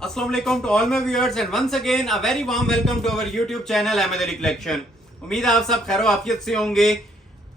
Assalamu alaikum to all my viewers and once again a very warm welcome to our YouTube channel Ahmed Ali Collection। उम्मीद है आप सब खैर आफियत से होंगे।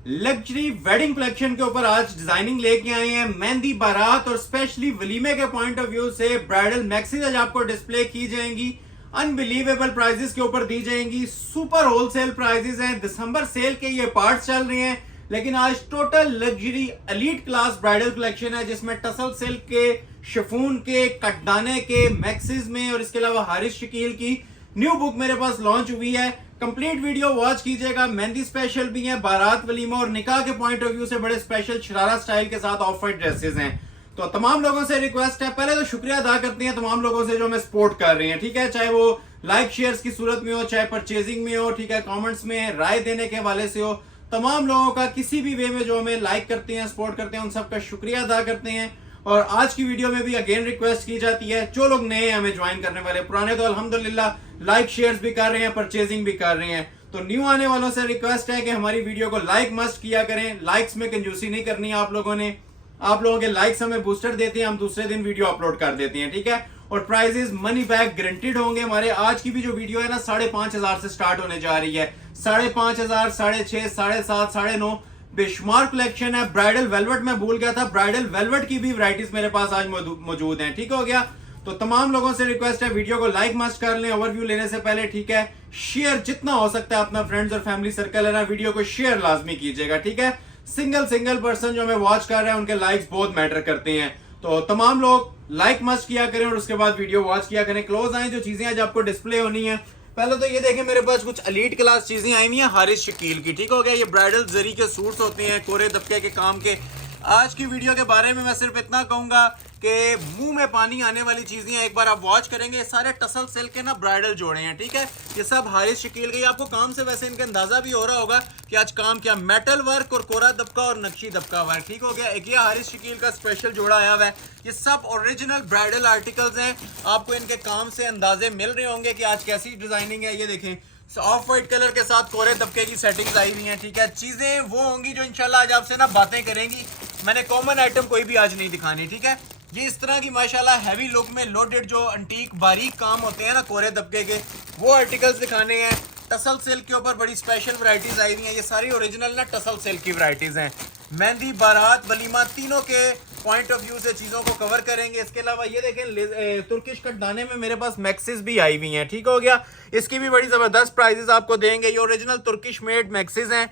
लग्जरी वेडिंग कलेक्शन के ऊपर आज डिजाइनिंग लेके आए हैं। मेहंदी बारात और स्पेशली वलीमे के पॉइंट ऑफ व्यू से ब्राइडल मैक्सीज आज आपको डिस्प्ले की जाएंगी। अनबिलीवेबल प्राइजेस के ऊपर दी जाएंगी। सुपर होलसेल प्राइजेस हैं। दिसंबर सेल के ये पार्ट्स चल रहे हैं, लेकिन आज total luxury elite class bridal collection है जिसमें टसल सिल्क के, शिफॉन के, कटदाने के, मैक्सिस में और इसके अलावा हारिस शकील की न्यू बुक मेरे पास लॉन्च हुई है। कंप्लीट वीडियो वॉच कीजिएगा। मेहंदी स्पेशल भी है, बारात वलीमा और निकाह के पॉइंट ऑफ व्यू से बड़े स्पेशल शरारा स्टाइल के साथ ऑफ वाइट ड्रेसेस हैं। तो तमाम लोगों से रिक्वेस्ट है, पहले तो शुक्रिया अदा करते हैं तमाम लोगों से जो हमें सपोर्ट कर रहे हैं, ठीक है, चाहे वो लाइक शेयर्स की सूरत में हो, चाहे परचेजिंग में हो, ठीक है, कमेंट्स में राय देने के हवाले से हो। तमाम लोगों का किसी भी वे में जो हमें लाइक करते हैं, सपोर्ट करते हैं, उन सबका शुक्रिया अदा करते हैं। और आज की वीडियो में भी अगेन रिक्वेस्ट की जाती है, जो लोग नए हैं हमें ज्वाइन करने वाले, पुराने तो अल्हम्दुलिल्लाह लाइक शेयर्स भी कर रहे हैं, परचेजिंग भी कर रहे हैं। तो न्यू आने वालों से रिक्वेस्ट है कि हमारी वीडियो को लाइक मस्ट किया करें। लाइक्स में कंजूसी नहीं करनी है आप लोगों ने। आप लोगों के लाइक्स हमें बूस्टर देते हैं, हम दूसरे दिन वीडियो अपलोड कर देते हैं, ठीक है। और प्राइजेस मनी बैक गारंटीड होंगे हमारे। आज की भी जो वीडियो है ना 5,500 से स्टार्ट होने जा रही है। 5,500, 6,500, 7,500, 9,500 बेशुमार कलेक्शन है। ब्राइडल वेलवेट में भूल गया था, ब्राइडल वेलवेट की भी वैरायटीज मेरे पास आज मौजूद हैं, ठीक हो गया। तो तमाम लोगों से रिक्वेस्ट है, वीडियो को लाइक मस्ट कर लें ओवरव्यू लेने से पहले, ठीक है। शेयर जितना हो सकता है अपना फ्रेंड्स और फैमिली सर्कल है ना, वीडियो को शेयर लाजमी कीजिएगा, ठीक है। सिंगल पर्सन जो हमें वॉच कर रहे हैं उनके लाइक्स बहुत मैटर करते हैं। तो तमाम लोग लाइक मस्ट किया करें और उसके बाद वीडियो वॉच किया करें। क्लोज आए जो चीजें आज आपको डिस्प्ले होनी है। पहले तो ये देखें, मेरे पास कुछ एलीट क्लास चीजें आई हुई हैं हारिस शकील की, ठीक हो गया। ये ब्राइडल जरी के सूट्स होते हैं, कोरे दबके के काम के। आज की वीडियो के बारे में मैं सिर्फ इतना कहूंगा कि मुंह में पानी आने वाली चीजें एक बार आप वॉच करेंगे। ये सारे टसल सिल्क के ना ब्राइडल जोड़े हैं, ठीक है। ये सब हारिस शकील के। आपको काम से वैसे इनका अंदाजा भी हो रहा होगा कि आज काम क्या, मेटल वर्क और कोरा दबका और नक्शी दबका वर्क, ठीक हो गया। एक ये हारिस शकील का स्पेशल जोड़ा आया हुआ है। ये सब ओरिजिनल ब्राइडल आर्टिकल्स हैं। आपको इनके काम से अंदाजे मिल रहे होंगे कि आज कैसी डिजाइनिंग है। ये देखें, ऑफ वाइट कलर के साथ कोरे दबके की सेटिंग्स आई हुई हैं, ठीक है। चीजें वो होंगी जो इंशाल्लाह आज आपसे ना बातें करेंगी। मैंने कॉमन आइटम कोई भी आज नहीं दिखानी, ठीक है। ये इस तरह की माशाल्लाह हैवी लुक में लोडेड जो अंटीक बारीक काम होते हैं ना कोरे दबके के, वो आर्टिकल्स दिखाने हैं। टसल सिल्क के ऊपर बड़ी स्पेशल वैरायटीज आई हुई हैं। ये सारी ओरिजिनल ना टसल सिल्क की वैरायटीज हैं। मेहंदी, बारात, वलीमा तीनों के पॉइंट ऑफ व्यू से चीजों को कवर करेंगे। इसके अलावा ये देखें, तुर्किश कटदाने में मेरे पास मैक्सिस भी आई हुई हैं, ठीक हो गया। इसकी भी बड़ी जबरदस्त प्राइजेस आपको देंगे। ये ओरिजिनल तुर्किश मेड मैक्सिस हैं।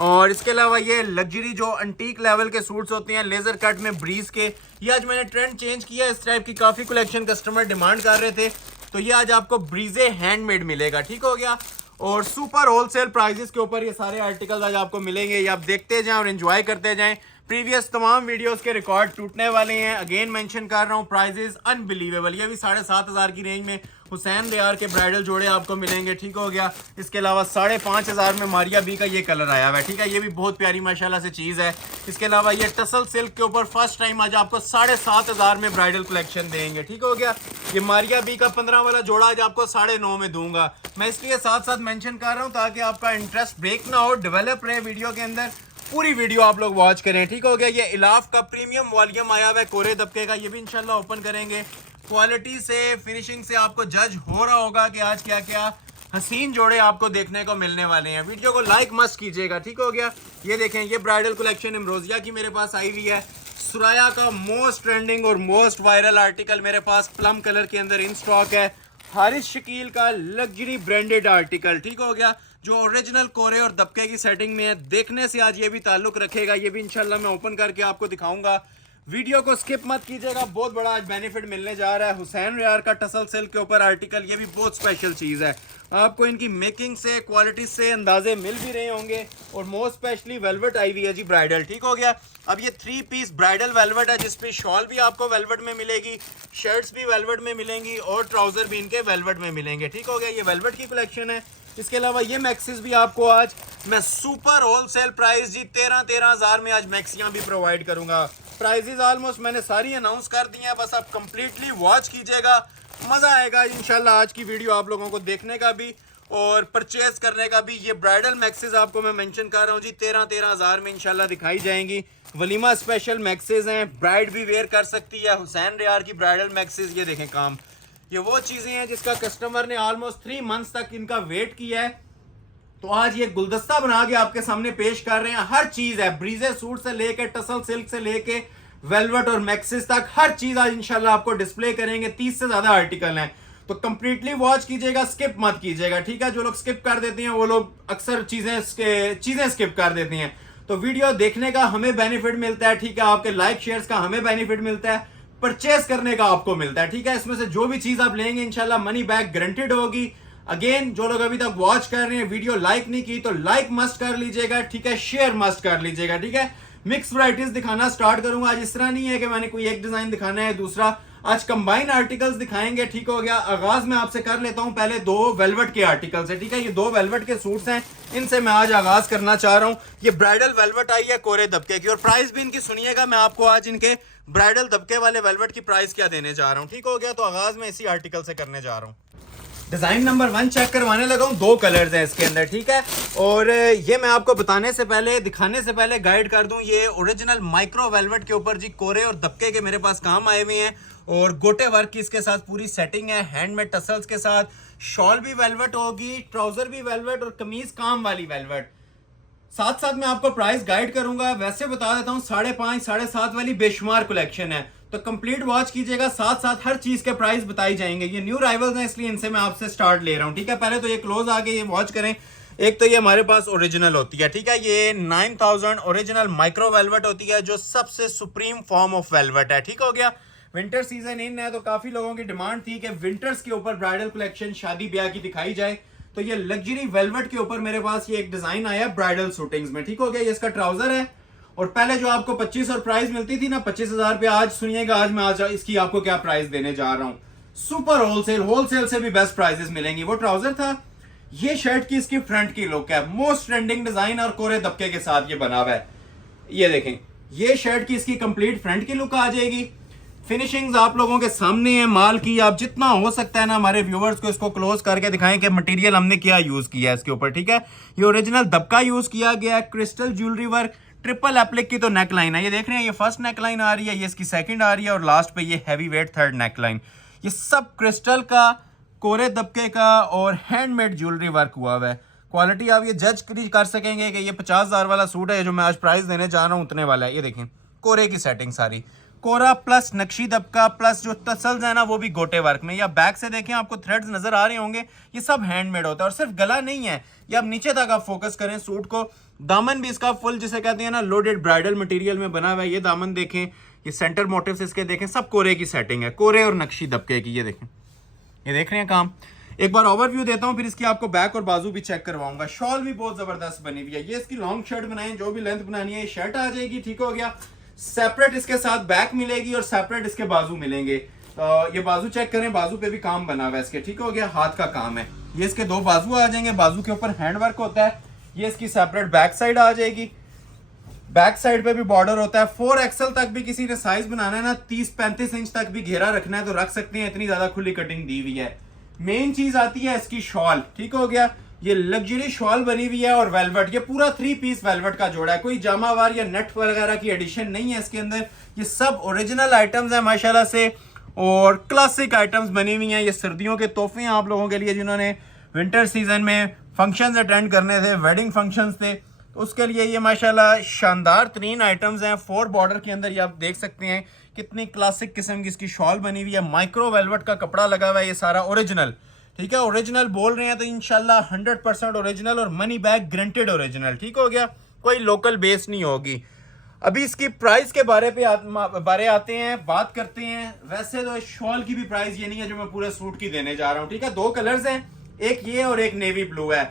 और इसके अलावा ये लग्जरी जो अंटीक लेवल के सूट्स होते हैं लेजर कट में ब्रीज के, ये आज मैंने ट्रेंड चेंज किया। इस टाइप की काफी कलेक्शन कस्टमर डिमांड कर रहे थे, तो ये आज आपको ब्रीजे हैंडमेड मिलेगा, ठीक हो गया। और सुपर होलसेल प्राइजेस के ऊपर ये सारे आर्टिकल्स आज आपको मिलेंगे। ये आप देखते जाएं और एंजॉय करते जाएं। प्रीवियस तमाम वीडियोस के रिकॉर्ड टूटने वाले हैं। अगेन मेंशन कर रहा हूँ, प्राइजेस अनबिलीवेबल। ये भी 7,500 की रेंज में हुसैन लियार के ब्राइडल जोड़े आपको मिलेंगे, ठीक हो गया। इसके अलावा 5,500 में मारिया बी का ये कलर आया हुआ है, ठीक है। ये भी बहुत प्यारी माशाल्लाह से चीज़ है। इसके अलावा ये टसल सिल्क के ऊपर फर्स्ट टाइम आज आपको 7,500 में ब्राइडल कलेक्शन देंगे, ठीक हो गया। ये मारिया बी का 15 वाला जोड़ा आज आपको 9.5 में दूंगा। मैं इसलिए साथ साथ मेंशन कर रहा हूँ ताकि आपका इंटरेस्ट ब्रेक ना हो, डेवलप रहे वीडियो के अंदर। पूरी वीडियो आप लोग वॉच करें, ठीक हो गया। ये इलाफ का प्रीमियम वॉल्यूम आया हुआ है कोरे दबके का, ये भी इंशाल्लाह ओपन करेंगे। क्वालिटी से, फिनिशिंग से आपको जज हो रहा होगा कि आज क्या क्या हसीन जोड़े आपको देखने को मिलने वाले हैं। वीडियो को लाइक मस्ट कीजिएगा, ठीक हो गया। ये देखें, ये ब्राइडल कलेक्शन इमरोजिया की मेरे पास आई हुई है। सुराया का मोस्ट ट्रेंडिंग और मोस्ट वायरल आर्टिकल मेरे पास प्लम कलर के अंदर इन स्टॉक है। हारिस शकील का लग्जरी ब्रांडेड आर्टिकल, ठीक हो गया, जो ओरिजिनल कोरे और दबके की सेटिंग में है। देखने से आज ये भी ताल्लुक रखेगा। ये भी इंशाल्लाह मैं ओपन करके आपको दिखाऊंगा। वीडियो को स्किप मत कीजिएगा, बहुत बड़ा आज बेनिफिट मिलने जा रहा है। हुसैन रियार का टसल सिल्क के ऊपर आर्टिकल, ये भी बहुत स्पेशल चीज़ है। आपको इनकी मेकिंग से, क्वालिटी से अंदाजे मिल भी रहे होंगे। और मोस्ट स्पेशली वेलवेट आई हुई है जी ब्राइडल, ठीक हो गया। अब ये 3 पीस ब्राइडल वेलवेट है, जिसपे शॉल भी आपको वेलवेट में मिलेगी, शर्ट्स भी वेलवेट में मिलेंगी और ट्राउजर भी इनके वेलवेट में मिलेंगे, ठीक हो गया। ये वेलवेट की कलेक्शन है। इसके अलावा ये मैक्सिस भी आपको आज मैं सुपर होलसेल प्राइस जी 13,000 में आज मैक्सियां भी प्रोवाइड करूंगा। प्राइजेस ऑलमोस्ट मैंने सारी अनाउंस कर दी हैं, बस आप कंप्लीटली वॉच कीजिएगा, मज़ा आएगा इंशाल्लाह आज की वीडियो आप लोगों को देखने का भी और परचेज करने का भी। ये ब्राइडल मैक्सेस आपको मैं मेंशन कर रहा हूँ जी 13,000 में इंशाल्लाह दिखाई जाएंगी। वलीमा स्पेशल मैक्सेस हैं, ब्राइड भी वेयर कर सकती है। हुसैन रियार की ब्राइडल मैक्सेस, ये देखें काम, ये वो चीजें हैं जिसका कस्टमर ने ऑलमोस्ट 3 मंथ्स तक इनका वेट किया है। तो आज ये गुलदस्ता बना के आपके सामने पेश कर रहे हैं। हर चीज है, ब्रीजे सूट से लेके टसल सिल्क से लेके वेलवेट और मैक्सिस तक हर चीज आज इंशाल्लाह आपको डिस्प्ले करेंगे। 30 से ज्यादा आर्टिकल हैं, तो कंप्लीटली वॉच कीजिएगा, स्किप मत कीजिएगा, ठीक है। जो लोग स्किप कर देते हैं वो लोग अक्सर चीजें स्किप कर देते हैं। तो वीडियो देखने का हमें बेनिफिट मिलता है, ठीक है। आपके लाइक शेयर्स का हमें बेनिफिट मिलता है, परचेस करने का आपको मिलता है, ठीक है। इसमें से जो भी चीज आप लेंगे इंशाल्लाह मनी बैक गारंटेड होगी। अगेन जो लोग अभी तक वॉच कर रहे हैं, वीडियो लाइक नहीं की तो लाइक मस्ट कर लीजिएगा, ठीक है। शेयर मस्ट कर लीजिएगा, ठीक है। मिक्स वैरायटीज दिखाना स्टार्ट करूंगा आज। इस तरह नहीं है कि मैंने कोई एक डिजाइन दिखाना है दूसरा, आज कंबाइन आर्टिकल्स दिखाएंगे, ठीक हो गया। आगाज मैं आपसे कर लेता हूं पहले 2 वेलवेट के आर्टिकल से, ठीक है। ये 2 वेलवेट के सूट्स हैं, इनसे मैं आज आगाज करना चाह रहा हूं। ये ब्राइडल वेलवेट आई है कोरे दबके की, और प्राइस भी इनकी सुनिएगा। मैं आपको आज इनके ब्राइडल दबके वाले वेलवेट की प्राइस क्या देने जा रहा हूं, ठीक हो गया। तो आगाज मैं इसी आर्टिकल से करने जा रहा हूं। डिजाइन नंबर 1 चेक करवाने लगा हूं। 2 कलर्स हैं इसके अंदर, ठीक है। और ये मैं आपको बताने से पहले, दिखाने से पहले गाइड कर दूं, ये ओरिजिनल माइक्रो वेलवेट के ऊपर जी कोरे और दबके के मेरे पास काम आए हुए हैं, और गोटे वर्क की इसके साथ पूरी सेटिंग है, हैंडमेड टसल्स के साथ। शॉल भी वेलवेट होगी, ट्राउजर भी वेलवेट और कमीज काम वाली वेलवेट। साथ साथ मैं आपको प्राइस गाइड करूंगा। वैसे बता देता हूं 5.5 7.5 वाली बेशुमार कलेक्शन है, तो कंप्लीट वॉच कीजिएगा। साथ साथ हर चीज के प्राइस बताई जाएंगे। ये न्यू राइवल्स हैं इसलिए इनसे मैं आपसे स्टार्ट ले रहा हूं, ठीक है। पहले तो ये क्लोज आके ये वॉच करें। एक तो ये हमारे पास ओरिजिनल होती है, ठीक है। ये 9000 ओरिजिनल माइक्रो वेलवेट होती है, जो सबसे सुप्रीम फॉर्म ऑफ वेलवेट है, ठीक हो गया। विंटर सीजन इन है, तो काफी लोगों की डिमांड थी कि विंटर्स के ऊपर ब्राइडल कलेक्शन शादी ब्याह की दिखाई जाए। तो ये लग्जरी वेलवेट के ऊपर मेरे पास ये एक डिजाइन आया ब्राइडल शूटिंग्स में, ठीक हो गया। ये इसका ट्राउजर है, और पहले जो आपको 25 और प्राइस मिलती थी ना 25,000 रुपया, आज सुनिएगा आज मैं आज इसकी आपको क्या प्राइस देने जा रहा हूं। सुपर होलसेल से भी बेस्ट प्राइसेस मिलेंगी। वो ट्राउजर था, ये शर्ट की इसकी फ्रंट की लुक है, मोस्ट ट्रेंडिंग डिजाइन और कोरे दबके के साथ ये बना हुआ है। ये देखें, ये शर्ट की इसकी कंप्लीट फ्रंट की लुक आ जाएगी। फिनिशिंग्स आप लोगों के सामने है माल की। आप जितना हो सकता है ना हमारे व्यूवर्स को इसको क्लोज करके दिखाएं कि मटेरियल हमने क्या यूज किया है इसके ऊपर, ठीक है। ये ओरिजिनल दबका यूज किया गया है, crystal jewellery work, triple applique की तो नेक लाइन है, ये देख रहे हैं। ये फर्स्ट नेक लाइन आ रही है, ये इसकी सेकंड आ रही है, और लास्ट पे ये heavy weight third neck line. ये सब क्रिस्टल का, कोरे दबके का और हैंडमेड ज्वेलरी वर्क हुआ है। क्वालिटी आप ये जज कर सकेंगे कि ये 50,000 वाला सूट है जो मैं आज प्राइस देने जा रहा हूँ उतने वाला है। ये देखें, कोरे की सेटिंग सारी, कोरा प्लस नक्शी दबका प्लस जो टसल्स है ना वो भी गोटे वर्क में। या बैक से देखें आपको थ्रेड्स नजर आ रहे होंगे, ये सब हैंडमेड होता है। और सिर्फ गला नहीं है, ये आप नीचे तक आप फोकस करें सूट को। दामन भी इसका फुल जिसे कहते हैं ना लोडेड ब्राइडल मटेरियल में बना हुआ है। ये दामन देखें, ये सेंटर मोटिव्स इसके देखें, सब कोरे की सेटिंग है, कोरे और नक्शी दबके की। ये देखें, ये देख रहे हैं काम। एक बार ओवरव्यू देता हूं, फिर इसकी आपको बैक और बाजू भी चेक करवाऊंगा। शॉल भी बहुत जबरदस्त बनी हुई है। ये इसकी लॉन्ग शर्ट बनाई, जो भी लेंथ बनानी है ये शर्ट आ जाएगी, ठीक हो गया। सेपरेट इसके साथ बैक मिलेगी और सेपरेट इसके बाजू मिलेंगे। ये बाजू चेक करें, बाजू पे भी काम बना हुआ है इसके, ठीक हो गया। हाथ का काम है। ये इसके 2 बाजू आ जाएंगे, बाजू के ऊपर हैंड वर्क होता है। ये इसकी सेपरेट बैक साइड आ जाएगी, बैक साइड पे भी बॉर्डर होता है। 4XL तक भी किसी ने साइज बनाना है ना, 30-35 इंच तक भी घेरा रखना है तो रख सकते हैं, इतनी ज्यादा खुली कटिंग दी हुई है। मेन चीज आती है इसकी शॉल, ठीक हो गया। ये लग्जरी शॉल बनी हुई है और वेलवेट, ये पूरा 3 पीस वेलवेट का जोड़ा है, कोई जामावार या नेट वगैरह की एडिशन नहीं है इसके अंदर। ये सब ओरिजिनल आइटम्स हैं माशाल्लाह से, और क्लासिक आइटम्स बनी हुई हैं। ये सर्दियों के तोहफे हैं आप लोगों के लिए जिन्होंने विंटर सीजन में फंक्शंस अटेंड करने थे, वेडिंग फंक्शंस थे, तो उसके लिए ये माशाल्लाह शानदार तरीन आइटम्स हैं। 4 बॉर्डर के अंदर ये आप देख सकते हैं कितनी क्लासिक किस्म की इसकी शॉल बनी हुई है। माइक्रो वेलवेट का कपड़ा लगा हुआ है, ये सारा ओरिजिनल, ठीक है। ओरिजिनल बोल रहे हैं तो इंशाल्लाह 100% ओरिजिनल और मनी बैक ग्रंटेड ओरिजिनल, ठीक हो गया। कोई लोकल बेस नहीं होगी। अभी इसकी प्राइस के बारे आते हैं, बात करते हैं। वैसे तो शॉल की भी प्राइस ये नहीं है जो मैं पूरे सूट की देने जा रहा हूँ, ठीक है। 2 कलर्स हैं, एक ये और एक नेवी ब्लू है।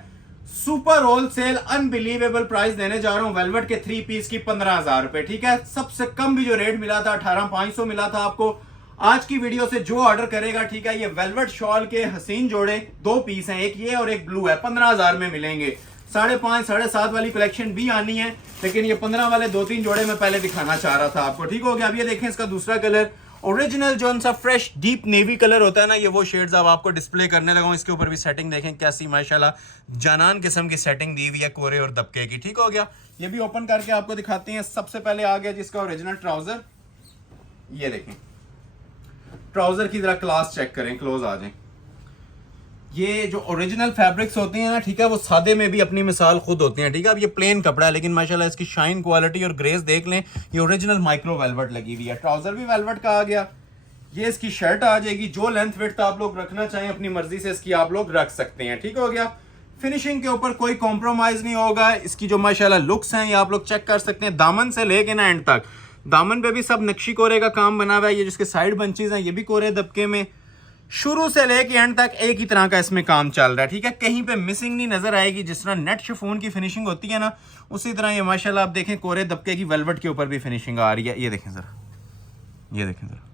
सुपर होलसेल अनबिलीवेबल प्राइस देने जा रहा हूँ वेलवेट के 3 पीस की 15,000 रुपए, ठीक है। सबसे कम भी जो रेट मिला था 18,500 मिला था आपको। आज की वीडियो से जो ऑर्डर करेगा, ठीक है, ये वेलवेट शॉल के हसीन जोड़े 2 पीस हैं, एक ये और एक ब्लू है, 15,000 में मिलेंगे। 5.5 7.5 वाली कलेक्शन भी आनी है, लेकिन ये 15 वाले 2-3 जोड़े मैं पहले दिखाना चाह रहा था आपको, ठीक हो गया। अब ये देखें इसका दूसरा कलर, ओरिजिनल जो सा फ्रेश डीप नेवी कलर होता है ना, ये वो शेड्स अब आपको डिस्प्ले करने लगा हूं। इसके ऊपर भी सेटिंग देखें कैसी माशाल्लाह जानान किस्म की सेटिंग दी हुई है कोरे और दबके की, ठीक हो गया। ये भी ओपन करके आपको दिखाते हैं। सबसे पहले आ गया जिसका ओरिजिनल ट्राउजर, ये देखें ट्राउजर की जरा क्लास चेक करें, क्लोज आ जाएं। ये जो ओरिजिनल फैब्रिक्स होती हैं ना, ठीक है, वो सादे में भी अपनी मिसाल खुद होती हैं, ठीक है। अब ये प्लेन कपड़ा है लेकिन माशाल्लाह इसकी शाइन, क्वालिटी और ग्रेस देख लें। ये ओरिजिनल माइक्रो वेलवेट लगी हुई है, ट्राउजर भी वेलवेट का आ गया। ये इसकी शर्ट आ जाएगी, जो लेंथ विड्थ आप लोग रखना चाहें अपनी मर्जी से इसकी आप लोग रख सकते हैं, ठीक हो गया। फिनिशिंग के ऊपर कोई कॉम्प्रोमाइज नहीं होगा। इसकी जो माशाल्लाह लुक्स हैं ये आप लोग चेक कर सकते हैं, दामन से लेके ना एंड तक। दामन पे भी सब नक्शी कोरे का काम बना हुआ है। ये जिसके साइड बंचेज हैं ये भी कोरे दबके में, शुरू से लेके एंड तक एक ही तरह का इसमें काम चल रहा है, ठीक है। कहीं पे मिसिंग नहीं नजर आएगी। जिस तरह नेट शिफॉन की फिनिशिंग होती है ना, उसी तरह ये माशाल्लाह आप देखें कोरे दबके की वेलवेट के ऊपर भी फिनिशिंग आ रही है। ये देखें जरा, ये देखें जरा,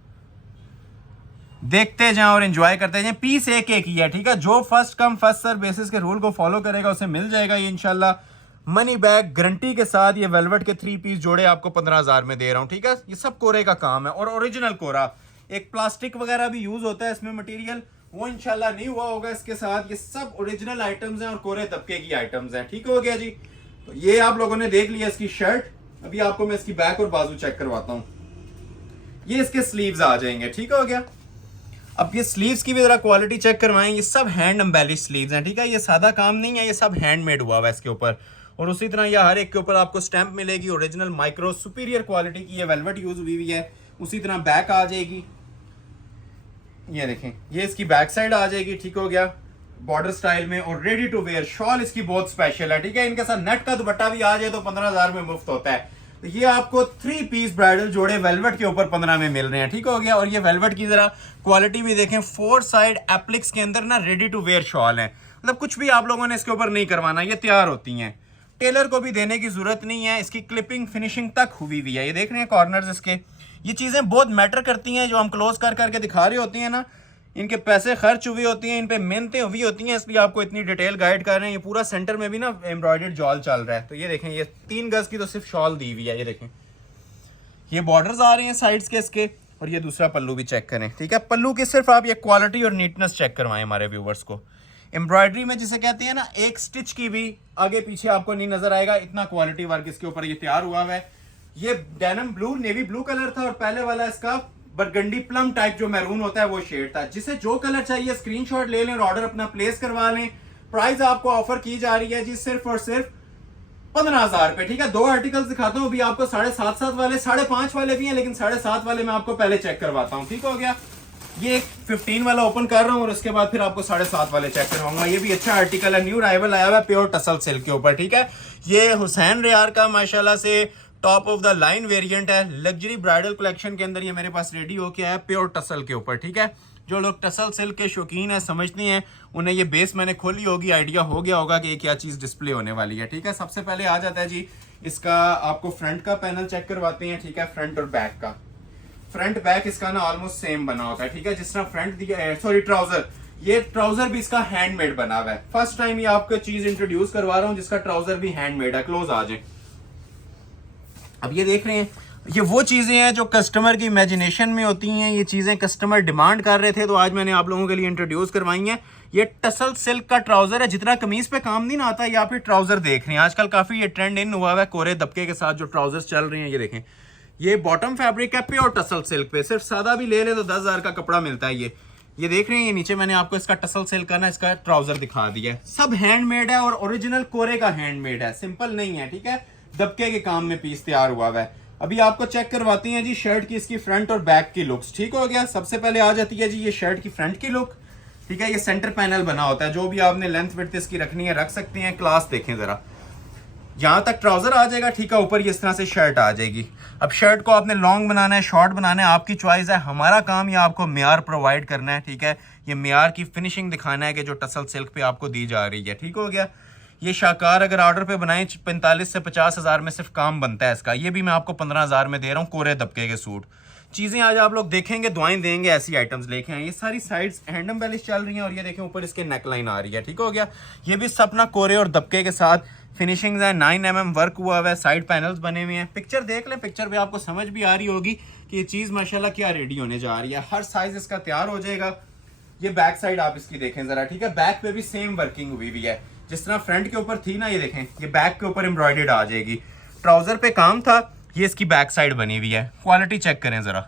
देखते जाएं और एंजॉय करते जाएं। पीस एक एक ही है, ठीक है। जो first come first serve basis के रूल को फॉलो करेगा उसे मिल जाएगा ये इंशाल्लाह मनी बैग गारंटी के साथ। ये वेलवेट के 3 पीस जोड़े आपको 15,000 में दे रहा हूं, ठीक है। ये सब कोरे का काम है और ओरिजिनल कोरा। एक प्लास्टिक वगैरह भी यूज होता है इसमें मटेरियल, वो इंशाल्लाह नहीं हुआ होगा इसके साथ। ये सब ओरिजिनल आइटम्स हैं और कोरे तबके की आइटम्स हैं, ठीक हो गया जी। तो ये आप लोगों ने देख लिया इसकी शर्ट। अभी आपको मैं इसकी बैक और बाजू चेक करवाता हूं। ये इसके स्लीव्स आ जाएंगे, ठीक हो गया। अब ये स्लीव्स की भी जरा क्वालिटी चेक करवाएं। ये सब हैंड एम्बेलिश स्लीव्स हैं, ठीक है। ये सादा काम नहीं है, ये सब हैंडमेड हुआ हुआ है इसके ऊपर। और उसी तरह ये हर एक के ऊपर आपको स्टैंप मिलेगी ओरिजिनल माइक्रो सुपीरियर क्वालिटी की। ये वेलवेट यूज हुई हुई है। उसी तरह बैक आ जाएगी, ये देखें, ये इसकी बैक साइड आ जाएगी, ठीक हो गया, बॉर्डर स्टाइल में। और रेडी टू वेयर शॉल इसकी बहुत स्पेशल है, ठीक है। इनके साथ नेट का दुपट्टा भी आ जाए तो 15,000 में मुफ्त होता है। तो ये आपको 3 पीस ब्राइडल जोड़े वेलवेट के ऊपर 15 में मिल रहे हैं, ठीक हो गया। और ये वेलवेट की जरा क्वालिटी भी देखें, 4 साइड एप्लिक्स के अंदर ना रेडी टू वेयर शॉल है। मतलब कुछ भी आप लोगों ने इसके ऊपर नहीं करवाना, ये तैयार होती हैं। टेलर को भी देने की जरूरत नहीं है। इसकी क्लिपिंग फिनिशिंग तक हुई हुई है, ये देख रहे हैं कॉर्नर्स इसके। ये चीजें बहुत मैटर करती हैं, जो हम क्लोज कर करके दिखा रहे होती हैं ना, इनके पैसे खर्च हुई होती हैं, इन पे मेहनतें हुई होती हैं, इसलिए आपको इतनी डिटेल गाइड कर रहे हैं। ये पूरा सेंटर में भी ना एम्ब्रॉयडर्ड जॉल चल रहा है। तो ये देखें, ये 3 गज की तो सिर्फ शॉल दी हुई है, ये देखें। ये बॉर्डर्स आ रहे हैं साइड्स के इसके। और ये दूसरा पल्लू भी चेक करें, ठीक है। पल्लू की सिर्फ आप ये क्वालिटी और नीटनेस चेक करवाएं हमारे व्यूवर्स को। एम्ब्रॉयडरी में जिसे कहते हैं ना, एक स्टिच की भी आगे पीछे आपको नहीं नजर आएगा, इतना क्वालिटी वर्क इसके ऊपर ये तैयार हुआ है। ये denim blue, navy blue colour था और पहले वाला इसका बरगंडी प्लम टाइप जो मैरून होता है वो शेड था। जिसे जो कलर चाहिए स्क्रीनशॉट ले लें और ऑर्डर अपना प्लेस करवा लें। प्राइस आपको ऑफर की जा रही है जी सिर्फ और सिर्फ 15,000 रुपए, ठीक है। 2 आर्टिकल्स दिखाता हूँ अभी आपको, 7.5 वाले, 5.5 वाले भी हैं, लेकिन 7.5 वाले मैं आपको पहले चेक करवाता हूँ, ठीक हो गया। ये 15 वाला ओपन कर रहा हूँ और उसके बाद फिर आपको 7.5 वाले चेक करवाऊंगा। ये भी अच्छा आर्टिकल है, न्यू राइवल आया हुआ है प्योर टसल सिल्क के ऊपर, ठीक है। ये हुसैन रेयार का माशाल्लाह से top of the line variant है। लग्जरी ब्राइडल कलेक्शन के अंदर ये मेरे पास रेडी होके आया प्योर टसल के ऊपर, ठीक है। जो लोग टसल सिल्क के शौकीन है, समझते हैं, उन्हें ये बेस मैंने खोली होगी, आइडिया हो गया होगा कि ये क्या चीज डिस्प्ले होने वाली है, ठीक है। सबसे पहले आ जाता है जी इसका, आपको फ्रंट का पैनल चेक करवाते हैं, ठीक है। फ्रंट और बैक का, फ्रंट बैक इसका ना ऑलमोस्ट सेम बना होता है, ठीक है। जिस तरह फ्रंट दिया है, सॉरी ट्राउजर, ये ट्राउजर भी इसका हैंडमेड बना हुआ है। फर्स्ट टाइम ये आपको चीज इंट्रोड्यूस करवा रहा हूँ जिसका ट्राउजर भी हैंडमेड है। क्लोज आ जाए। अब ये देख रहे हैं, ये वो चीजें हैं जो कस्टमर की इमेजिनेशन में होती हैं। ये चीजें कस्टमर डिमांड कर रहे थे, तो आज मैंने आप लोगों के लिए इंट्रोड्यूस करवाई हैं। ये टसल सिल्क का ट्राउजर है। जितना कमीज पे काम नहीं ना आता, ये आप ये ट्राउजर देख रहे हैं। आजकल काफी ये ट्रेंड इन हुआ है, कोरे दबके के साथ जो ट्राउजर्स चल रहे हैं। ये देखें, ये बॉटम फैब्रिक है प्योर टसल सिल्क पे। सिर्फ सादा भी ले ले तो 10,000 का कपड़ा मिलता है। ये देख रहे हैं, ये नीचे मैंने आपको इसका टसल सिल्क का ना इसका ट्राउजर दिखा दिया है। सब हैंडमेड है और ओरिजिनल कोरे का हैंडमेड है, सिंपल नहीं है, ठीक है। दबके के काम में पीस तैयार हुआ है। अभी आपको चेक करवाती हैं जी शर्ट की इसकी फ्रंट और बैक की लुक्स, ठीक हो गया। सबसे पहले आ जाती है जी ये शर्ट की फ्रंट की लुक, ठीक है। ये सेंटर पैनल बना होता है, जो भी आपने लेंथ विड्थ इसकी रखनी है रख सकते हैं। क्लास देखें जरा, यहां तक ट्राउजर आ जाएगा, ठीक है। ऊपर इस तरह से शर्ट आ जाएगी। अब शर्ट को आपने लॉन्ग बनाना है, शॉर्ट बनाना है, आपकी चॉइस है। हमारा काम ये आपको मियार प्रोवाइड करना है, ठीक है। ये मियार की फिनिशिंग दिखाना है कि जो टसल सिल्क पे आपको दी जा रही है, ठीक हो गया। ये शाकार अगर ऑर्डर पे बनाए 45 से 50,000 में सिर्फ काम बनता है इसका। ये भी मैं आपको 15,000 में दे रहा हूँ, कोरे दबके के सूट। चीजें आज आप लोग देखेंगे, दुआएं देंगे, ऐसी आइटम्स लेके आए। ये सारी साइड्स हैंड एम्बेलिश चल रही हैं और ये देखें ऊपर इसके नेकलाइन आ रही है, ठीक हो गया। ये भी सब ना कोरे और दबके के साथ फिनिशिंग है। 9 mm वर्क हुआ हुआ है, साइड पैनल्स बने हुए हैं। पिक्चर देख लें, पिक्चर पे आपको समझ भी आ रही होगी कि ये चीज माशाल्लाह क्या रेडी होने जा रही है। हर साइज इसका तैयार हो जाएगा। ये बैक साइड आप इसकी देखें जरा, ठीक है। बैक पे भी सेम वर्किंग हुई हुई है, जिस तरह फ्रंट के ऊपर थी ना, ये देखें, ये बैक के ऊपर एम्ब्रॉयडर्ड आ जाएगी। ट्राउजर पे काम था, ये इसकी बैक साइड बनी हुई है। क्वालिटी चेक करें जरा,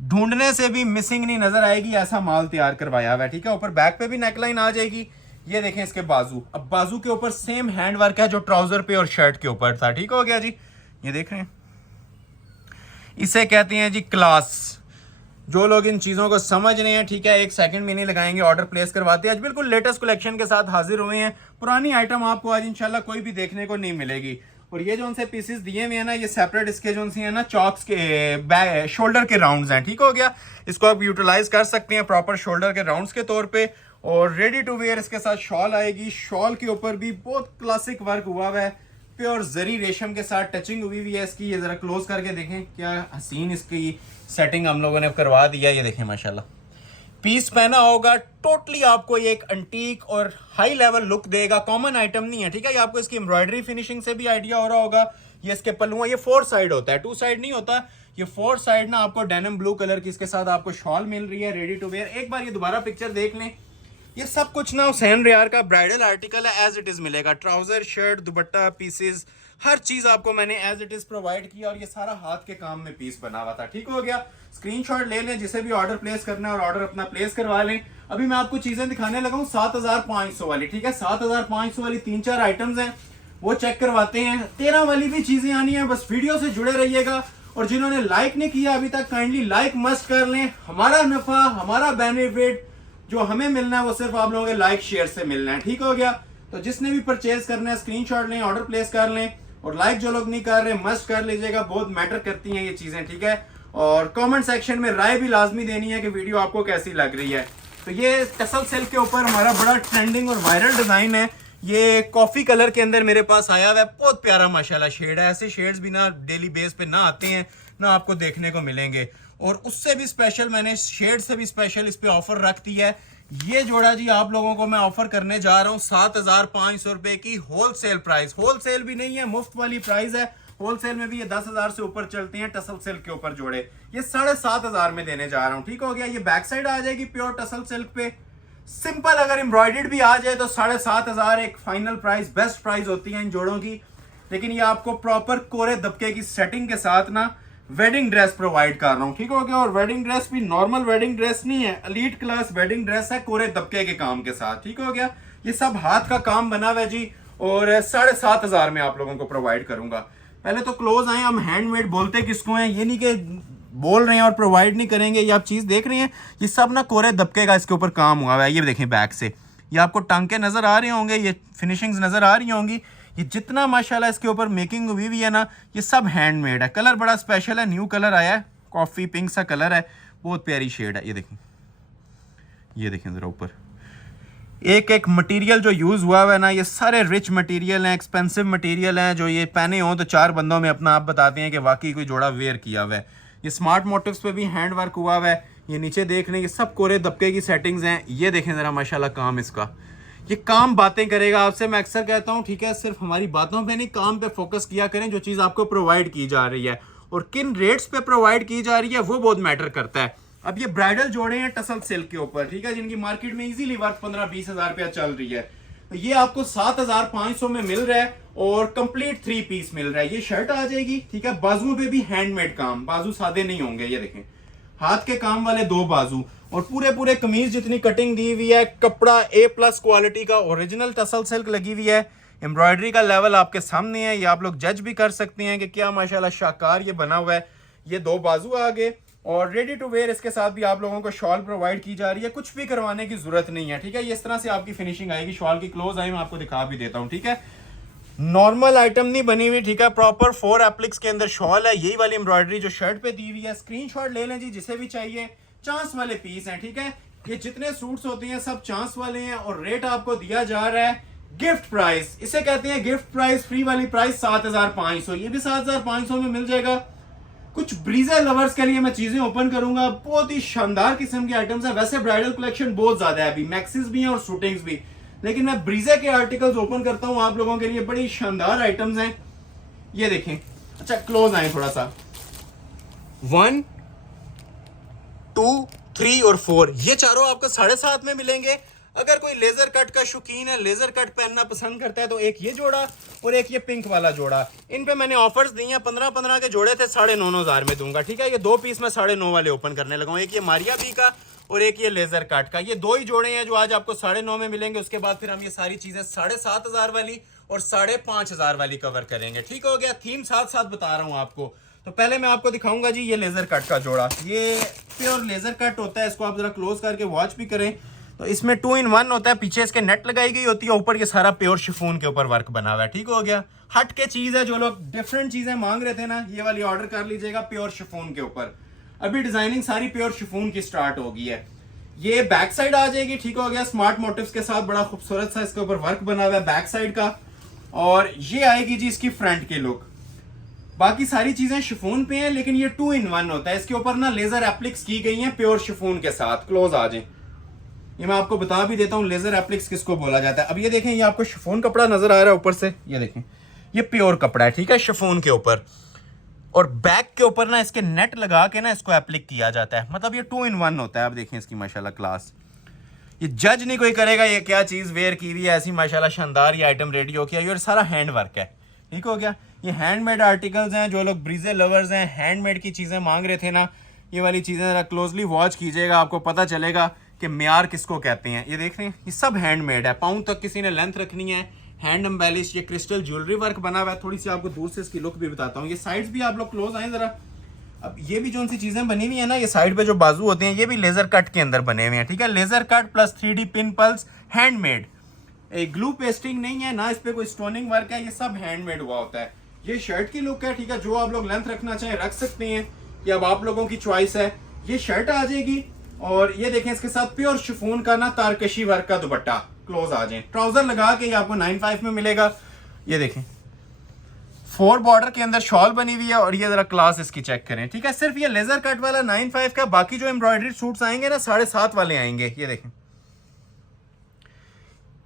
ढूंढने से भी मिसिंग नहीं नजर आएगी, ऐसा माल तैयार करवाया हुआ है, ठीक है। ऊपर बैक पे भी नेकलाइन आ जाएगी। ये देखें इसके बाजू, अब बाजू के ऊपर सेम हैंड वर्क है जो ट्राउजर पे और शर्ट के ऊपर था, ठीक हो गया जी। ये देख रहे हैं, इसे कहते हैं जी क्लास। जो लोग इन चीज़ों को समझ रहे हैं, ठीक है, एक सेकंड भी नहीं लगाएंगे, ऑर्डर प्लेस करवाते हैं। आज बिल्कुल लेटेस्ट कलेक्शन के साथ हाजिर हुए हैं। पुरानी आइटम आपको आज इंशाल्लाह कोई भी देखने को नहीं मिलेगी। और ये जो उनसे पीसेस दिए हुए हैं ना, ये सेपरेट इसके जो उनसे है ना चॉक्स के शोल्डर के राउंड्स हैं, ठीक हो गया। इसको आप यूटिलाइज कर सकते हैं प्रॉपर शोल्डर के राउंड्स के तौर पे। और रेडी टू वेयर इसके साथ शॉल आएगी। शॉल के ऊपर भी बहुत क्लासिक वर्क हुआ हुआ है, प्योर जरी रेशम के साथ टचिंग हुई हुई है इसकी। ये जरा क्लोज करके देखें, क्या हसीन इसकी सेटिंग हम लोगों ने करवा दिया। ये देखें माशाल्लाह, पीस पहना होगा टोटली आपको ये एक अंटीक और हाई लेवल लुक देगा। कॉमन आइटम नहीं है, ठीक है। ये आपको इसकी एम्ब्रॉयडरी फिनिशिंग से भी आइडिया हो रहा होगा। ये इसके पल्लू है, ये 4 साइड होता है, 2 साइड नहीं होता। ये 4 साइड ना आपको डेनिम ब्लू कलर की इसके साथ आपको शॉल मिल रही है रेडी टू वेयर। एक बार ये दोबारा पिक्चर देख लें। ये सब कुछ ना हुसैन रियार का ब्राइडल आर्टिकल है, एज इट इज मिलेगा। ट्राउजर, शर्ट, दुपट्टा, पीसेस, हर चीज आपको मैंने एज इट इज प्रोवाइड किया। और ये सारा हाथ के काम में पीस बना हुआ था, ठीक हो गया। स्क्रीनशॉट ले लें जिसे भी ऑर्डर प्लेस करना है और ऑर्डर अपना प्लेस करवा लें। अभी मैं आपको चीजें दिखाने लगा हूँ 7500 वाली, ठीक है। 7500 वाली 3-4 आइटम्स हैं, वो चेक करवाते हैं। 13 वाली भी चीजें आनी है, बस वीडियो से जुड़े रहिएगा। और जिन्होंने लाइक नहीं किया अभी तक, काइंडली लाइक मस्ट कर लें। हमारा नफा, हमारा बेनिफिट जो हमें मिलना है वो सिर्फ आप लोगों के लाइक शेयर से मिलना है, ठीक हो गया। तो जिसने भी परचेज करना है स्क्रीनशॉट लें, ऑर्डर प्लेस कर लें। और लाइक जो लोग नहीं कर रहे मस्ट कर लीजिएगा, बहुत मैटर करती हैं ये चीजें, ठीक है। और कमेंट सेक्शन में राय भी लाजमी देनी है कि वीडियो आपको कैसी लग रही है। तो ये टसल सिल्क के ऊपर हमारा बड़ा ट्रेंडिंग और वायरल डिजाइन है। ये कॉफी कलर के अंदर मेरे पास आया हुआ है, बहुत प्यारा माशाल्लाह शेड है। ऐसे शेड्स भी ना डेली बेस पे ना आते हैं, ना आपको देखने को मिलेंगे। और उससे भी स्पेशल मैंने शेड से भी स्पेशल इस पे ऑफर रख दी है। ये जोड़ा जी आप लोगों को मैं ऑफर करने जा रहा हूँ 7500 रुपए की होलसेल प्राइस। होलसेल भी नहीं है, मुफ्त वाली प्राइस है। होलसेल में भी ये 10,000 से ऊपर चलते हैं टसल सिल्क के ऊपर जोड़े। ये 7500 में देने जा रहा हूँ, ठीक हो गया। ये बैक साइड आ जाएगी प्योर टसल सिल्क पे। सिंपल अगर एम्ब्रॉयडर्ड भी आ जाए तो 7500 एक फाइनल प्राइस, बेस्ट प्राइस होती है इन जोड़ों की। लेकिन ये आपको प्रॉपर कोरे दबके की सेटिंग के साथ ना वेडिंग ड्रेस प्रोवाइड कर रहा हूँ, ठीक हो गया। और वेडिंग ड्रेस भी नॉर्मल वेडिंग ड्रेस नहीं है, एलीट क्लास वेडिंग ड्रेस है कोरे दबके के काम के साथ, ठीक हो गया। ये सब हाथ का काम बना हुआ है जी। और 7500 में आप लोगों को प्रोवाइड करूंगा। पहले तो क्लोज आए, हम हैंडमेड बोलते किसको हैं, ये नहीं कि बोल रहे हैं और प्रोवाइड नहीं करेंगे। ये आप चीज देख रहे हैं, ये सब ना कोरे दबके का इसके ऊपर काम हुआ है। ये देखें बैक से, ये आपको टांके नजर आ रहे होंगे, ये फिनिशिंग्स नजर आ रही होंगी। ये जितना माशाल्लाह इसके ऊपर मेकिंग हुई हुई है ना, ये सब हैंडमेड है। कलर बड़ा स्पेशल है, न्यू कलर आया है, कॉफी पिंक सा कलर है, बहुत प्यारी शेड है। ये देखें जरा ऊपर, एक एक मटेरियल जो यूज हुआ है ना, ये सारे रिच मटेरियल हैं, एक्सपेंसिव मटेरियल हैं। जो ये पहने हो तो 4 बंदों में अपना आप बताते हैं कि वाकई कोई जोड़ा वेयर किया हुआ है। ये स्मार्ट मोटिव्स पे भी हैंड वर्क हुआ हुआ है। ये नीचे देख लें, ये सब कोरे दबके की सेटिंग्स हैं। ये देखें जरा माशाल्लाह काम इसका, ये काम बातें करेगा आपसे। मैं अक्सर कहता हूँ, ठीक है, सिर्फ हमारी बातों पे नहीं, काम पे फोकस किया करें। जो चीज़ आपको प्रोवाइड की जा रही है और किन रेट्स पे प्रोवाइड की जा रही है वो बहुत मैटर करता है। अब ये ब्राइडल जोड़े हैं टसल सिल्क के ऊपर, ठीक है, जिनकी मार्केट में इजीली वर्थ 15-20 हजार रुपया चल रही है। तो ये आपको 7500 में मिल रहा है और कंप्लीट 3 पीस मिल रहा है। ये शर्ट आ जाएगी, ठीक है। बाजुओं पे भी हैंडमेड काम, बाजू सादे नहीं होंगे। ये देखें, हाथ के काम वाले 2 बाजू और पूरे कमीज जितनी कटिंग दी हुई है। कपड़ा A+ क्वालिटी का ओरिजिनल टसल सिल्क लगी हुई है। एम्ब्रॉयडरी का लेवल आपके सामने है, ये आप लोग जज भी कर सकते हैं कि क्या माशाल्लाह शाकार ये बना हुआ है। ये 2 बाजू आगे और रेडी टू वेयर इसके साथ भी आप लोगों को शॉल प्रोवाइड की जा रही है। कुछ भी करवाने की जरूरत नहीं है, ठीक है। ये इस तरह से आपकी फिनिशिंग आएगी। शॉल की क्लोज आई मैं आपको दिखा भी देता हूँ, ठीक है। नॉर्मल आइटम नहीं बनी हुई, ठीक है, प्रॉपर 4 एप्लिक्स के अंदर शॉल है। यही वाली एम्ब्रॉयडरी जो शर्ट पे दी हुई है। स्क्रीनशॉट ले लें जी जिसे भी चाहिए। चांस वाले पीस हैं, ठीक है। ये जितने सूट्स होते हैं सब चांस वाले हैं और रेट आपको दिया जा रहा है गिफ्ट प्राइस। इसे कहते हैं गिफ्ट प्राइस। फ्री वाली प्राइस 7500, ये भी 7500 में मिल जाएगा। कुछ ब्रीजा लवर्स के लिए मैं चीजें ओपन करूंगा। बहुत ही शानदार किस्म की आइटम्स है। वैसे ब्राइडल कलेक्शन बहुत ज्यादा है अभी, मैक्सिस भी हैं और शूटिंग्स भी, लेकिन मैं ब्रीजा के आर्टिकल्स ओपन करता हूं आप लोगों के लिए। बड़ी शानदार आइटम्स हैं, ये देखें। अच्छा क्लोज आए थोड़ा सा, 1, 2, 3 और 4, ये चारों आपको 7.5 में मिलेंगे। अगर कोई लेजर कट का शौकीन है, लेजर कट पहनना पसंद करता है, तो एक ये जोड़ा और एक ये पिंक वाला जोड़ा, इन पे मैंने ऑफर्स दी हैं। 15-15 के जोड़े थे, 9,500 में दूंगा, ठीक है। ये 2 पीस मैं 9.5 वाले ओपन करने लगा हूँ, एक ये मारिया बी का और एक ये लेजर कट का। ये 2 ही जोड़े हैं जो आज आपको 9.5 में मिलेंगे। उसके बाद फिर हम ये सारी चीजें 7,500 वाली और 5,500 वाली कवर करेंगे, ठीक हो गया। थीम साथ साथ बता रहा हूँ आपको। तो पहले मैं आपको दिखाऊंगा जी ये लेजर कट का जोड़ा। ये प्योर लेजर कट होता है, इसको आप जरा क्लोज करके वॉच भी करें तो इसमें 2 in 1 होता है। पीछे इसके नेट लगाई गई होती है, ऊपर ये सारा प्योर शिफॉन के ऊपर वर्क बना हुआ है, ठीक हो गया। हट के चीज है, जो लोग डिफरेंट चीजें मांग रहे थे ना, ये वाली ऑर्डर कर लीजिएगा प्योर शिफॉन के ऊपर। अभी डिजाइनिंग सारी प्योर शिफॉन की स्टार्ट हो गई है। ये बैक साइड आ जाएगी, ठीक हो गया, स्मार्ट मोटिव्स के साथ। बड़ा खूबसूरत सा इसके ऊपर वर्क बना हुआ है बैक साइड का। और ये आएगी जी इसकी फ्रंट की लुक। बाकी सारी चीजें शिफॉन पे हैं, लेकिन ये 2 in 1 होता है। इसके ऊपर ना लेजर एप्लिक्स की गई हैं प्योर शिफॉन के साथ। क्लोज आ जाए, ये मैं आपको बता भी देता हूँ लेजर एप्लिक्स किसको बोला जाता है। अब ये देखें, ये आपको शिफॉन कपड़ा नजर आ रहा है ऊपर से, ये देखें ये प्योर कपड़ा है, ठीक है, शिफॉन के ऊपर। और बैक के ऊपर ना इसके नेट लगा के ना इसको एप्लिक किया जाता है, मतलब ये 2 in 1 होता है। अब देखें इसकी माशाल्लाह क्लास। ये जज नहीं कोई करेगा ये क्या चीज वेयर की हुई है ऐसी माशाल्लाह शानदार ये आइटम रेडी हो गया। ये सारा हैंड वर्क है, ठीक हो गया। ये हैंडमेड आर्टिकल्स हैं, जो लोग ब्रीजे लवर्स हैं, हैंडमेड की चीजें मांग रहे थे ना, ये वाली चीजें जरा क्लोजली वॉच कीजिएगा, आपको पता चलेगा कि म्यार किसको कहते हैं। ये देख रहे हैं, ये सब हैंडमेड है। पाउंड तक किसी ने लेंथ रखनी है, हैंड एम्बेलिश, ये क्रिस्टल ज्वेलरी वर्क बना हुआ है। थोड़ी सी आपको दूर से इसकी लुक भी बताता हूँ। ये साइड्स भी आप लोग क्लोज आए जरा। अब ये भी जो सी चीजें बनी हुई है ना, ये साइड पे जो बाजू होते हैं, ये भी लेजर कट के अंदर बने हुए हैं, ठीक है। Laser cut plus 3D pin pulse, handmade. एक ग्लू पेस्टिंग नहीं है ना, इस पे कोई स्टोनिंग वर्क है, ये सब हैंडमेड हुआ होता है। ये शर्ट की लुक है, ठीक है। जो आप लोग लेंथ रखना चाहें रख सकते हैं, ये अब आप लोगों की चॉइस है। ये शर्ट आ जाएगी और ये देखें इसके साथ प्योर शिफॉन का ना तारकशी वर्क का दुपट्टा। क्लोज आ जाए, ट्राउजर लगा के ये आपको 9.5 में मिलेगा। ये देखें 4 बॉर्डर के अंदर शॉल बनी हुई है और ये जरा क्लास इसकी चेक करें, ठीक है। सिर्फ ये लेजर कट वाला 9.5 का, बाकी जो एम्ब्रॉयडरी सूट्स आएंगे ना 7.5 वाले आएंगे। ये देखें,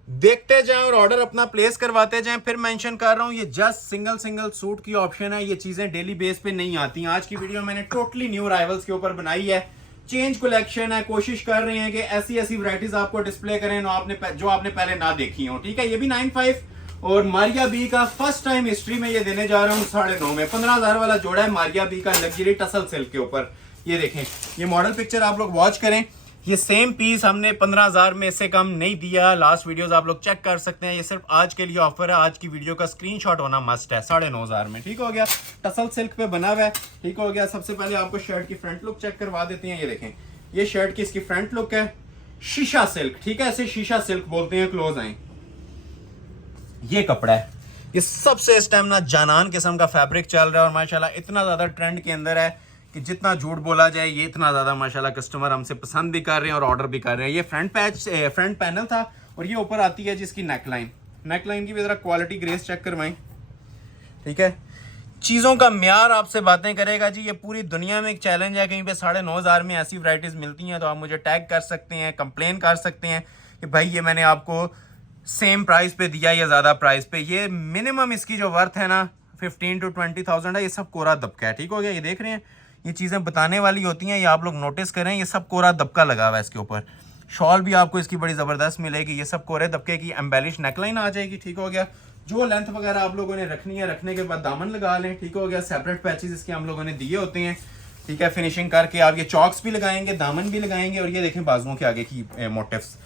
देखते जाएं और ऑर्डर अपना प्लेस करवाते जाएं। फिर मेंशन कर रहा हूं, ये जस्ट सिंगल सूट की ऑप्शन है, ये चीजें डेली बेस पे नहीं आती। आज की वीडियो मैंने टोटली न्यू अराइवल्स के ऊपर बनाई है, चेंज कलेक्शन है। कोशिश कर रहे हैं कि ऐसी वैरायटीज आपको डिस्प्ले करें जो आपने पहले ना देखी हो, ठीक है। ये भी 9.5 और मारिया बी का फर्स्ट टाइम हिस्ट्री में ये देने जा रहा हूँ 9.5 में। 15,000 वाला जोड़ा है मारिया बी का लग्जरी टसल सिल्क के ऊपर। ये देखें, ये मॉडल पिक्चर आप लोग वॉच करें। ये सेम पीस हमने 15,000 में से कम नहीं दिया। लास्ट वीडियोस आप लोग चेक कर सकते हैं। ये सिर्फ आज के लिए ऑफर है, आज की वीडियो का स्क्रीनशॉट होना मस्ट है। 9,500 में, ठीक हो गया। टसल सिल्क पे बना हुआ है, ठीक हो गया। सबसे पहले आपको शर्ट की फ्रंट लुक चेक करवा देते हैं। ये देखें, ये शर्ट की इसकी फ्रंट लुक है, शीशा सिल्क, ठीक है, ऐसे शीशा सिल्क बोलते हैं। क्लोज आए, ये कपड़ा है, ये सबसे इस टाइम ना जानान किस्म का फैब्रिक चल रहा है और माशाल्लाह इतना ज्यादा ट्रेंड के अंदर है कि जितना झूठ बोला जाए, ये इतना ज्यादा माशाल्लाह कस्टमर हमसे पसंद भी कर रहे हैं और ऑर्डर भी कर रहे हैं। ये फ्रंट पैनल था और ये ऊपर आती है जिसकी नेकलाइन की भी जरा क्वालिटी ग्रेस चेक करवाएं, ठीक है। चीज़ों का म्यार आपसे बातें करेगा जी। ये पूरी दुनिया में एक चैलेंज है, कहीं पे 9,500 में ऐसी वैरायटीज मिलती हैं तो आप मुझे टैग कर सकते हैं, कंप्लेन कर सकते हैं कि भाई ये मैंने आपको सेम प्राइस पे दिया या ज़्यादा प्राइस पे। ये मिनिमम इसकी जो वर्थ है ना 15 to 20,000 है। ये सब कोरा दबका है, ठीक हो गया। ये देख रहे हैं, ये चीज़ें बताने वाली होती हैं, ये आप लोग नोटिस करें, ये सब कोरा दबका लगा हुआ है इसके ऊपर। शॉल भी आपको इसकी बड़ी ज़बरदस्त मिलेगी। ये सब कोरे दबके की एम्बेलिश नेकलाइन आ जाएगी, ठीक हो गया। जो लेंथ वगैरह आप लोगों ने रखनी है, रखने के बाद दामन लगा लें, ठीक हो गया। सेपरेट पैचेस इसके हम लोगों ने दिए होते हैं, ठीक है। फिनिशिंग करके आप ये चॉक्स भी लगाएंगे, दामन भी लगाएंगे। और ये देखें बाजुओं के आगे की मोटिव्स,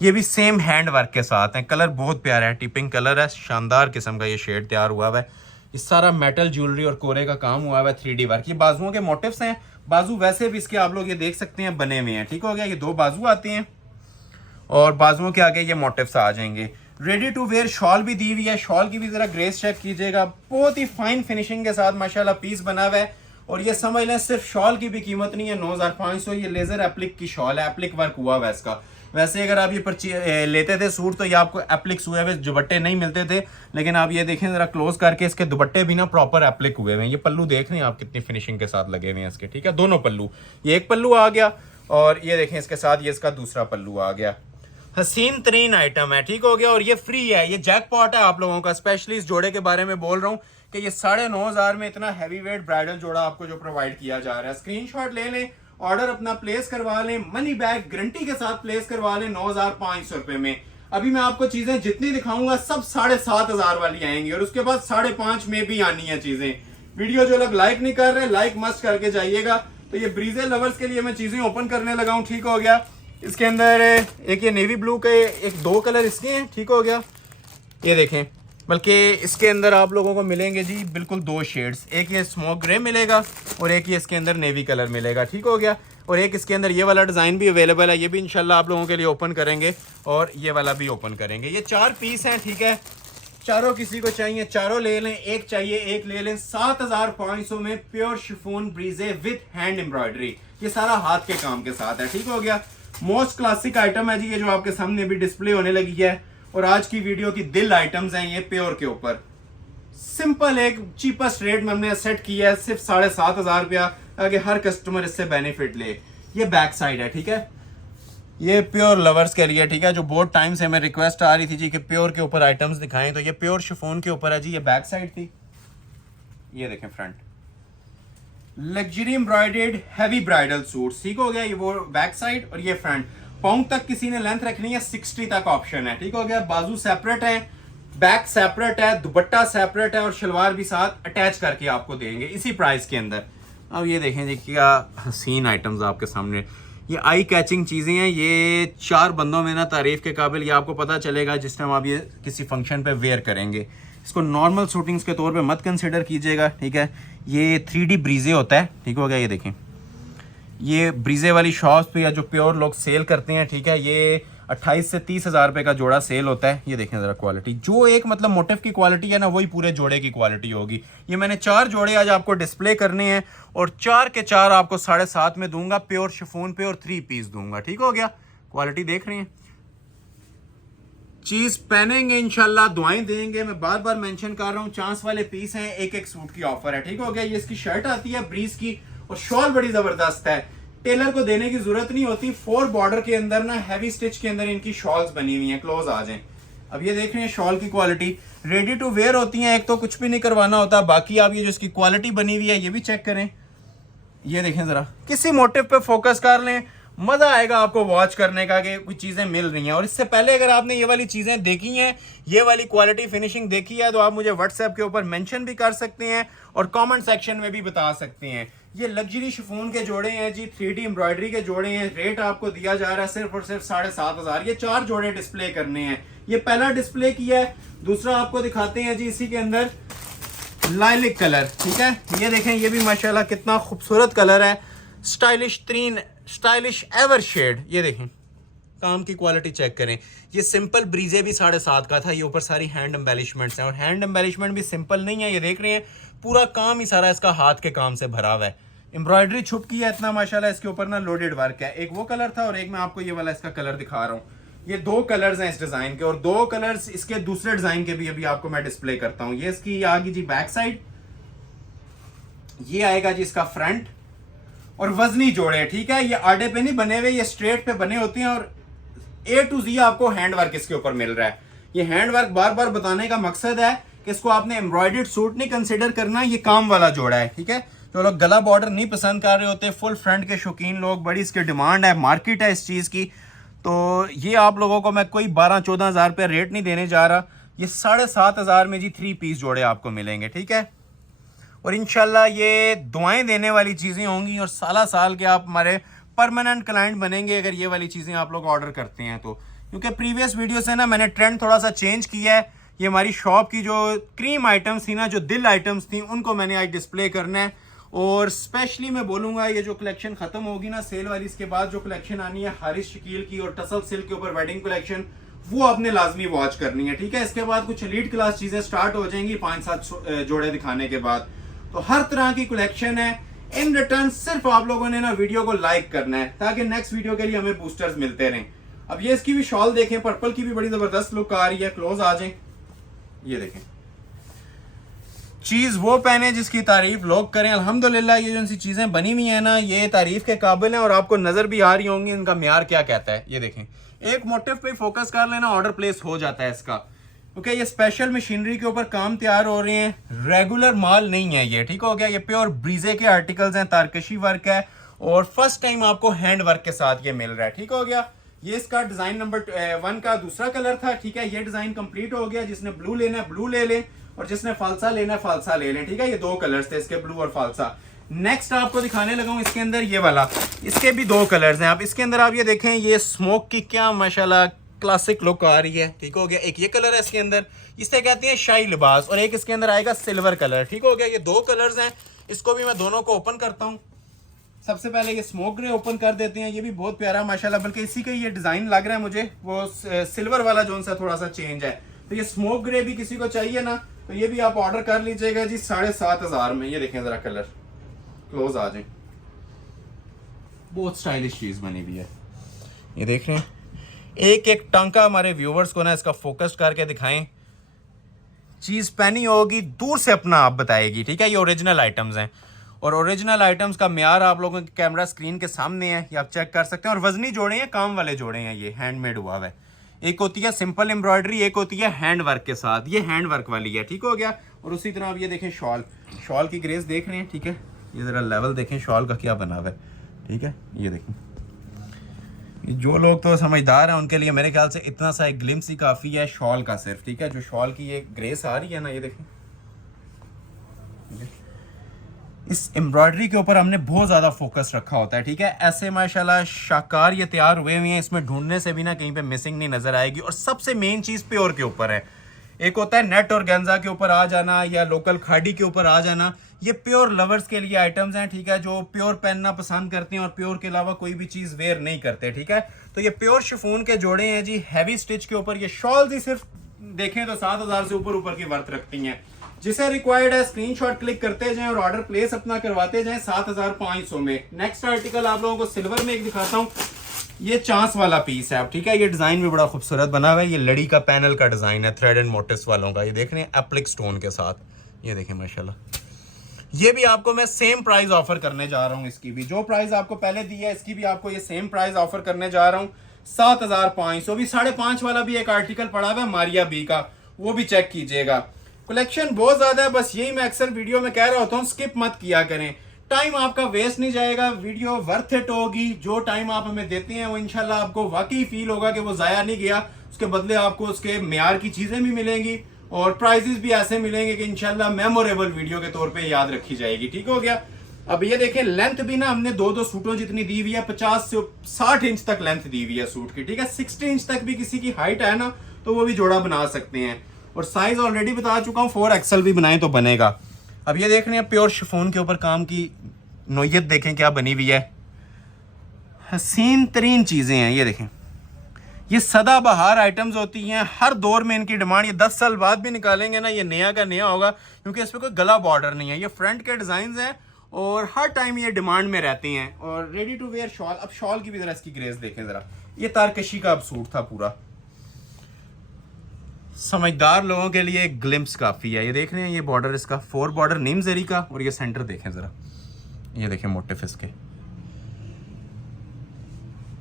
ये भी सेम हैंड वर्क के साथ हैं। कलर बहुत प्यारा है, टिपिंग कलर है, शानदार किस्म का ये शेड तैयार हुआ है। ये सारा मेटल ज्वेलरी और कोरे का काम हुआ है, 3D वर्क। ये बाजुओं के मोटिव्स हैं। बाजू वैसे भी इसके आप लोग ये देख सकते हैं बने हुए हैं, ठीक हो गया। ये 2 बाजू आते हैं और बाजुओं के आगे ये मोटिव्स आ जाएंगे। रेडी टू वेयर शॉल भी दी हुई है, शॉल की भी जरा ग्रेस चेक कीजिएगा। बहुत ही फाइन फिनिशिंग के साथ माशाल्लाह पीस बना हुआ है। और ये समझ लें सिर्फ शॉल की भी कीमत नहीं है 9,500। ये लेजर एप्लिक की शॉल है, एप्लिक वर्क हुआ हुआ है इसका। वैसे अगर आप ये लेते थे सूट तो ये आपको एप्लिक्स हुए हुए दुपट्टे नहीं मिलते थे, लेकिन आप ये देखें जरा क्लोज करके, इसके दुपट्टे भी ना प्रॉपर एप्लिक हुए हुए हैं। ये पल्लू देख रहे हैं आप कितनी फिनिशिंग के साथ लगे हुए हैं इसके, ठीक है। दोनों पल्लू, ये एक पल्लू आ गया और ये देखें इसके साथ ये इसका दूसरा पल्लू आ गया। हसीन तरीन आइटम है, ठीक हो गया। और ये फ्री है, ये जैकपॉट है आप लोगों का। स्पेशली इस जोड़े के बारे में बोल रहा हूँ कि ये 9,500 में इतना हैवी वेट ब्राइडल जोड़ा आपको जो प्रोवाइड किया जा रहा है। स्क्रीनशॉट ले लें ऑर्डर अपना प्लेस करवा लें, मनी बैक गारंटी के साथ प्लेस करवा लें 9,500 रुपए में। अभी मैं आपको चीजें जितनी दिखाऊंगा सब 7,500 वाली आएंगी और उसके बाद 5.5 में भी आनी है चीजें। वीडियो जो लोग लाइक नहीं कर रहे, लाइक मस्ट करके जाइएगा। तो ये ब्रीजे लवर्स के लिए मैं चीजें ओपन करने लगा हूं, ठीक हो गया। इसके अंदर एक ये नेवी ब्लू के एक 2 कलर इसके हैं, ठीक हो गया। ये देखें, बल्कि इसके अंदर आप लोगों को मिलेंगे जी बिल्कुल 2 शेड्स, एक ये स्मोक ग्रे मिलेगा और एक ये इसके अंदर नेवी कलर मिलेगा, ठीक हो गया। और एक इसके अंदर ये वाला डिज़ाइन भी अवेलेबल है, ये भी इंशाल्लाह आप लोगों के लिए ओपन करेंगे और ये वाला भी ओपन करेंगे। ये 4 पीस हैं, ठीक है। चारों किसी को चाहिए चारों ले लें, एक चाहिए एक ले लें। 7,500 में प्योर शिफॉन ब्रीजे विद हैंड एम्ब्रॉयडरी, ये सारा हाथ के काम के साथ है, ठीक हो गया। मोस्ट क्लासिक आइटम है जी ये, जो आपके सामने भी डिस्प्ले होने लगी है। और आज की वीडियो की दिल आइटम्स हैं ये प्योर के ऊपर। सिंपल एक चीपेस्ट रेट में हमने सेट किया है, सिर्फ 7,500 रुपया, ताकि हर कस्टमर इससे बेनिफिट ले। ये बैक साइड है, ठीक है। ये प्योर लवर्स के लिए, ठीक है, जो बहुत टाइम से हमें रिक्वेस्ट आ रही थी जी कि प्योर के ऊपर आइटम्स दिखाएं, तो ये प्योर शिफॉन के ऊपर है जी। ये बैक साइड थी, ये देखें front, luxury embroidered heavy bridal suit, ठीक हो गया। ये वो बैक साइड और ये फ्रंट। पाउंड तक किसी ने लेंथ रखनी है, 60 तक ऑप्शन है, ठीक हो गया। बाजू सेपरेट है, बैक सेपरेट है, दुपट्टा सेपरेट है और शलवार भी साथ अटैच करके आपको देंगे इसी प्राइस के अंदर। अब ये देखें जी क्या हसीन आइटम्स आपके सामने, ये आई कैचिंग चीज़ें हैं। ये 4 बंदों में ना तारीफ के काबिल, ये आपको पता चलेगा जिस टाइम आप ये किसी फंक्शन पे वेयर करेंगे। इसको नॉर्मल शूटिंग्स के तौर पे मत कंसिडर कीजिएगा, ठीक है। ये 3D ब्रीजे होता है, ठीक हो गया। ये देखें, ये ब्रीजे वाली शॉप्स पे या जो प्योर लोग सेल करते हैं, ठीक है, ये 28 से 30,000 रुपये का जोड़ा सेल होता है। ये देखें ज़रा क्वालिटी, जो एक मतलब मोटिव की क्वालिटी है ना, वही पूरे जोड़े की क्वालिटी होगी। ये मैंने 4 जोड़े आज आपको डिस्प्ले करने हैं और 4 के 4 आपको 7.5 में दूंगा, प्योर शिफॉन पे, और 3 पीस दूंगा, ठीक हो गया। क्वालिटी देख रहे हैं, चीज पहनेंगे इंशाल्लाह, दुआएं देंगे। मैं बार बार मेंशन कर रहा हूँ, चांस वाले पीस हैं, एक सूट की ऑफर है, ठीक हो गया। ये इसकी शर्ट आती है ब्रीज की और शॉल बड़ी जबरदस्त है, टेलर को देने की जरूरत नहीं होती। 4 बॉर्डर के अंदर ना हैवी स्टिच के अंदर इनकी शॉल्स बनी हुई हैं। क्लोज आ जाएं, अब ये देख रहे हैं शॉल की क्वालिटी, रेडी टू वेयर होती हैं। एक तो कुछ भी नहीं करवाना होता, बाकी आप ये जो इसकी क्वालिटी बनी हुई है ये भी चेक करें। ये देखें जरा, किसी मोटिव पे फोकस कर लें, मजा आएगा आपको वॉच करने का कि कुछ चीजें मिल रही हैं। और इससे पहले अगर आपने ये वाली चीजें देखी हैं, ये वाली क्वालिटी फिनिशिंग देखी है, तो आप मुझे व्हाट्सएप के ऊपर मेंशन भी कर सकते हैं और कमेंट सेक्शन में भी बता सकते हैं। ये लग्जरी शिफॉन के जोड़े हैं जी, 3D एम्ब्रॉयडरी के जोड़े हैं। रेट आपको दिया जा रहा है सिर्फ और सिर्फ 7,500। ये 4 जोड़े डिस्प्ले करने हैं, ये पहला डिस्प्ले किया है। दूसरा आपको दिखाते हैं जी, इसी के अंदर लाइलिक कलर, ठीक है। ये देखें, ये भी माशाल्लाह कितना खूबसूरत कलर है, स्टाइलिश एवर शेड। ये देखें, काम की क्वालिटी चेक करें। ये सिंपल ब्रीजे भी 7.5 का था, ये ऊपर सारी हैंड एम्बेलिशमेंट्स हैं और हैंड एम्बेलिशमेंट भी सिंपल नहीं है। ये देख रहे हैं, पूरा काम ही सारा इसका हाथ के काम से भरा हुआ है। एम्ब्रॉयडरी छुप की है इतना माशाल्लाह, इसके ऊपर ना लोडेड वर्क है। एक वो कलर था और एक मैं आपको ये वाला इसका कलर दिखा रहा हूँ। ये 2 कलर्स हैं इस डिजाइन के और 2 कलर्स इसके दूसरे डिजाइन के भी अभी आपको मैं डिस्प्ले करता हूँ। ये इसकी आ गई जी बैक साइड, ये आएगा जी इसका फ्रंट, और वजनी जोड़े, ठीक है। ये आड़े पे नहीं बने हुए, ये स्ट्रेट पे बने होते हैं और A to Z आपको हैंड वर्क इसके ऊपर मिल रहा है। ये हैंड वर्क बार बार बताने का मकसद है कि इसको आपने एम्ब्रॉयडर्ड सूट नहीं कंसिडर करना, ये काम वाला जोड़ा है, ठीक है। जो लोग गला बॉर्डर नहीं पसंद कर रहे होते, फुल फ्रंट के शौकीन लोग, बड़ी इसकी डिमांड है, मार्केट है इस चीज़ की, तो ये आप लोगों को मैं कोई 12-14 हज़ार रुपये रेट नहीं देने जा रहा। ये 7,500 में जी 3 पीस जोड़े आपको मिलेंगे, ठीक है। और इंशाल्लाह ये दुआएं देने वाली चीज़ें होंगी और साल के आप हमारे परमानेंट क्लाइंट बनेंगे अगर ये वाली चीज़ें आप लोग ऑर्डर करते हैं तो। क्योंकि प्रीवियस वीडियो से ना मैंने ट्रेंड थोड़ा सा चेंज किया है। ये हमारी शॉप की जो क्रीम आइटम्स थी ना, जो दिल आइटम्स थी, उनको मैंने आज डिस्प्ले करना है। और स्पेशली मैं बोलूँगा, ये जो कलेक्शन ख़त्म होगी ना सेल वाली, इसके बाद जो कलेक्शन आनी है हारिस शकील की और टसल सिल्क के ऊपर वेडिंग कलेक्शन, वो आपने लाजमी वॉच करनी है, ठीक है। इसके बाद कुछ एलीट क्लास चीज़ें स्टार्ट हो जाएंगी 5-7 जोड़े दिखाने के बाद। तो हर तरह की कलेक्शन है। इन रिटर्न सिर्फ आप लोगों ने ना वीडियो को लाइक करना है ताकि नेक्स्ट वीडियो के लिए हमें बूस्टर्स मिलते रहें। अब ये इसकी भी शॉल देखें, पर्पल की भी बड़ी जबरदस्त लुक आ रही है। क्लोज आ जाएं, ये देखें, चीज वो पहने जिसकी तारीफ लोग करें। अल्हम्दुलिल्लाह ये जो सी चीजें बनी हुई है ना, ये तारीफ के काबिल हैं और आपको नजर भी आ रही होंगी इनका म्यार क्या कहता है। ये देखें, एक मोटिव पे फोकस कर लेना, ऑर्डर प्लेस हो जाता है इसका, क्योंकि ये स्पेशल मशीनरी के ऊपर काम तैयार हो रहे हैं, रेगुलर माल नहीं है ये, ठीक हो गया। ये प्योर ब्रीजे के आर्टिकल्स हैं, तारकशी वर्क है और फर्स्ट टाइम आपको हैंड वर्क के साथ ये मिल रहा है। ठीक हो गया, ये इसका डिजाइन नंबर 1 का दूसरा कलर था। ठीक है, ये डिजाइन कंप्लीट हो गया। जिसने ब्लू लेना है ब्लू ले लें, और जिसने फालसा लेना है फालसा ले लें। ठीक है, ये 2 कलर्स थे इसके, ब्लू और फालसा। नेक्स्ट आपको दिखाने लगा हूं इसके अंदर ये वाला, इसके भी 2 कलर्स हैं। आप इसके अंदर आप ये देखें, ये स्मोक की क्या माशाल्लाह क्लासिक लुक आ रही है। ठीक हो गया, एक ये कलर है इसके अंदर, इसे कहते हैं शाही लिबास, और एक इसके अंदर आएगा सिल्वर कलर। ठीक हो गया, ये 2 कलर्स हैं। इसको भी मैं दोनों को ओपन करता हूँ। सबसे पहले ये स्मोक ग्रे ओपन कर देते हैं। ये भी बहुत प्यारा माशाल्लाह, बल्कि इसी का ये डिजाइन लग रहा है मुझे, वो सिल्वर वाला जो सा थोड़ा सा चेंज है। तो ये स्मोक ग्रे भी किसी को चाहिए ना, तो ये भी आप ऑर्डर कर लीजिएगा जी 7,500 में। ये देखें जरा कलर, क्लोज आ जाए, बहुत स्टाइलिश चीज बनी हुई है। ये देख रहे हैं, एक एक टांका हमारे व्यूवर्स को ना इसका फोकस करके दिखाएं। चीज पहनी होगी दूर से अपना आप बताएगी। ठीक है, ये ओरिजिनल आइटम्स हैं, और ओरिजिनल आइटम्स का म्यार आप लोगों के कैमरा स्क्रीन के सामने है, ये आप चेक कर सकते हैं। और वजनी जोड़े हैं, काम वाले जोड़े हैं, ये हैंडमेड हुआ हुआ है। एक होती है सिंपल एम्ब्रॉयडरी, एक होती है हैंड वर्क के साथ, ये हैंड वर्क वाली है। ठीक हो गया, और उसी तरह आप ये देखें शॉल की ग्रेस देख रहे हैं। ठीक है, ये जरा लेवल देखें शॉल का क्या बना हुआ है। ठीक है, ये देखें, जो लोग तो समझदार हैं उनके लिए मेरे ख्याल से इतना सा एक ग्लिम्स ही काफ़ी है शॉल का सिर्फ। ठीक है, जो शॉल की ये ग्रेस आ रही है ना, ये देखें, इस एम्ब्रॉयडरी के ऊपर हमने बहुत ज़्यादा फोकस रखा होता है। ठीक है, ऐसे माशाल्लाह शाकार ये तैयार हुए हुए हैं, इसमें ढूंढने से भी ना कहीं पे मिसिंग नहीं नज़र आएगी। और सबसे मेन चीज़ प्योर के ऊपर है। एक होता है नेट और गेंजा के ऊपर आ जाना, या लोकल खाड़ी के ऊपर आ जाना, ये प्योर लवर्स के लिए आइटम्स हैं। ठीक है, जो प्योर पहनना पसंद करते हैं और प्योर के अलावा कोई भी चीज़ वेयर नहीं करते। ठीक है, तो ये प्योर शिफॉन के जोड़े हैं जी, हैवी स्टिच के ऊपर। ये शॉल ही सिर्फ देखें तो 7,000 से ऊपर की वर्थ रखती हैं। जिसे रिक्वायर्ड है स्क्रीनशॉट क्लिक करते जाएं और ऑर्डर प्लेस अपना करवाते जाएं 7,500 में। नेक्स्ट आर्टिकल आप लोगों को सिल्वर में एक दिखाता हूं, ये चांस वाला पीस है। अब ठीक है, ये डिजाइन भी बड़ा खूबसूरत बना हुआ है। ये लड़ी का पैनल का डिजाइन है, थ्रेड एंड मोटिव्स वालों का। ये देख रहे हैं एप्लिक स्टोन के साथ, ये देखें माशाल्लाह। ये भी आपको मैं सेम प्राइस ऑफर करने जा रहा हूँ। इसकी भी जो प्राइस आपको पहले दी है, इसकी भी आपको ये सेम प्राइस ऑफर करने जा रहा हूँ 7,500। भी 5.5 वाला भी एक आर्टिकल पड़ा हुआ है मारिया बी का, वो भी चेक कीजिएगा। कलेक्शन बहुत ज्यादा है, बस यही मैं अक्सर वीडियो में कह रहा होता हूँ, स्किप मत किया करें। टाइम आपका वेस्ट नहीं जाएगा, वीडियो वर्थ इट होगी। जो टाइम आप हमें देते हैं वो इंशाल्लाह आपको वाकई फील होगा कि वो जाया नहीं गया। उसके बदले आपको उसके म्यार की चीजें भी मिलेंगी और प्राइजेस भी ऐसे मिलेंगे कि इंशाल्लाह मेमोरेबल वीडियो के तौर पे याद रखी जाएगी। ठीक हो गया, अब ये देखें लेंथ भी ना हमने 2-2 सूटों जितनी दी हुई है, 50 से 60 इंच तक लेंथ दी हुई है सूट की। ठीक है, 60 इंच तक भी किसी की हाइट है ना तो वो भी जोड़ा बना सकते हैं। और साइज ऑलरेडी बता चुका हूँ, 4XL भी बनाए तो बनेगा। अब ये देख रहे हैं प्योर शिफॉन के ऊपर काम की नोयत देखें क्या बनी हुई है, हसीन तरीन चीजें हैं। ये देखें, ये सदाबहार आइटम्स होती हैं, हर दौर में इनकी डिमांड। ये 10 साल बाद भी निकालेंगे ना, ये नया का नया होगा, क्योंकि इस पर कोई गला बॉर्डर नहीं है। ये फ्रंट के डिजाइन हैं और हर टाइम ये डिमांड में रहती हैं। और रेडी टू वेयर शॉल, अब शॉल की भी जरा इसकी ग्रेस देखें जरा, ये तारकशी का अब सूट था पूरा। समझदार लोगों के लिए एक ग्लिम्स काफी है। ये देख रहे हैं, ये बॉर्डर इसका 4 बॉर्डर नीम जरी का, और ये सेंटर देखें जरा, ये देखें मोटिफ इसके।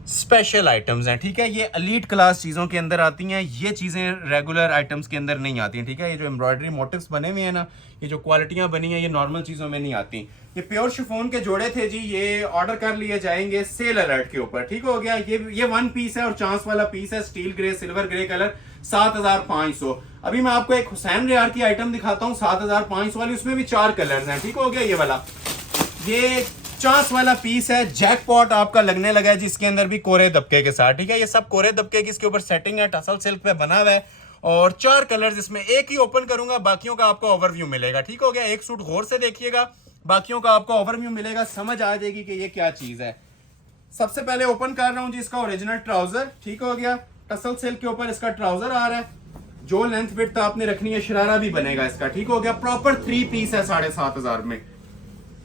स्पेशल आइटम्स हैं। ठीक है, ये एलीट क्लास चीज़ों के अंदर आती हैं, ये चीज़ें रेगुलर आइटम्स के अंदर नहीं आती हैं। ठीक है, ये जो एम्ब्रॉयडरी मोटिव्स बने हुए हैं ना, ये जो क्वालिटियां बनी हैं, ये नॉर्मल चीज़ों में नहीं आती। ये प्योर शिफॉन के जोड़े थे जी, ये ऑर्डर कर लिए जाएंगे सेल अलर्ट के ऊपर। ठीक हो गया, ये 1 पीस है और चांस वाला पीस है, steel grey silver grey colour, 7,500। अभी मैं आपको एक हुसैन रियार की आइटम दिखाता हूँ 7,500 वाली, उसमें भी 4 कलर्स हैं। ठीक हो गया, ये वाला ये चांस वाला पीस है, जैकपॉट आपका लगने लगा है जिसके अंदर भी कोरे दबके के साथ। ठीक है, ये सब कोरे दबके की इसके ऊपर सेटिंग है, टसल सिल्क पे बना हुआ है, और 4 कलर्स इसमें। एक ही ओपन करूंगा, बाकियों का आपको ओवरव्यू मिलेगा। ठीक हो गया, एक सूट गौर से देखिएगा, बाकियों का आपको ओवरव्यू मिलेगा, समझ आ जाएगी कि ये क्या चीज है। सबसे पहले ओपन कर रहा हूं जी इसका ओरिजिनल ट्राउजर। ठीक हो गया, टसल सिल्क के ऊपर इसका ट्राउजर आ रहा है, जो लेंथ विड्थ आपने रखनी है, शरारा भी बनेगा इसका। ठीक हो गया, प्रॉपर 3 पीस है 7,500 में।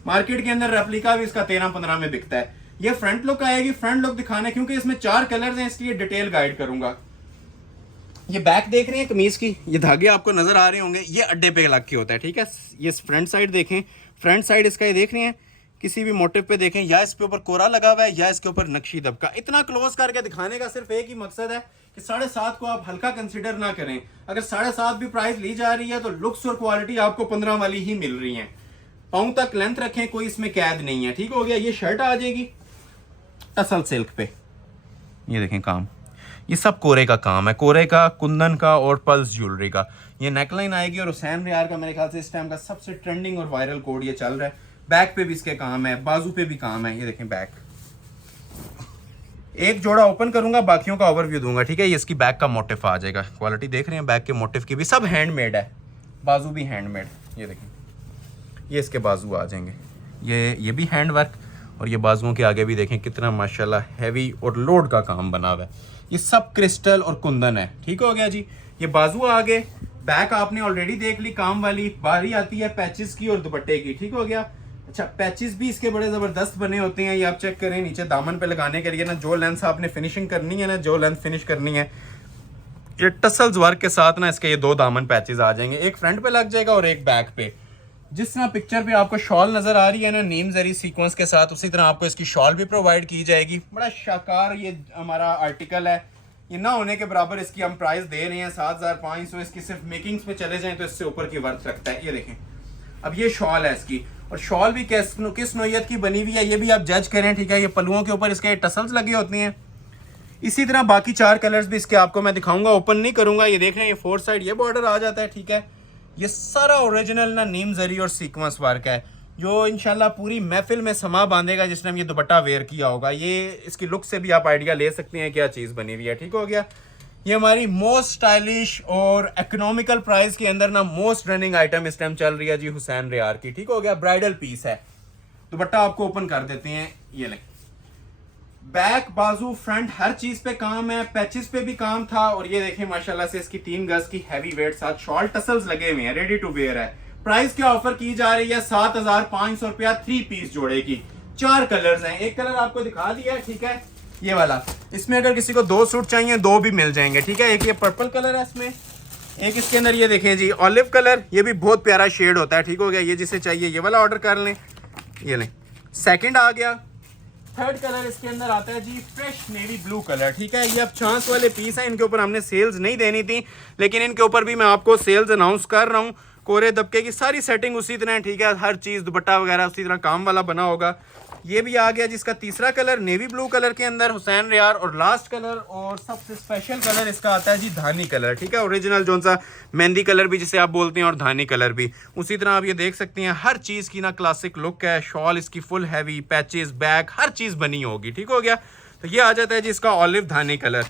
मार्केट के अंदर रेप्लिका भी इसका 13-15 में बिकता है। ये फ्रंट लुक आएगी, फ्रंट लुक दिखाने, क्योंकि इसमें 4 कलर्स हैं इसलिए डिटेल गाइड करूंगा। ये बैक देख रहे हैं कमीज की, ये धागे आपको नजर आ रहे होंगे, ये अड्डे पे लग के होता है। ठीक है, ये फ्रंट साइड देखें, फ्रंट साइड इसका ये देख रहे हैं, किसी भी मोटिव पे देखें, या इस पे ऊपर कोरा लगा हुआ है या इसके ऊपर नक्शी दबका। इतना क्लोज करके दिखाने का सिर्फ एक ही मकसद है कि 7.5 को आप हल्का कंसिडर ना करें। अगर 7.5 भी प्राइस ली जा रही है तो लुक्स और क्वालिटी आपको 15 वाली ही मिल रही है। पाँव तक लेंथ रखें, कोई इसमें कैद नहीं है। ठीक हो गया। ये शर्ट आ जाएगी टसल सिल्क पे, ये देखें काम, ये सब कोरे का काम है, कोरे का, कुंदन का और पल्स ज्वेलरी का। ये नेकलाइन आएगी और हुसैन रियार का मेरे ख्याल से इस टाइम का सबसे ट्रेंडिंग और वायरल कोड ये चल रहा है। बैक पे भी इसके काम है, बाजू पे भी काम है। ये देखें बैक, एक जोड़ा ओपन करूंगा, बाकियों का ओवरव्यू दूंगा। ठीक है, ये इसकी बैक का मोटिव आ जाएगा। क्वालिटी देख रहे हैं बैक के मोटिव की भी, सब हैंडमेड है, बाजू भी हैंडमेड। ये देखें, ये इसके बाजू आ जाएंगे, ये भी हैंड वर्क, और ये बाजुओं के आगे भी देखें कितना माशाल्लाह हैवी और लोड का काम बना हुआ है। ये सब क्रिस्टल और कुंदन है। ठीक हो गया जी। ये बाजू आ गए, बैक आपने ऑलरेडी देख ली काम वाली। बारी आती है पैचेस की और दुपट्टे की। ठीक हो गया। अच्छा, पैचेस भी इसके बड़े ज़बरदस्त बने होते हैं, ये आप चेक करें। नीचे दामन पे लगाने के लिए ना, जो लेंथ आपने फिनिशिंग करनी है ना, जो लेंथ फिनिश करनी है, ये टसल्स वर्क के साथ ना इसके ये दो दामन पैचेस आ जाएंगे, एक फ्रंट पे लग जाएगा और एक बैक पे। जिस तरह पिक्चर पे आपको शॉल नजर आ रही है ना नीम जरी सीक्वेंस के साथ, उसी तरह आपको इसकी शॉल भी प्रोवाइड की जाएगी। बड़ा शानदार ये हमारा आर्टिकल है। ये ना होने के बराबर इसकी हम प्राइस दे रहे हैं 7500। इसकी सिर्फ मेकिंग्स पे चले जाएं तो इससे ऊपर की वर्थ रखता है। ये देखें, अब ये शॉल है इसकी, और शॉल भी किस नोयत की बनी हुई है ये भी आप जज करें। ठीक है, ये पल्लुओं के ऊपर इसके टसल्स लगे होती हैं। इसी तरह बाकी 4 कलर्स भी इसके आपको मैं दिखाऊंगा, ओपन नहीं करूंगा। ये देख रहे हैं, ये 4 साइड ये बॉर्डर आ जाता है। ठीक है, ये सारा ओरिजिनल ना नीम जरी और सीक्वेंस वर्क है, जो इंशाल्लाह पूरी महफिल में समा बांधेगा जिसने हम ये दुपट्टा वेयर किया होगा। ये इसकी लुक से भी आप आइडिया ले सकते हैं क्या चीज़ बनी हुई है। ठीक हो गया। ये हमारी मोस्ट स्टाइलिश और इकोनॉमिकल प्राइस के अंदर ना मोस्ट रनिंग आइटम इस टाइम चल रही है जी, हुसैन रियार की। ठीक हो गया। ब्राइडल पीस है। दुपट्टा आपको ओपन कर देते हैं। ये लें, बैक, बाजू, फ्रंट हर चीज पे काम है, पैचेस पे भी काम था। और ये देखें माशाल्लाह से इसकी 3 गज की हैवी वेट साथ शॉल टसल्स लगे हुए हैं, रेडी टू वेयर है। प्राइस क्या ऑफर की जा रही है? 7500 रुपया 3 पीस जोड़े की। 4 कलर्स हैं, एक कलर आपको दिखा दिया है। ठीक है, ये वाला। इसमें अगर किसी को 2 सूट चाहिए 2 भी मिल जाएंगे। ठीक है, एक ये पर्पल कलर है इसमें, एक इसके अंदर ये देखें जी ऑलिव कलर, ये भी बहुत प्यारा शेड होता है। ठीक हो गया। ये जिसे चाहिए ये वाला ऑर्डर कर लें। ये लें, सेकंड आ गया। थर्ड कलर इसके अंदर आता है जी फ्रेश नेवी ब्लू कलर। ठीक है, ये अब चांस वाले पीस हैं, इनके ऊपर हमने सेल्स नहीं देनी थी, लेकिन इनके ऊपर भी मैं आपको सेल्स अनाउंस कर रहा हूँ। कोरे दबके की सारी सेटिंग उसी तरह है। ठीक है, हर चीज़ दुपट्टा वगैरह उसी तरह काम वाला बना होगा। ये भी आ गया जिसका तीसरा कलर नेवी ब्लू कलर के अंदर हुसैन रियार, और लास्ट कलर और सबसे स्पेशल कलर इसका आता है जी धानी कलर। ठीक है, ओरिजिनल जो सा मेहंदी कलर भी जिसे आप बोलते हैं और धानी कलर भी उसी तरह आप ये देख सकते हैं। हर चीज़ की ना क्लासिक लुक है। शॉल इसकी फुल हैवी, पैचेस, बैक, हर चीज़ बनी होगी। ठीक हो गया। तो ये आ जाता है जी इसका ऑलिव धानी कलर।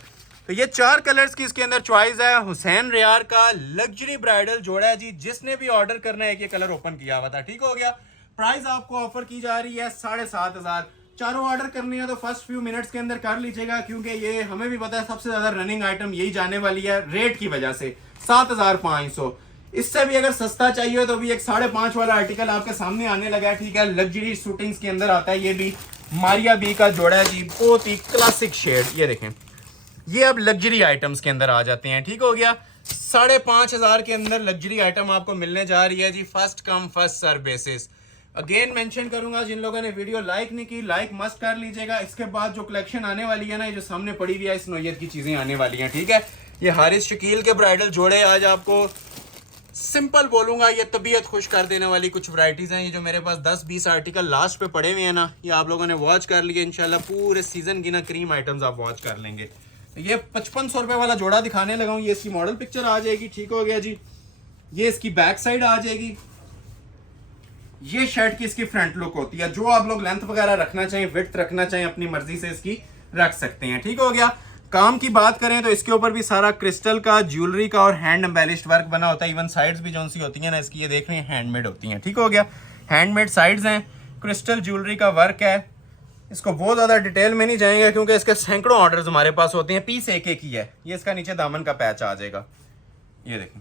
तो ये 4 कलर्स की इसके अंदर चॉइस है। हुसैन रियार का लग्जरी ब्राइडल जोड़ा है जी, जिसने भी ऑर्डर करना है ये कलर ओपन किया हुआ था। ठीक हो गया। प्राइस आपको ऑफर की जा रही है 7500। चारों ऑर्डर करनी है तो फर्स्ट फ्यू मिनट्स के अंदर कर लीजिएगा, क्योंकि ये हमें भी पता है सबसे ज्यादा रनिंग आइटम यही जाने वाली है रेट की वजह से। 7500। इससे भी अगर सस्ता चाहिए तो भी एक 5.5 वाला आर्टिकल आपके सामने आने लगा है। ठीक है, लग्जरी शूटिंग्स के अंदर आता है। ये भी मारिया बी का जोड़ा है जी, बहुत ही क्लासिक शेड। ये देखें, ये अब लग्जरी आइटम्स के अंदर आ जाते हैं। ठीक हो गया। 5500 के अंदर लग्जरी आइटम आपको मिलने जा रही है जी, first come first serve basis. Again mention करूंगा, जिन लोगों ने वीडियो लाइक नहीं की, लाइक मस्ट कर लीजिएगा। इसके बाद जो कलेक्शन आने वाली है ना, ये जो सामने पड़ी हुई है, इस नोयत की चीजें आने वाली हैं। ठीक है, ये हारिस शकील के ब्राइडल जोड़े आज आपको सिंपल बोलूंगा, ये तबीयत खुश कर देने वाली कुछ वैरायटीज हैं। ये जो मेरे पास 10-20 आर्टिकल लास्ट पे पड़े हुए हैं ना, ये आप लोगों ने वॉच कर लिए। इंशाल्लाह पूरे सीजन की ना क्रीम आइटम्स आप वॉच कर लेंगे। ये 5500 रुपए वाला जोड़ा दिखाने लगा हूँ। ये इसकी मॉडल पिक्चर आ जाएगी। ठीक हो गया जी। ये इसकी बैक साइड आ जाएगी। ये शर्ट की इसकी फ्रंट लुक होती है। जो आप लोग लेंथ वगैरह रखना चाहें, विड्थ रखना चाहें, अपनी मर्जी से इसकी रख सकते हैं। ठीक हो गया। काम की बात करें तो इसके ऊपर भी सारा क्रिस्टल का, ज्वेलरी का और हैंड एम्बेलिश्ड वर्क बना होता है। इवन साइड्स भी जो सी होती है ना इसकी, ये देख रहे हैं, हैंडमेड होती हैं। ठीक हो गया। हैंडमेड साइड्स हैं, क्रिस्टल ज्वेलरी का वर्क है। इसको बहुत ज़्यादा डिटेल में नहीं जाएंगे क्योंकि इसके सैकड़ों ऑर्डर्स हमारे पास होते हैं। पीस एक ही है। ये इसका नीचे दामन का पैच आ जाएगा। ये देखें,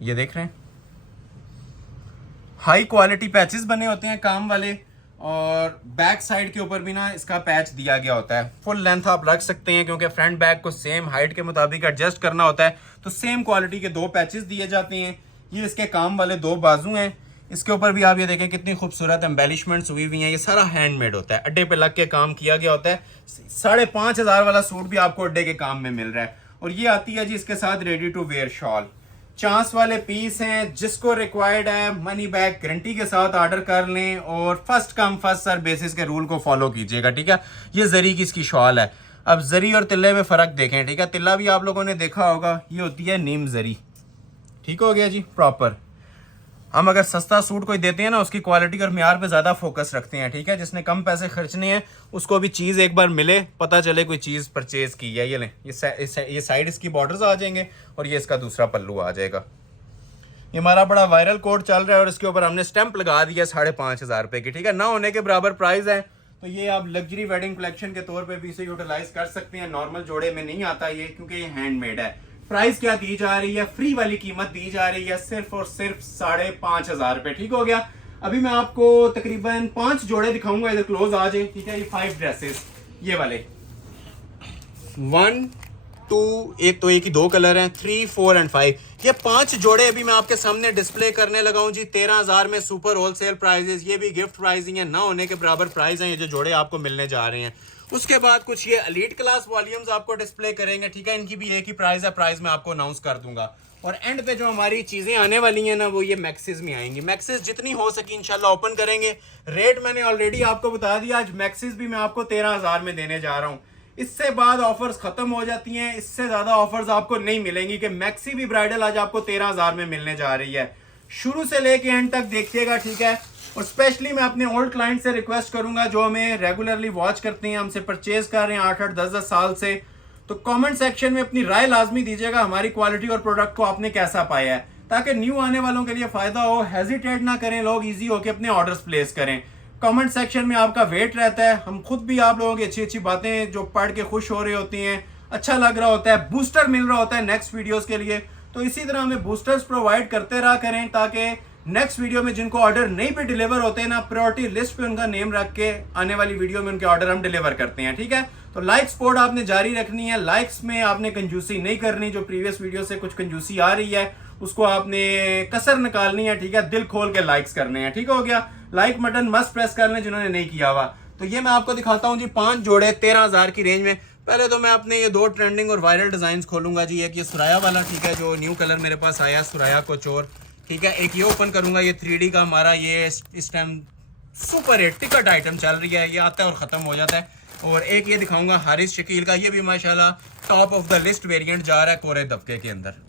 ये देख रहे हैं, हाई क्वालिटी पैचेस बने होते हैं काम वाले, और बैक साइड के ऊपर भी ना इसका पैच दिया गया होता है। फुल लेंथ आप रख सकते हैं क्योंकि फ्रंट बैक को सेम हाइट के मुताबिक एडजस्ट करना होता है, तो सेम क्वालिटी के 2 पैचेस दिए जाते हैं। ये इसके काम वाले 2 बाजू हैं। इसके ऊपर भी आप ये देखें कितनी खूबसूरत एम्बेलिशमेंट्स हुई हुई हैं। ये सारा हैंडमेड होता है, अड्डे पे लग के काम किया गया होता है। 5500 वाला सूट भी आपको अड्डे के काम में मिल रहा है। और ये आती है जी इसके साथ ready to wear shawl. Chance वाले पीस हैं, जिसको रिक्वायर्ड है मनी बैक गारंटी के साथ ऑर्डर कर लें और first come first serve basis के रूल को फॉलो कीजिएगा, ठीक है। ये जरी की इसकी शॉल है। अब जरी और तिल्ले में फ़र्क देखें, ठीक है। तिल्ला भी आप लोगों ने देखा होगा, ये होती है नीम जरी, ठीक हो गया जी, प्रॉपर। हम अगर सस्ता सूट कोई देते हैं ना, उसकी क्वालिटी और म्यार पे ज़्यादा फोकस रखते हैं, ठीक है। जिसने कम पैसे खर्चने हैं उसको भी चीज़ एक बार मिले, पता चले कोई चीज़ परचेज़ की है। ये लें, ये साइड इसकी बॉर्डर्स आ जाएंगे और ये इसका दूसरा पल्लू आ जाएगा। ये हमारा बड़ा वायरल कोड चल रहा है और इसके ऊपर हमने स्टैंप लगा दिया 5,500 रुपये की, ठीक है। ना होने के बराबर प्राइस है, तो ये आप लग्जरी वेडिंग कलेक्शन के तौर पे भी इसे यूटिलाइज कर सकते हैं। नॉर्मल जोड़े में नहीं आता ये, क्योंकि ये हैंडमेड है। प्राइस क्या दी जा रही है, फ्री वाली कीमत दी जा रही है सिर्फ और सिर्फ 5,500 रुपये, ठीक हो गया। अभी मैं आपको तकरीबन 5 जोड़े दिखाऊंगा, इधर क्लोज आ जाए, ठीक है। ये 5 ड्रेसेस, ये वाले 1 2, एक तो एक ही 2 कलर हैं, 3 4 एंड 5, ये 5 जोड़े अभी मैं आपके सामने डिस्प्ले करने लगा हूं जी 13,000 में, सुपर होलसेल प्राइजेस। ये भी गिफ्ट प्राइसिंग है, ना होने के बराबर प्राइस हैं ये जो जोड़े आपको मिलने जा रहे हैं। उसके बाद कुछ ये एलीट क्लास वॉल्यूम्स आपको डिस्प्ले करेंगे, ठीक है। इनकी भी एक ही प्राइस है, प्राइस मैं आपको अनाउंस कर दूंगा। और एंड पे जो हमारी चीजें आने वाली हैं ना, वो ये मैक्सिस में आएंगी। मैक्सिस जितनी हो सकी इंशाल्लाह ओपन करेंगे। रेट मैंने ऑलरेडी आपको बता दिया, आज मैक्सिस भी मैं आपको 13,000 में देने जा रहा हूँ। इससे बाद ऑफर्स खत्म हो जाती हैं, इससे ज्यादा ऑफर्स आपको नहीं मिलेंगी कि मैक्सी भी ब्राइडल आज आपको 13,000 में मिलने जा रही है। शुरू से लेके एंड तक देखिएगा, ठीक है। और स्पेशली मैं अपने ओल्ड क्लाइंट से रिक्वेस्ट करूंगा जो हमें रेगुलरली वॉच करते हैं, हमसे परचेज कर रहे हैं 8-8 10-10 साल से, तो कमेंट सेक्शन में अपनी राय लाजमी दीजिएगा हमारी क्वालिटी और प्रोडक्ट को आपने कैसा पाया है, ताकि न्यू आने वालों के लिए फायदा हो। हेजिटेट ना करें लोग, इजी होकर अपने ऑर्डर्स प्लेस करें। कमेंट सेक्शन में आपका वेट रहता है, हम खुद भी आप लोगों की अच्छी अच्छी बातें जो पढ़ के खुश हो रही होती हैं, अच्छा लग रहा होता है, बूस्टर मिल रहा होता है नेक्स्ट वीडियोस के लिए। तो इसी तरह हमें बूस्टर्स प्रोवाइड करते रहा करें, ताकि नेक्स्ट वीडियो में जिनको ऑर्डर नहीं भी डिलीवर होते हैं ना, प्रायोरिटी लिस्ट पे उनका नेम रख के आने वाली वीडियो में उनके ऑर्डर हम डिलीवर करते हैं, ठीक है। तो लाइक सपोर्ट आपने जारी रखनी है, लाइक्स में आपने कंजूसी नहीं करनी। जो प्रीवियस वीडियो से कुछ कंजूसी आ रही है उसको आपने कसर निकालनी है, ठीक है। दिल खोल के लाइक्स करने हैं, ठीक हो गया। लाइक बटन मस्ट प्रेस कर लें जिन्होंने नहीं किया हुआ। तो ये मैं आपको दिखाता हूँ जी 5 जोड़े 13,000 की रेंज में। पहले तो मैं अपने ये 2 ट्रेंडिंग और वायरल डिजाइन खोलूंगा जी। एक ये सुराया वाला, ठीक है, जो न्यू कलर मेरे पास आया, सुराया कोचोर, ठीक है। एक ये ओपन करूंगा, ये 3D का हमारा ये इस time super hit ticket item चल रही है, ये आता है और खत्म हो जाता है। और एक ये दिखाऊंगा हारिस शकील का, ये भी माशाल्लाह top of the list variant जा रहा है कोरे दबके के अंदर।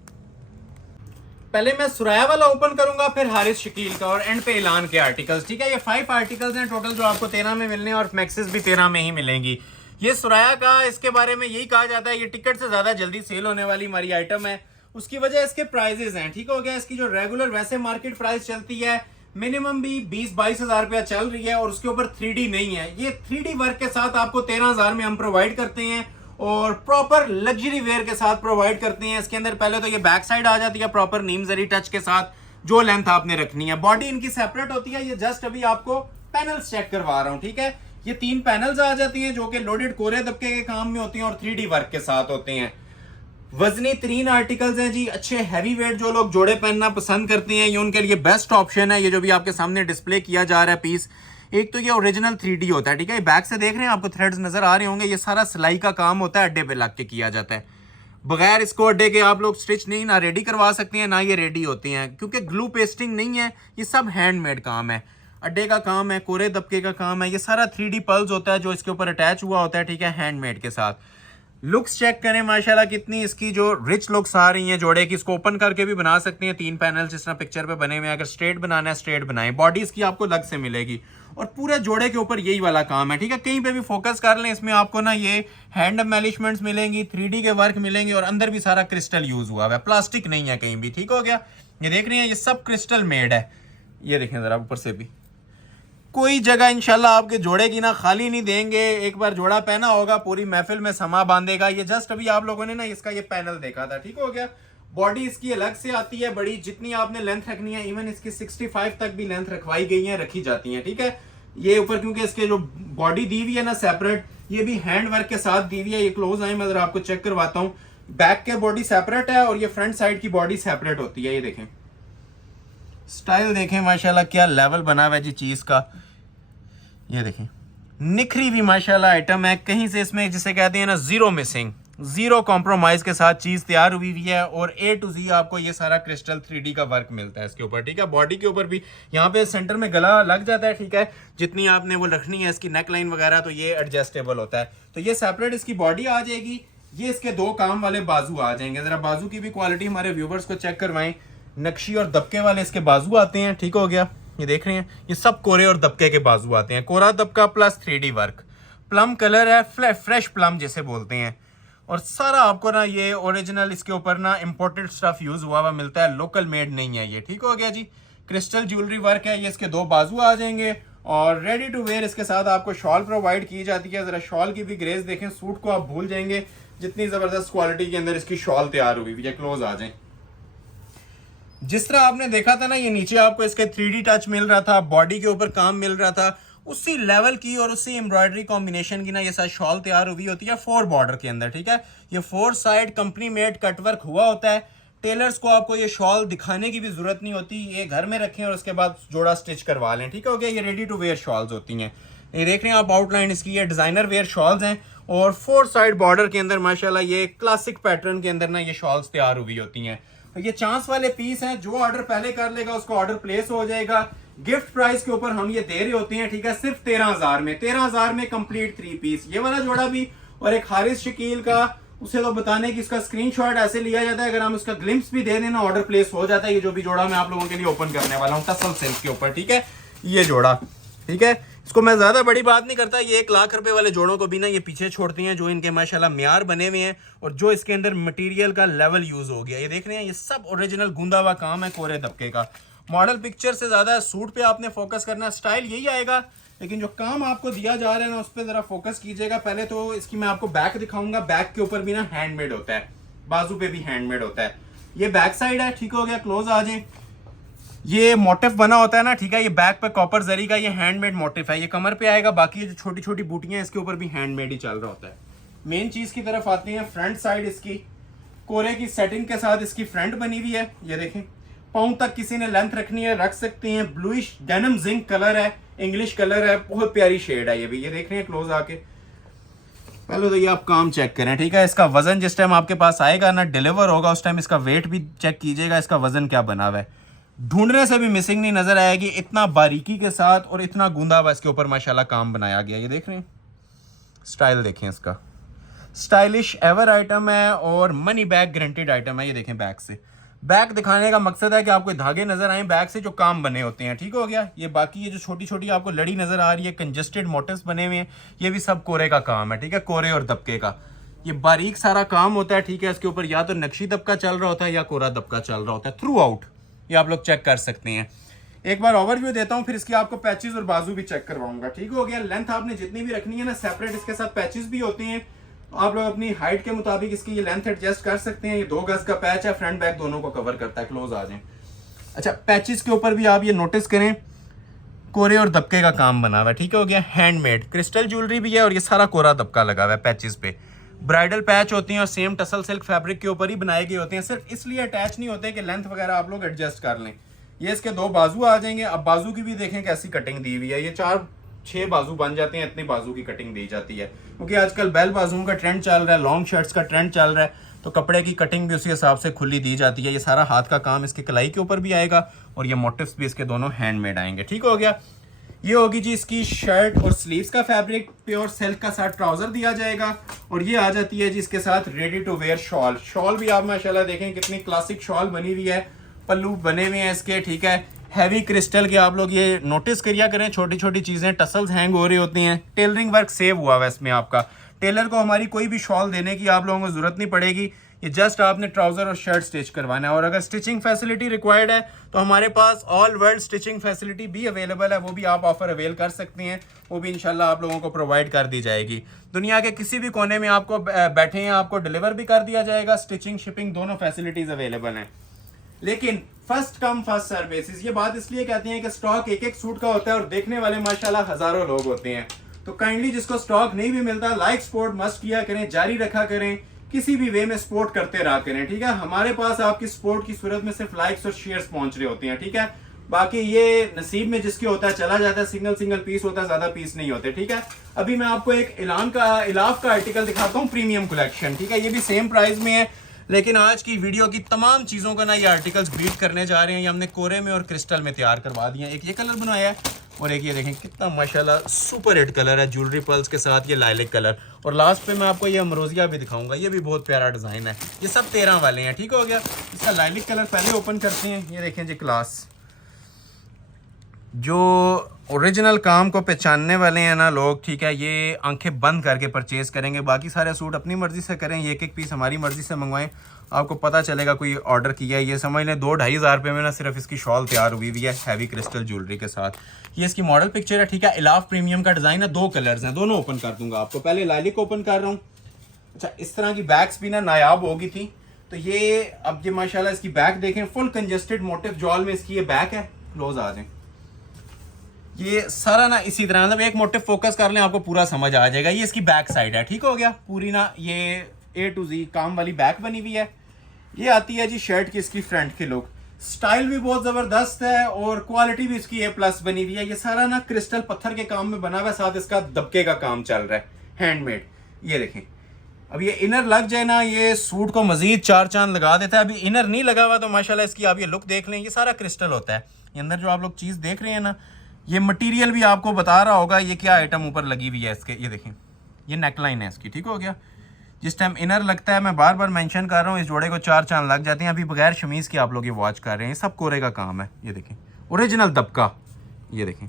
पहले मैं सुराया वाला ओपन करूंगा, फिर हारिस शकील का, और एंड पे ऐलान के आर्टिकल्स, ठीक है। ये 5 आर्टिकल्स हैं टोटल जो आपको 13 में मिलने हैं और मैक्सिस भी 13 में ही मिलेंगी। ये सुराया का, इसके बारे में यही कहा जाता है ये टिकट से ज्यादा जल्दी सेल होने वाली हमारी आइटम है। उसकी वजह इसके प्राइजेस हैं, ठीक हो गया। इसकी जो रेगुलर वैसे मार्केट प्राइस चलती है मिनिमम भी 20-22 हजार रुपया चल रही है, और उसके ऊपर 3D नहीं है। ये 3D वर्क के साथ आपको 13,000 में हम प्रोवाइड करते हैं और प्रॉपर लग्जरी वेयर के साथ प्रोवाइड करते हैं। इसके अंदर पहले तो ये बैक साइड आ जाती है प्रॉपर नीम जरी टच के साथ, जो लेंथ आपने रखनी है। बॉडी इनकी सेपरेट होती है, ये जस्ट अभी आपको पैनल्स चेक करवा रहा हूँ, ठीक है। ये 3 पैनल्स आ जाती हैं जो कि लोडेड कोरे दबके के काम में होती हैं और 3D वर्क के साथ होते हैं। वजनी 3 आर्टिकल्स हैं जी, अच्छे हैवी वेट जो लोग जोड़े पहनना पसंद करते हैं, ये उनके लिए बेस्ट ऑप्शन है। ये जो भी आपके सामने डिस्प्ले किया जा रहा है पीस, एक तो ये ओरिजिनल 3D होता है, ठीक है। बैक से देख रहे हैं आपको थ्रेड्स नजर आ रहे होंगे, ये सारा सिलाई का काम होता है, अड्डे पे लग के किया जाता है। बगैर इसको अड्डे के आप लोग स्टिच नहीं ना रेडी करवा सकते हैं, ना ये रेडी होती हैं, क्योंकि ग्लू पेस्टिंग नहीं है, ये सब हैंडमेड काम है। अड्डे का काम है, कोरे दबके का काम है, ये सारा 3D पल्स होता है जो इसके ऊपर अटैच हुआ होता है, ठीक है, हैंडमेड के साथ। लुक्स चेक करें माशाल्लाह कितनी इसकी जो रिच लुक्स आ रही हैं जोड़े की। इसको ओपन करके भी बना सकते हैं, 3 पैनल जिस तरह पिक्चर पे बने हुए हैं। अगर स्ट्रेट बनाना है स्ट्रेट बनाएं, बॉडी इसकी आपको अलग से मिलेगी और पूरे जोड़े के ऊपर यही वाला काम है, ठीक है। कहीं पे भी फोकस कर लें, इसमें आपको ना ये हैंड एम्बेलिशमेंट्स मिलेंगी, 3D के वर्क मिलेंगे और अंदर भी सारा क्रिस्टल यूज हुआ है, प्लास्टिक नहीं है कहीं भी, ठीक हो गया। ये देख रहे हैं, ये सब क्रिस्टल मेड है। ये देखें जरा ऊपर से भी, कोई जगह इंशाल्लाह आपके जोड़े की ना खाली नहीं देंगे। एक बार जोड़ा पहना होगा पूरी महफिल में समा बांधेगा। ये जस्ट अभी आप लोगों ने ना इसका ये पैनल देखा था, ठीक हो गया। बॉडी इसकी अलग से आती है बड़ी, जितनी आपने लेंथ रखनी है, इवन इसकी 65 तक भी लेंथ रखवाई गई है, रखी जाती है, ठीक है। ये ऊपर क्योंकि इसके जो बॉडी दी हुई है ना सेपरेट, ये भी हैंड वर्क के साथ दी हुई है। ये क्लोज आए, मैं जरा आपको चेक करवाता हूँ। बैक के बॉडी सेपरेट है और ये फ्रंट साइड की बॉडी सेपरेट होती है। ये देखें, स्टाइल देखें माशाल्लाह क्या लेवल बना हुआ है जी चीज का। ये देखें, निखरी भी माशाल्लाह आइटम है, कहीं से इसमें जिसे कहते हैं ना जीरो मिसिंग, जीरो कॉम्प्रोमाइज के साथ चीज तैयार हुई हुई है और A to Z आपको ये सारा क्रिस्टल 3D का वर्क मिलता है इसके ऊपर, ठीक है। बॉडी के ऊपर भी यहाँ पे सेंटर में गला लग जाता है, ठीक है। जितनी आपने वो रखनी है इसकी नेक लाइन वगैरह तो ये एडजस्टेबल होता है। तो ये सेपरेट इसकी बॉडी आ जाएगी, ये इसके दो काम वाले बाजू आ जाएंगे। जरा बाजू की भी क्वालिटी हमारे व्यूवर्स को चेक करवाएं। नक्शी और दबके वाले इसके बाजू आते हैं, ठीक हो गया। ये देख रहे हैं, ये सब कोरे और दबके के बाजू आते हैं, कोरा दबका plus 3D work. Plum colour है, फ्रेश प्लम जिसे बोलते हैं। और सारा आपको ना ये ओरिजिनल इसके ऊपर ना इंपोर्टेड स्टफ यूज हुआ हुआ मिलता है, लोकल मेड नहीं है ये, ठीक हो गया जी। क्रिस्टल ज्वेलरी वर्क है, ये इसके दो बाजू आ जाएंगे और रेडी टू वेयर इसके साथ आपको शॉल प्रोवाइड की जाती है। जरा शॉल की भी ग्रेस देखें, सूट को आप भूल जाएंगे जितनी जबरदस्त क्वालिटी के अंदर इसकी शॉल तैयार हुई हुई है। क्लोज आ जाए। जिस तरह आपने देखा था ना, ये नीचे आपको इसके 3D टच मिल रहा था, बॉडी के ऊपर काम मिल रहा था, उसी लेवल की और उसी एम्ब्रॉयडरी कॉम्बिनेशन की ना ये साथ शॉल तैयार हुई होती है 4 बॉर्डर के अंदर, ठीक है। ये 4 साइड कंपनी मेड कटवर्क हुआ होता है। टेलर्स को आपको ये शॉल दिखाने की भी जरूरत नहीं होती, ये घर में रखें और उसके बाद जोड़ा स्टिच करवा लें, ठीक है हो गया। ये रेडी टू वेयर शॉल्स होती हैं। ये देख रहे हैं आप आउटलाइन इसकी, ये डिजाइनर वेयर शॉल्स हैं और 4 साइड बॉर्डर के अंदर माशाल्लाह ये क्लासिक पैटर्न के अंदर ना ये शॉल्स तैयार हुई होती हैं। तो ये चांस वाले पीस हैं, जो ऑर्डर पहले कर लेगा उसका ऑर्डर प्लेस हो जाएगा। गिफ्ट प्राइस के ऊपर हम ये दे रहे होते हैं, ठीक है, सिर्फ 13,000 में। 13,000 में कंप्लीट 3 पीस, ये वाला जोड़ा भी और एक हारिस शकील का, उसे तो बताने की इसका स्क्रीनशॉट ऐसे लिया जाता है, अगर हम उसका ग्लिम्स भी दे देना ऑर्डर प्लेस हो जाता है। ये जो भी जोड़ा मैं आप लोगों के लिए ओपन करने वाला हूँ टसल सिल्क के ऊपर, ठीक है, ये जोड़ा, ठीक है। इसको मैं ज्यादा बड़ी बात नहीं करता, ये 1 लाख रुपए वाले जोड़ों को भी ना ये पीछे छोड़ती हैं, जो इनके माशाल्लाह म्यार बने हुए हैं और जो इसके अंदर मटेरियल का लेवल यूज हो गया। ये देख रहे हैं, ये सब ओरिजिनल गूंदा हुआ काम है कोरे दबके का। मॉडल पिक्चर से ज्यादा सूट पे आपने फोकस करना, स्टाइल यही आएगा, लेकिन जो काम आपको दिया जा रहा है ना उस पर जरा फोकस कीजिएगा। पहले तो इसकी मैं आपको बैक दिखाऊंगा, बैक के ऊपर भी ना हैंडमेड होता है, बाजू पे भी हैंडमेड होता है। ये बैक साइड है, ठीक हो गया। क्लोज आ जाए। ये मोटिफ बना होता है ना, ठीक है, ये बैक पे कॉपर जरी का ये हैंडमेड मोटिफ है, ये कमर पे आएगा। बाकी जो छोटी छोटी बूटियां इसके ऊपर भी हैंडमेड ही चल रहा होता है। मेन चीज की तरफ आते हैं, फ्रंट साइड इसकी कोरे की सेटिंग के साथ इसकी फ्रंट बनी हुई है। ये देखें, पाँव तक किसी ने लेंथ रखनी है रख सकते हैं। ब्लूइश डेनिम जिंक कलर है, इंग्लिश कलर है, बहुत प्यारी शेड है ये भी। ये देख रहे हैं क्लोज आके। पहले तो ये आप काम चेक करें, ठीक है। इसका वजन जिस टाइम आपके पास आएगा ना, डिलीवर होगा, उस टाइम इसका वेट भी चेक कीजिएगा, इसका वजन क्या बना हुआ है। ढूंढने से भी मिसिंग नहीं नजर आएगी, इतना बारीकी के साथ और इतना गूंदा हुआ इसके ऊपर माशाल्लाह काम बनाया गया। ये देख रहे हैं, स्टाइल देखें इसका, स्टाइलिश एवर आइटम है और मनी बैग गारंटेड आइटम है। ये देखें, बैक से, बैक दिखाने का मकसद है कि आपको धागे नजर आए बैक से जो काम बने होते हैं, ठीक हो गया। ये बाकी ये जो छोटी छोटी आपको लड़ी नजर आ रही है, कंजेस्टेड मोटिव्स बने हुए हैं, ये भी सब कोरे का काम है, ठीक है, कोरे और दबके का। ये बारीक सारा काम होता है, ठीक है। इसके ऊपर या तो नक्शी दबका चल रहा होता है या कोरा दबका चल रहा होता है थ्रू आउट, ये आप लोग चेक कर सकते हैं। एक बार ओवरव्यू देता हूं, फिर इसकी आपको पैचेस और बाजू भी चेक करवाऊंगा, ठीक हो गया। लेंथ आपने जितनी भी रखनी है ना, सेपरेट इसके साथ पैचेस भी होते हैं, आप लोग अपनी हाइट के मुताबिक इसकी ये लेंथ एडजस्ट कर सकते हैं। ये 2 गज का पैच है, फ्रंट बैक दोनों को कवर करता है। क्लोज आ जाए। अच्छा, पैचेस के ऊपर भी आप ये नोटिस करें, कोरे और दबके का काम बना हुआ है, ठीक हो गया। हैंडमेड क्रिस्टल ज्वेलरी भी है और ये सारा कोरा दबका लगा हुआ है पैचेस पे। ब्राइडल पैच होती हैं और सेम टसल सिल्क फैब्रिक के ऊपर ही बनाए गए होते हैं, सिर्फ इसलिए अटैच नहीं होते कि लेंथ वगैरह आप लोग एडजस्ट कर लें। ये इसके 2 बाजू आ जाएंगे। अब बाजू की भी देखें कैसी कटिंग दी हुई है, ये 4-6 बाजू बन जाते हैं, इतनी बाजू की कटिंग दी जाती है, क्योंकि आजकल बेल बाजुओं का ट्रेंड चल रहा है, लॉन्ग शर्ट्स का ट्रेंड चल रहा है, तो कपड़े की कटिंग भी उसी हिसाब से खुली दी जाती है। ये सारा हाथ का काम इसके कलाई के ऊपर भी आएगा और ये मोटिव्स भी इसके दोनों हैंडमेड आएंगे, ठीक हो गया। ये होगी जी इसकी शर्ट और स्लीव्स का फैब्रिक, प्योर सिल्क का साथ ट्राउजर दिया जाएगा और ये आ जाती है जी इसके साथ ready to wear shawl. Shawl भी आप माशाल्लाह देखें कितनी क्लासिक शॉल बनी हुई है, पल्लू बने हुए हैं इसके, ठीक है। हैवी क्रिस्टल के आप लोग ये नोटिस करिया करें, छोटी छोटी चीजें, टसल्स हैंग हो रही होती हैं। टेलरिंग वर्क सेव हुआ हुआ है इसमें आपका। टेलर को हमारी कोई भी शॉल देने की आप लोगों को जरूरत नहीं पड़ेगी, ये जस्ट आपने ट्राउजर और शर्ट स्टिच करवाना है। और अगर स्टिचिंग फैसिलिटी रिक्वायर्ड है तो हमारे पास ऑल वर्ल्ड स्टिचिंग फैसिलिटी भी अवेलेबल है, वो भी आप ऑफर अवेल कर सकते हैं, वो भी इंशाल्लाह आप लोगों को प्रोवाइड कर दी जाएगी। दुनिया के किसी भी कोने में आपको बैठे हैं, आपको डिलीवर भी कर दिया जाएगा, स्टिचिंग शिपिंग दोनों फैसिलिटीज अवेलेबल हैं। लेकिन फर्स्ट कम फर्स्ट सर्विस, ये बात इसलिए कहते हैं कि स्टॉक एक एक सूट का होता है और देखने वाले माशाल्लाह हजारों लोग होते हैं, तो काइंडली जिसको स्टॉक नहीं भी मिलता, लाइक सपोर्ट मस्ट किया करें, जारी रखा करें, किसी भी वे में सपोर्ट करते रहा करें, ठीक है। हमारे पास आपकी सपोर्ट की सूरत में सिर्फ लाइक्स और शेयर्स पहुंच रहे होते हैं, ठीक है। बाकी ये नसीब में जिसके होता है चला जाता है, सिंगल सिंगल पीस होता है, ज्यादा पीस नहीं होते। ठीक है, अभी मैं आपको एक इलाफ का आर्टिकल दिखाता हूँ, प्रीमियम कलेक्शन। ठीक है, ये भी सेम प्राइस में है, लेकिन आज की वीडियो की तमाम चीज़ों का ना ये आर्टिकल्स बीट करने जा रहे हैं। ये हमने कोरे में और क्रिस्टल में तैयार करवा दिए हैं। एक ये कलर बनाया है और एक ये देखें कितना माशाल्लाह सुपर हिट कलर है, ज्वेलरी पर्ल्स के साथ ये लाइलिक कलर। और लास्ट पे मैं आपको ये अमरोजिया भी दिखाऊंगा, ये भी बहुत प्यारा डिज़ाइन है। ये सब 13 वाले हैं। ठीक हो गया, इसका लाइलिक कलर पहले ओपन करते हैं। ये देखें जी, क्लास जो ओरिजिनल काम को पहचानने वाले हैं ना लोग, ठीक है, ये आंखें बंद करके परचेज़ करेंगे। बाकी सारे सूट अपनी मर्ज़ी से करें, ये एक पीस हमारी मर्ज़ी से मंगवाएं, आपको पता चलेगा कोई ऑर्डर किया है। ये समझ लें 2-2.5 हज़ार रुपये में ना सिर्फ इसकी शॉल तैयार हुई है हैवी क्रिस्टल ज्वेलरी के साथ। ये इसकी मॉडल पिक्चर है। ठीक है, इलाफ प्रीमियम का डिज़ाइन है, 2 कलर्स हैं, दोनों ओपन कर दूंगा आपको। पहले लाइलिक ओपन कर रहा हूँ। अच्छा, इस तरह की बैग्स भी ना नायाब होगी थी, तो ये अब ये माशाल्लाह इसकी बैक देखें, फुल कंजेस्टेड मोटिव जॉल में इसकी ये बैक है। क्लोज आ जाए, ये सारा ना इसी तरह, मतलब एक मोटिव फोकस कर लें आपको पूरा समझ आ जाएगा। ये इसकी बैक साइड है। ठीक हो गया, पूरी ना ये A to Z काम वाली बैक बनी हुई है। ये आती है जी शर्ट की इसकी फ्रंट की लुक, स्टाइल भी बहुत ज़बरदस्त है और क्वालिटी भी इसकी A+ बनी हुई है। ये सारा ना क्रिस्टल पत्थर के काम में बना हुआ है, साथ इसका दबके का काम चल रहा है, हैंडमेड। ये देखें, अब ये इनर लग जाए ना, ये सूट को मजीद 4 चांद लगा देता है। अभी इनर नहीं लगा हुआ तो माशाल्लाह इसकी आप ये लुक देख लें। ये सारा क्रिस्टल होता है। ये अंदर जो आप लोग चीज़ देख रहे हैं ना, ये मटेरियल भी आपको बता रहा होगा ये क्या आइटम ऊपर लगी हुई है इसके। ये देखें, ये नेकलाइन है इसकी। ठीक हो गया, जिस टाइम इनर लगता है, मैं बार बार मेंशन कर रहा हूँ, इस जोड़े को 4 चांद लग जाते हैं। अभी बगैर शमीज़ के आप लोग ये वॉच कर रहे हैं, ये सब कोरे का काम है। ये देखें, ओरिजिनल दबका। ये देखें,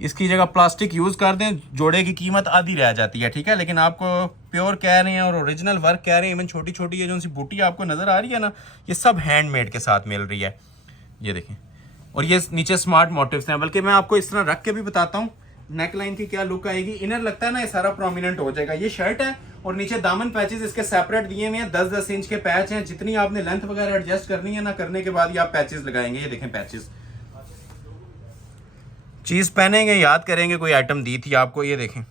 इसकी जगह प्लास्टिक यूज़ कर दें, जोड़े की कीमत आधी रह जाती है। ठीक है, लेकिन आपको प्योर कह रहे हैं और ओरिजिनल वर्क कह रहे हैं। इवन छोटी छोटी ये जो सी बूटी आपको नज़र आ रही है ना, ये सब हैंडमेड के साथ मिल रही है। ये देखें, और ये नीचे स्मार्ट मोटिव्स हैं। बल्कि मैं आपको इस तरह रख के भी बताता हूँ नेक लाइन की क्या लुक आएगी। इनर लगता है ना, ये सारा प्रोमिनेंट हो जाएगा। ये शर्ट है और नीचे दामन पैचेस इसके सेपरेट दिए हुए हैं, 10-10 इंच के पैच हैं। जितनी आपने लेंथ वगैरह एडजस्ट करनी है ना, करने के बाद ये आप पैचेस लगाएंगे। ये देखें पैचेस, चीज़ पहनेंगे याद करेंगे कोई आइटम दी थी आपको। ये देखें,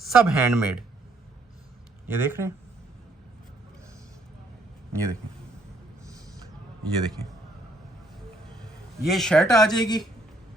सब हैंडमेड। ये देख रहे हैं, ये देखें, ये देखें, ये शर्ट आ जाएगी।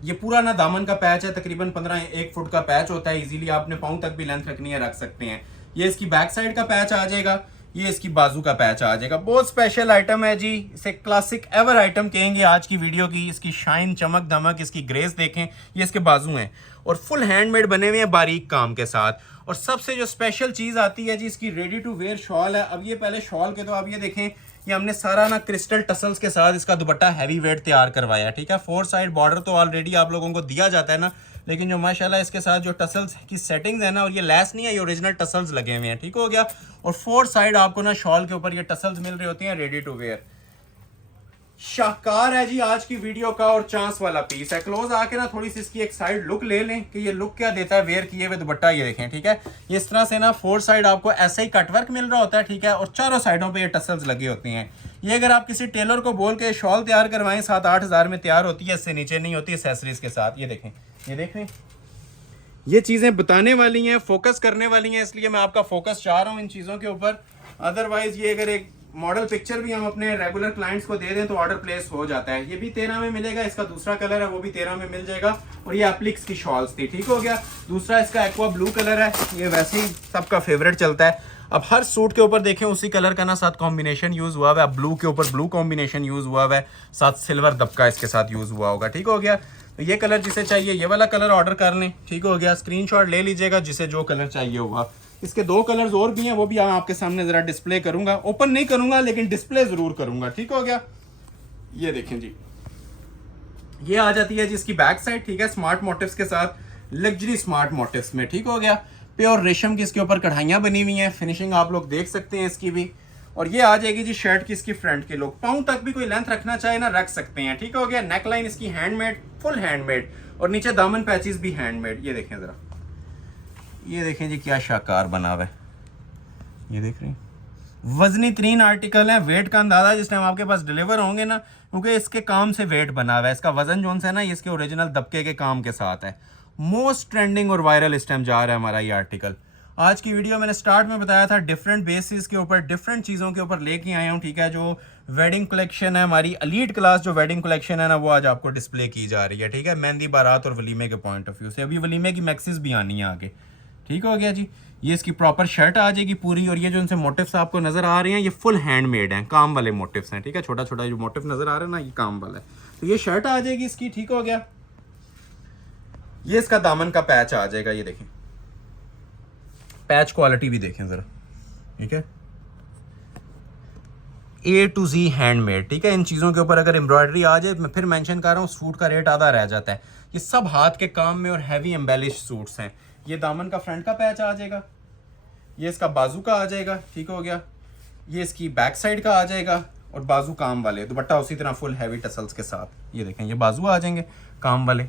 ये पूरा ना दामन का पैच है, तकरीबन 15-1 फुट का पैच होता है। इजीली आपने पाँव तक भी लेंथ रखनी है, रख सकते हैं। ये इसकी बैक साइड का पैच आ जाएगा, ये इसकी बाजू का पैच आ जाएगा। बहुत स्पेशल आइटम है जी, इसे क्लासिक एवर आइटम कहेंगे आज की वीडियो की। इसकी शाइन, चमक दमक, इसकी ग्रेस देखें। ये इसके बाजू हैं और फुल हैंडमेड बने हुए हैं बारीक काम के साथ। और सबसे जो स्पेशल चीज़ आती है जी, इसकी रेडी टू वेयर शॉल है। अब ये पहले शॉल के तो आप ये देखें, ये हमने सारा ना क्रिस्टल टसल्स के साथ इसका दुपट्टा हैवी वेट तैयार करवाया। ठीक है, 4 साइड बॉर्डर तो ऑलरेडी आप लोगों को दिया जाता है ना, लेकिन जो माशाल्लाह इसके साथ जो टसल्स की सेटिंग्स है ना, और ये लेस नहीं है, ये ओरिजिनल टसल्स लगे हुए हैं। ठीक हो गया, और 4 साइड आपको ना शॉल के ऊपर ये टसल्स मिल रहे होते हैं रेडी टू वेयर। शाहकार है जी आज की वीडियो का और चांस वाला पीस है। क्लोज आके ना थोड़ी सी इसकी एक साइड लुक ले लें कि ये लुक क्या देता है वेयर किए हुए दुपट्टा। ये देखें, ठीक है, ये इस तरह से ना 4 साइड आपको ऐसे ही कटवर्क मिल रहा होता है। ठीक है, और चारों साइडों पे ये टसल्स लगे होते हैं। ये अगर आप किसी टेलर को बोल के शॉल तैयार करवाएं 7-8 हज़ार में तैयार होती है, इससे नीचे नहीं होती एक्सेसरीज के साथ। ये देखें, ये देख रहे हैं, ये चीज़ें बताने वाली हैं, फोकस करने वाली हैं, इसलिए मैं आपका फोकस चाह रहा हूँ इन चीज़ों के ऊपर। अदरवाइज ये अगर एक मॉडल पिक्चर भी हम अपने रेगुलर क्लाइंट्स को दे दें तो ऑर्डर प्लेस हो जाता है। ये भी 13 में मिलेगा, इसका दूसरा कलर है वो भी 13 में मिल जाएगा। और ये एप्लिक्स की शॉल्स थी। ठीक हो गया, दूसरा इसका एक्वा ब्लू कलर है, ये वैसे ही सबका फेवरेट चलता है। अब हर सूट के ऊपर देखें उसी कलर का ना साथ कॉम्बिनेशन यूज हुआ हुआ है। ब्लू के ऊपर ब्लू कॉम्बिनेशन यूज हुआ हुआ है, साथ सिल्वर दबका इसके साथ यूज हुआ होगा। ठीक हो गया, तो ये कलर जिसे चाहिए ये वाला कलर ऑर्डर कर लें। ठीक हो गया, स्क्रीनशॉट ले लीजिएगा जिसे जो कलर चाहिए होगा। इसके 2 कलर्स और भी हैं, वो भी आपके सामने जरा डिस्प्ले करूंगा, ओपन नहीं करूंगा लेकिन डिस्प्ले जरूर करूंगा। ठीक हो गया, ये देखें जी, ये आ जाती है जी इसकी बैक साइड। ठीक है, स्मार्ट मोटिव्स के साथ, लग्जरी स्मार्ट मोटिव्स में। ठीक हो गया, प्योर रेशम की इसके ऊपर कढ़ाइयाँ बनी हुई हैं, फिनिशिंग आप लोग देख सकते हैं इसकी भी। और ये आ जाएगी जी शर्ट की इसकी फ्रंट के लुक। पाँव तक भी कोई लेंथ रखना चाहे ना रख सकते हैं। ठीक हो गया, नेक लाइन इसकी हैंडमेड, फुल हैंडमेड, और नीचे दामन पैचेस भी हैंडमेड। ये देखें जरा, ये देखें जी क्या शाकार बना हुआ है। ये देख रहे हैं, वजनी तरीन आर्टिकल है। वेट का अंदाजा जिस टाइम आपके पास डिलीवर होंगे ना, क्योंकि इसके काम से वेट बना हुआ है। इसका वजन जो है ना, ये इसके ओरिजिनल दबके के काम के साथ है। मोस्ट ट्रेंडिंग और वायरल इस टाइम जा रहा है हमारा ये आर्टिकल। आज की वीडियो मैंने स्टार्ट में बताया था डिफरेंट बेसिस के ऊपर, डिफरेंट चीज़ों के ऊपर लेके आया हूँ, ठीक है। जो वेडिंग कलेक्शन है हमारी एलीट क्लास, जो वेडिंग कलेक्शन है ना, वो आज आपको डिस्प्ले की जा रही है, ठीक है। मेहंदी, बारात और वलीमे के पॉइंट ऑफ व्यू से। अभी वलीमे की मैक्सिस भी आनी है आगे, ठीक हो गया जी। ये इसकी प्रॉपर शर्ट आ जाएगी पूरी, और ये जो इनसे मोटिव्स आपको नजर आ रहे हैं ये फुल हैंडमेड हैं, काम वाले मोटिव्स हैं, ठीक है। छोटा छोटा जो मोटिव नजर आ रहा है ना, ये काम वाला है। तो ये शर्ट आ जाएगी इसकी, ठीक हो गया। ये इसका दामन का पैच आ जाएगा, ये देखें, पैच क्वालिटी भी देखें जरा, ठीक है। A to Z हैंडमेड, ठीक है। इन चीज़ों के ऊपर अगर एम्ब्रॉयडरी आ जाए, मैं फिर मेंशन कर रहा हूँ, सूट का रेट आधा रह जाता है। ये सब हाथ के काम में और हैवी एम्बेलिश सूट्स हैं। ये दामन का फ्रंट का पैच आ जाएगा, ये इसका बाजू का आ जाएगा, ठीक हो गया। ये इसकी बैक साइड का आ जाएगा, और बाजू काम वाले, दुपट्टा उसी तरह फुल हैवी टसल्स के साथ। ये देखें, ये बाजू आ जाएंगे काम वाले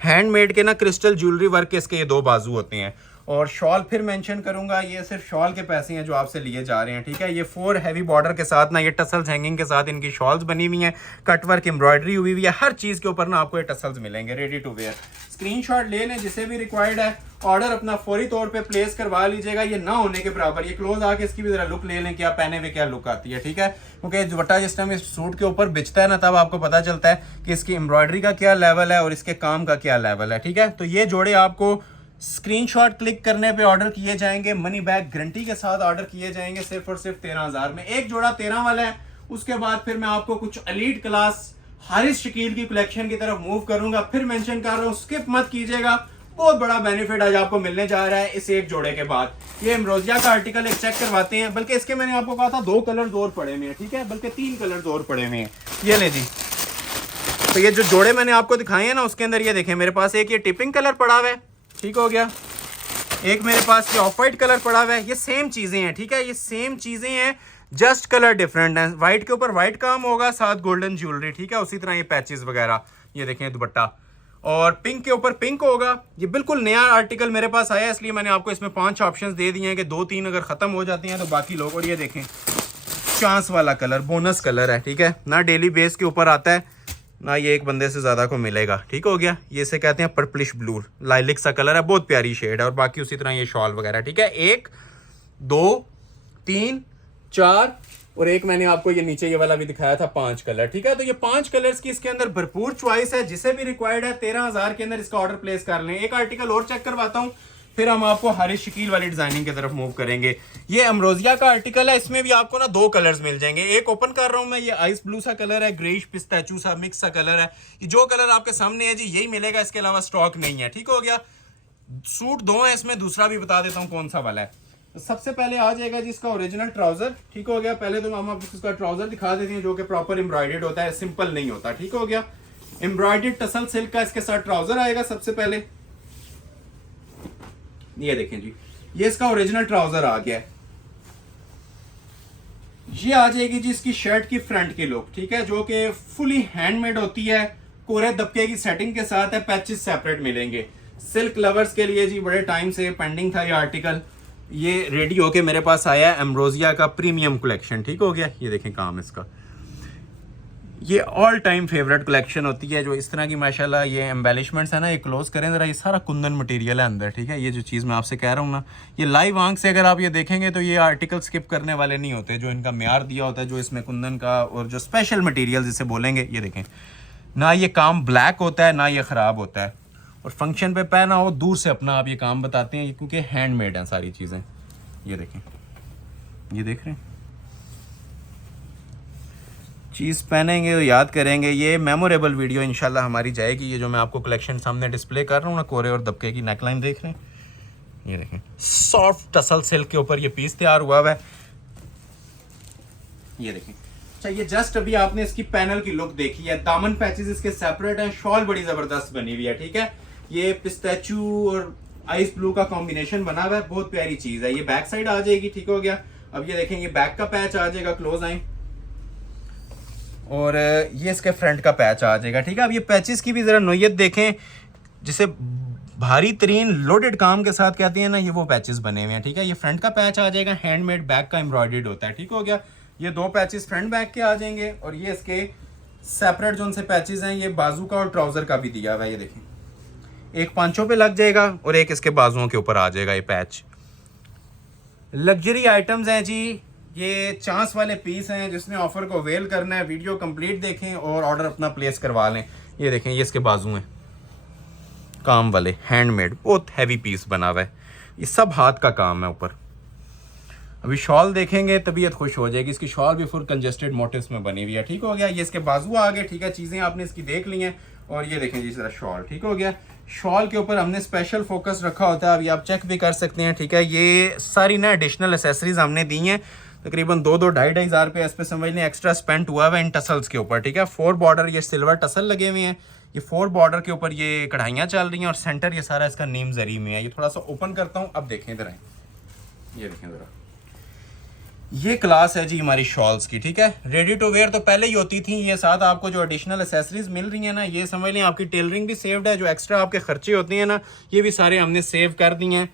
हैंडमेड के ना, क्रिस्टल ज्वेलरी वर्क के इसके ये दो बाजू होते हैं। और शॉल फिर मेंशन करूंगा, ये सिर्फ शॉल के पैसे हैं जो आपसे लिए जा रहे हैं, ठीक है। ये 4 हैवी बॉर्डर के साथ ना, ये टसल्स हैंगिंग के साथ इनकी शॉल्स बनी हुई हैं, कट वर्क एम्ब्रॉयडरी हुई हुई है, हर चीज़ के ऊपर ना आपको ये टसल्स मिलेंगे रेडी टू वेयर। स्क्रीनशॉट ले लें जिसे भी रिक्वायर्ड है, ऑर्डर अपना फौरी तौर पे प्लेस करवा लीजिएगा। ये ना होने के बराबर। ये क्लोज आके इसकी भी जरा लुक ले लें, क्या पहने हुए क्या लुक आती है, ठीक है। क्योंकि दुपट्टा जिस टाइम इस सूट के ऊपर बिछता है ना, तब आपको पता चलता है कि इसकी एम्ब्रॉयडरी का क्या लेवल है और इसके काम का क्या लेवल है, ठीक है। तो ये जोड़े आपको स्क्रीनशॉट क्लिक करने पे ऑर्डर किए जाएंगे, मनी बैक गारंटी के साथ ऑर्डर किए जाएंगे, सिर्फ और सिर्फ 13,000 में। एक जोड़ा 13 वाला है। उसके बाद फिर मैं आपको कुछ एलीट क्लास हारिस शकील की कलेक्शन की तरफ मूव करूंगा। फिर मेंशन कर रहा हूं, स्किप मत कीजिएगा, बहुत बड़ा बेनिफिट आज आपको मिलने जा रहा है इस एक जोड़े के बाद। ये एम्ब्रोजिया का आर्टिकल एक चेक करवाते हैं, बल्कि इसके मैंने आपको कहा था 2 कलर और पड़े हुए हैं, ठीक है, बल्कि 3 कलर और पड़े हुए हैं। ये ले जी। तो ये जो जोड़े मैंने आपको दिखाए हैं ना, उसके अंदर ये देखें, मेरे पास एक ये टिपिंग कलर पड़ा हुआ है, ठीक हो गया। एक मेरे पास ये ऑफ वाइट कलर पड़ा हुआ है। ये सेम चीजें हैं, ठीक है, ये सेम चीजें हैं, जस्ट कलर डिफरेंट है। व्हाइट के ऊपर व्हाइट काम होगा, साथ गोल्डन ज्वेलरी, ठीक है। उसी तरह ये पैचेस वगैरह, ये देखें दुपट्टा, और पिंक के ऊपर पिंक होगा। ये बिल्कुल नया आर्टिकल मेरे पास आया, इसलिए मैंने आपको इसमें 5 ऑप्शंस दे दिए हैं कि 2-3 अगर खत्म हो जाती हैं तो बाकी लोग। और ये देखें, चांस वाला कलर, बोनस कलर है, ठीक है ना, डेली बेस के ऊपर आता है ना, ये एक बंदे से ज़्यादा को मिलेगा, ठीक हो गया। ये इसे कहते हैं पर्पलिश ब्लू, लाइलिक सा कलर है, बहुत प्यारी शेड है। और बाकी उसी तरह ये शॉल वगैरह, ठीक है। 1 2 3 4 और एक मैंने आपको ये नीचे ये वाला भी दिखाया था, 5 कलर, ठीक है। तो ये 5 कलर्स की इसके अंदर भरपूर चॉइस है। जिसे भी रिक्वायर्ड है 13,000 के अंदर इसका ऑर्डर प्लेस कर लें। एक आर्टिकल और चेक करवाता हूँ, फिर हम आपको हारिस शकील वाली डिजाइनिंग की तरफ मूव करेंगे। ये अमरोजिया का आर्टिकल है, इसमें भी आपको ना 2 कलर्स मिल जाएंगे। एक ओपन कर रहा हूं मैं, ये आइस ब्लू सा कलर है, ग्रेइश पिस्ताचू सा मिक्स सा कलर है। ये जो कलर आपके सामने है जी, यही मिलेगा, इसके अलावा स्टॉक नहीं है, ठीक हो गया। सूट 2 है इसमें, दूसरा भी बता देता हूँ कौन सा वाला है। तो सबसे पहले आ जाएगा जी इसका ओरिजिनल ट्राउजर, ठीक हो गया। पहले तो हम आपको इसका ट्राउजर दिखा देते हैं, जो कि प्रॉपर एम्ब्रॉयडेड होता है, सिंपल नहीं होता, ठीक हो गया। एम्ब्रॉयडेड टसल सिल्क का इसके साथ ट्राउजर आएगा। सबसे पहले ये देखें जी, ये इसका ओरिजिनल ट्राउजर आ गया है। ये आ जाएगी जी इसकी शर्ट की फ्रंट की लुक, ठीक है, जो कि फुली हैंडमेड होती है, कोरे दबके की सेटिंग के साथ है, पैचेस सेपरेट मिलेंगे। सिल्क लवर्स के लिए जी बड़े टाइम से पेंडिंग था ये आर्टिकल, ये रेडी होके मेरे पास आया है। एम्ब्रोजिया का प्रीमियम कलेक्शन, ठीक हो गया। ये देखें काम इसका, ये ऑल टाइम फेवरेट कलेक्शन होती है। जो इस तरह की माशाल्लाह ये एम्बेलिशमेंट्स है ना, ये क्लोज करें ज़रा, ये सारा कुंदन मटेरियल है अंदर, ठीक है। ये जो चीज़ मैं आपसे कह रहा हूँ ना, ये लाइव आंख से अगर आप ये देखेंगे तो ये आर्टिकल स्किप करने वाले नहीं होते, जो इनका म्यार दिया होता है, जो इसमें कुंदन का और जो स्पेशल मटीरियल जिसे बोलेंगे। ये देखें ना, ये काम ब्लैक होता है ना ये ख़राब होता है, और फंक्शन पे पहना हो दूर से अपना आप ये काम बताते हैं, क्योंकि हैंडमेड हैं सारी चीज़ें। ये देखें, ये देख रहे हैं, चीज़ पहनेंगे तो याद करेंगे। ये मेमोरेबल वीडियो इंशाल्लाह हमारी जाएगी। ये जो मैं आपको कलेक्शन सामने डिस्प्ले कर रहा हूँ ना, कोरे और दबके की नेकलाइन देख रहे हैं, ये देखें, सॉफ्ट टसल सिल्क के ऊपर ये पीस तैयार हुआ है। ये देखें, अच्छा, ये जस्ट अभी आपने इसकी पैनल की लुक देखी है, दामन पैचेस इसके सेपरेट हैं, शॉल बड़ी जबरदस्त बनी हुई है, ठीक है। ये पिस्ताचू और आइस ब्लू का कॉम्बिनेशन बना हुआ है, बहुत प्यारी चीज है। ये बैक साइड आ जाएगी, ठीक हो गया। अब ये देखें, ये बैक का पैच आ जाएगा, क्लोज आए, और ये इसके फ्रंट का पैच आ जाएगा, ठीक है। अब ये पैचेस की भी जरा नोयत देखें, जिसे भारी तरीन लोडेड काम के साथ कहते हैं ना, ये वो पैचेस बने हुए हैं, ठीक है। ये फ्रंट का पैच आ जाएगा, हैंडमेड, बैक का एम्ब्रॉयडर्ड होता है, ठीक हो गया। ये 2 पैचेस फ्रंट बैक के आ जाएंगे, और ये इसके सेपरेट जो उनसे पैचेस हैं, ये बाजू का और ट्राउजर का भी दिया हुआ है। ये देखें, एक पांचों पे लग जाएगा और एक इसके बाजुओं के ऊपर आ जाएगा ये पैच। लग्जरी आइटम्स हैं जी, ये चांस वाले पीस हैं, जिसने ऑफर को अवेल करना है वीडियो कंप्लीट देखें और ऑर्डर अपना प्लेस करवा लें। ये देखें, ये इसके बाजू हैं काम वाले, हैंडमेड, बहुत हैवी पीस बना हुआ है, ये सब हाथ का काम है ऊपर। अभी शॉल देखेंगे तबीयत खुश हो जाएगी। इसकी शॉल भी फुल कंजेस्टेड मोटिव्स में बनी हुई है, ठीक हो गया। ये इसके बाजू आ गए, ठीक है, चीज़ें आपने इसकी देख ली हैं। और ये देखें जी जरा शॉल, ठीक हो गया। शॉल के ऊपर हमने स्पेशल फोकस रखा होता है, अभी आप चेक भी कर सकते हैं, ठीक है। ये सारी ना एडिशनल एसेसरीज हमने दी हैं, तकरीबन 2-2 हज़ार रुपये इस पर समझ लें एक्स्ट्रा स्पेंड हुआ है इन टसल्स के ऊपर, ठीक है। 4 बॉर्डर ये सिल्वर टसल लगे हुए हैं, ये 4 बॉर्डर के ऊपर ये कढ़ाइयाँ चल रही हैं और सेंटर ये सारा इसका नीम जरी में है। ये थोड़ा सा ओपन करता हूँ, अब देखें इधर आए, ये देखें ज़रा, ये क्लास है जी हमारी शॉल्स की, ठीक है। रेडी टू वेयर तो पहले ही होती थी, ये साथ आपको जो एडिशनल एसेसरीज मिल रही है ना, ये समझ लें आपकी टेलरिंग भी सेव्ड है, जो एक्स्ट्रा आपके खर्चे होते हैं ना, ये भी सारे हमने सेव कर दिए हैं।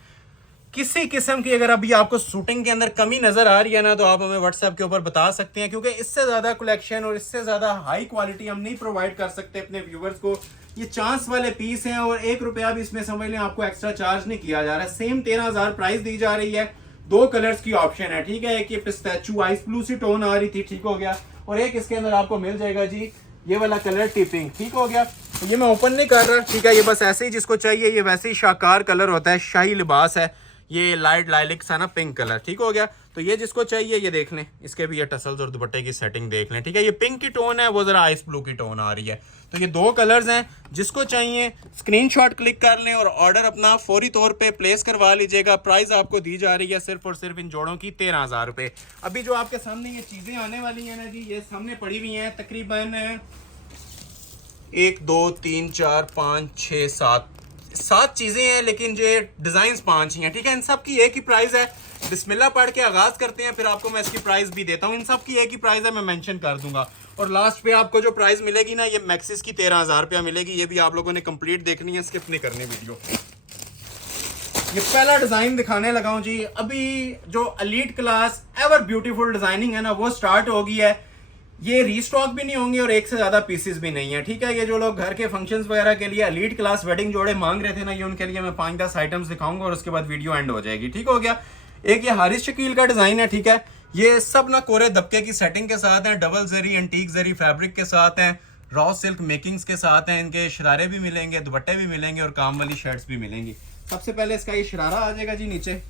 किसी किस्म की अगर अभी आपको शूटिंग के अंदर कमी नजर आ रही है ना, तो आप हमें व्हाट्सएप के ऊपर बता सकते हैं, क्योंकि इससे ज्यादा कलेक्शन और इससे ज्यादा हाई क्वालिटी हम नहीं प्रोवाइड कर सकते अपने व्यूवर्स को। ये चांस वाले पीस हैं और 1 रुपया भी इसमें समझ लें आपको एक्स्ट्रा चार्ज नहीं किया जा रहा है। सेम 13,000 प्राइस दी जा रही है। 2 कलर्स की ऑप्शन है, ठीक है। एक ये पिस्ताचू आइस ब्लू सी टोन आ रही थी, ठीक हो गया, और एक इसके अंदर आपको मिल जाएगा जी ये वाला कलर टिपिंग, ठीक हो गया। तो ये मैं ओपन नहीं कर रहा, ठीक है, ये बस ऐसे ही जिसको चाहिए, ये वैसे ही शाकार कलर होता है, शाही लिबास है, ये लाइट लाइलिक सा ना पिंक कलर, ठीक हो गया। तो ये जिसको चाहिए ये देख लें, इसके भी ये टसल्स और दुपट्टे की सेटिंग देख लें, ठीक है। ये पिंक की टोन है, वो जरा आइस ब्लू की टोन आ रही है। तो ये 2 कलर्स हैं, जिसको चाहिए स्क्रीनशॉट क्लिक कर लें और ऑर्डर अपना फौरी तौर पे प्लेस करवा लीजिएगा। प्राइस आपको दी जा रही है सिर्फ और सिर्फ इन जोड़ों की 13,000 रुपये। अभी जो आपके सामने ये चीज़ें आने वाली हैं ना जी, ये सामने पड़ी हुई हैं, तकरीबन 1 2 3 4 5 6 7 चीज़ें हैं, लेकिन जो डिज़ाइन 5 ही हैं, ठीक है। इन सब की एक ही प्राइस है। बिस्मिल्लाह पढ़ के आगाज़ करते हैं, फिर आपको मैं इसकी प्राइस भी देता हूँ। इन सब की एक ही प्राइस है, मैं मेंशन कर दूंगा। और लास्ट पे आपको जो प्राइस मिलेगी ना, ये मैक्सिस की 13,000 रुपया मिलेगी। ये भी आप लोगों ने कंप्लीट देखनी है, स्किप नहीं करनी वीडियो। ये पहला डिज़ाइन दिखाने लगा हूँ जी। अभी जो elite class ever beautiful designing है ना, वो स्टार्ट हो गई है। ये रीस्टॉक भी नहीं होंगे और एक से ज्यादा पीसेस भी नहीं है, ठीक है। ये जो लोग घर के फंक्शंस वगैरह के लिए एलीट क्लास वेडिंग जोड़े मांग रहे थे ना, ये उनके लिए मैं 5-10 आइटम्स दिखाऊंगा और उसके बाद वीडियो एंड हो जाएगी, ठीक हो गया। एक ये हारिस शकील का डिजाइन है, ठीक है। ये सब ना कोरे दबके की सेटिंग के साथ है, डबल जरी एंटीक जरी फैब्रिक के साथ है, रॉ सिल्क मेकिंग्स के साथ हैं। इनके शरारे भी मिलेंगे, दुपट्टे भी मिलेंगे और काम वाली शर्ट्स भी मिलेंगी। सबसे पहले इसका ये शरारा आ जाएगा जी नीचे।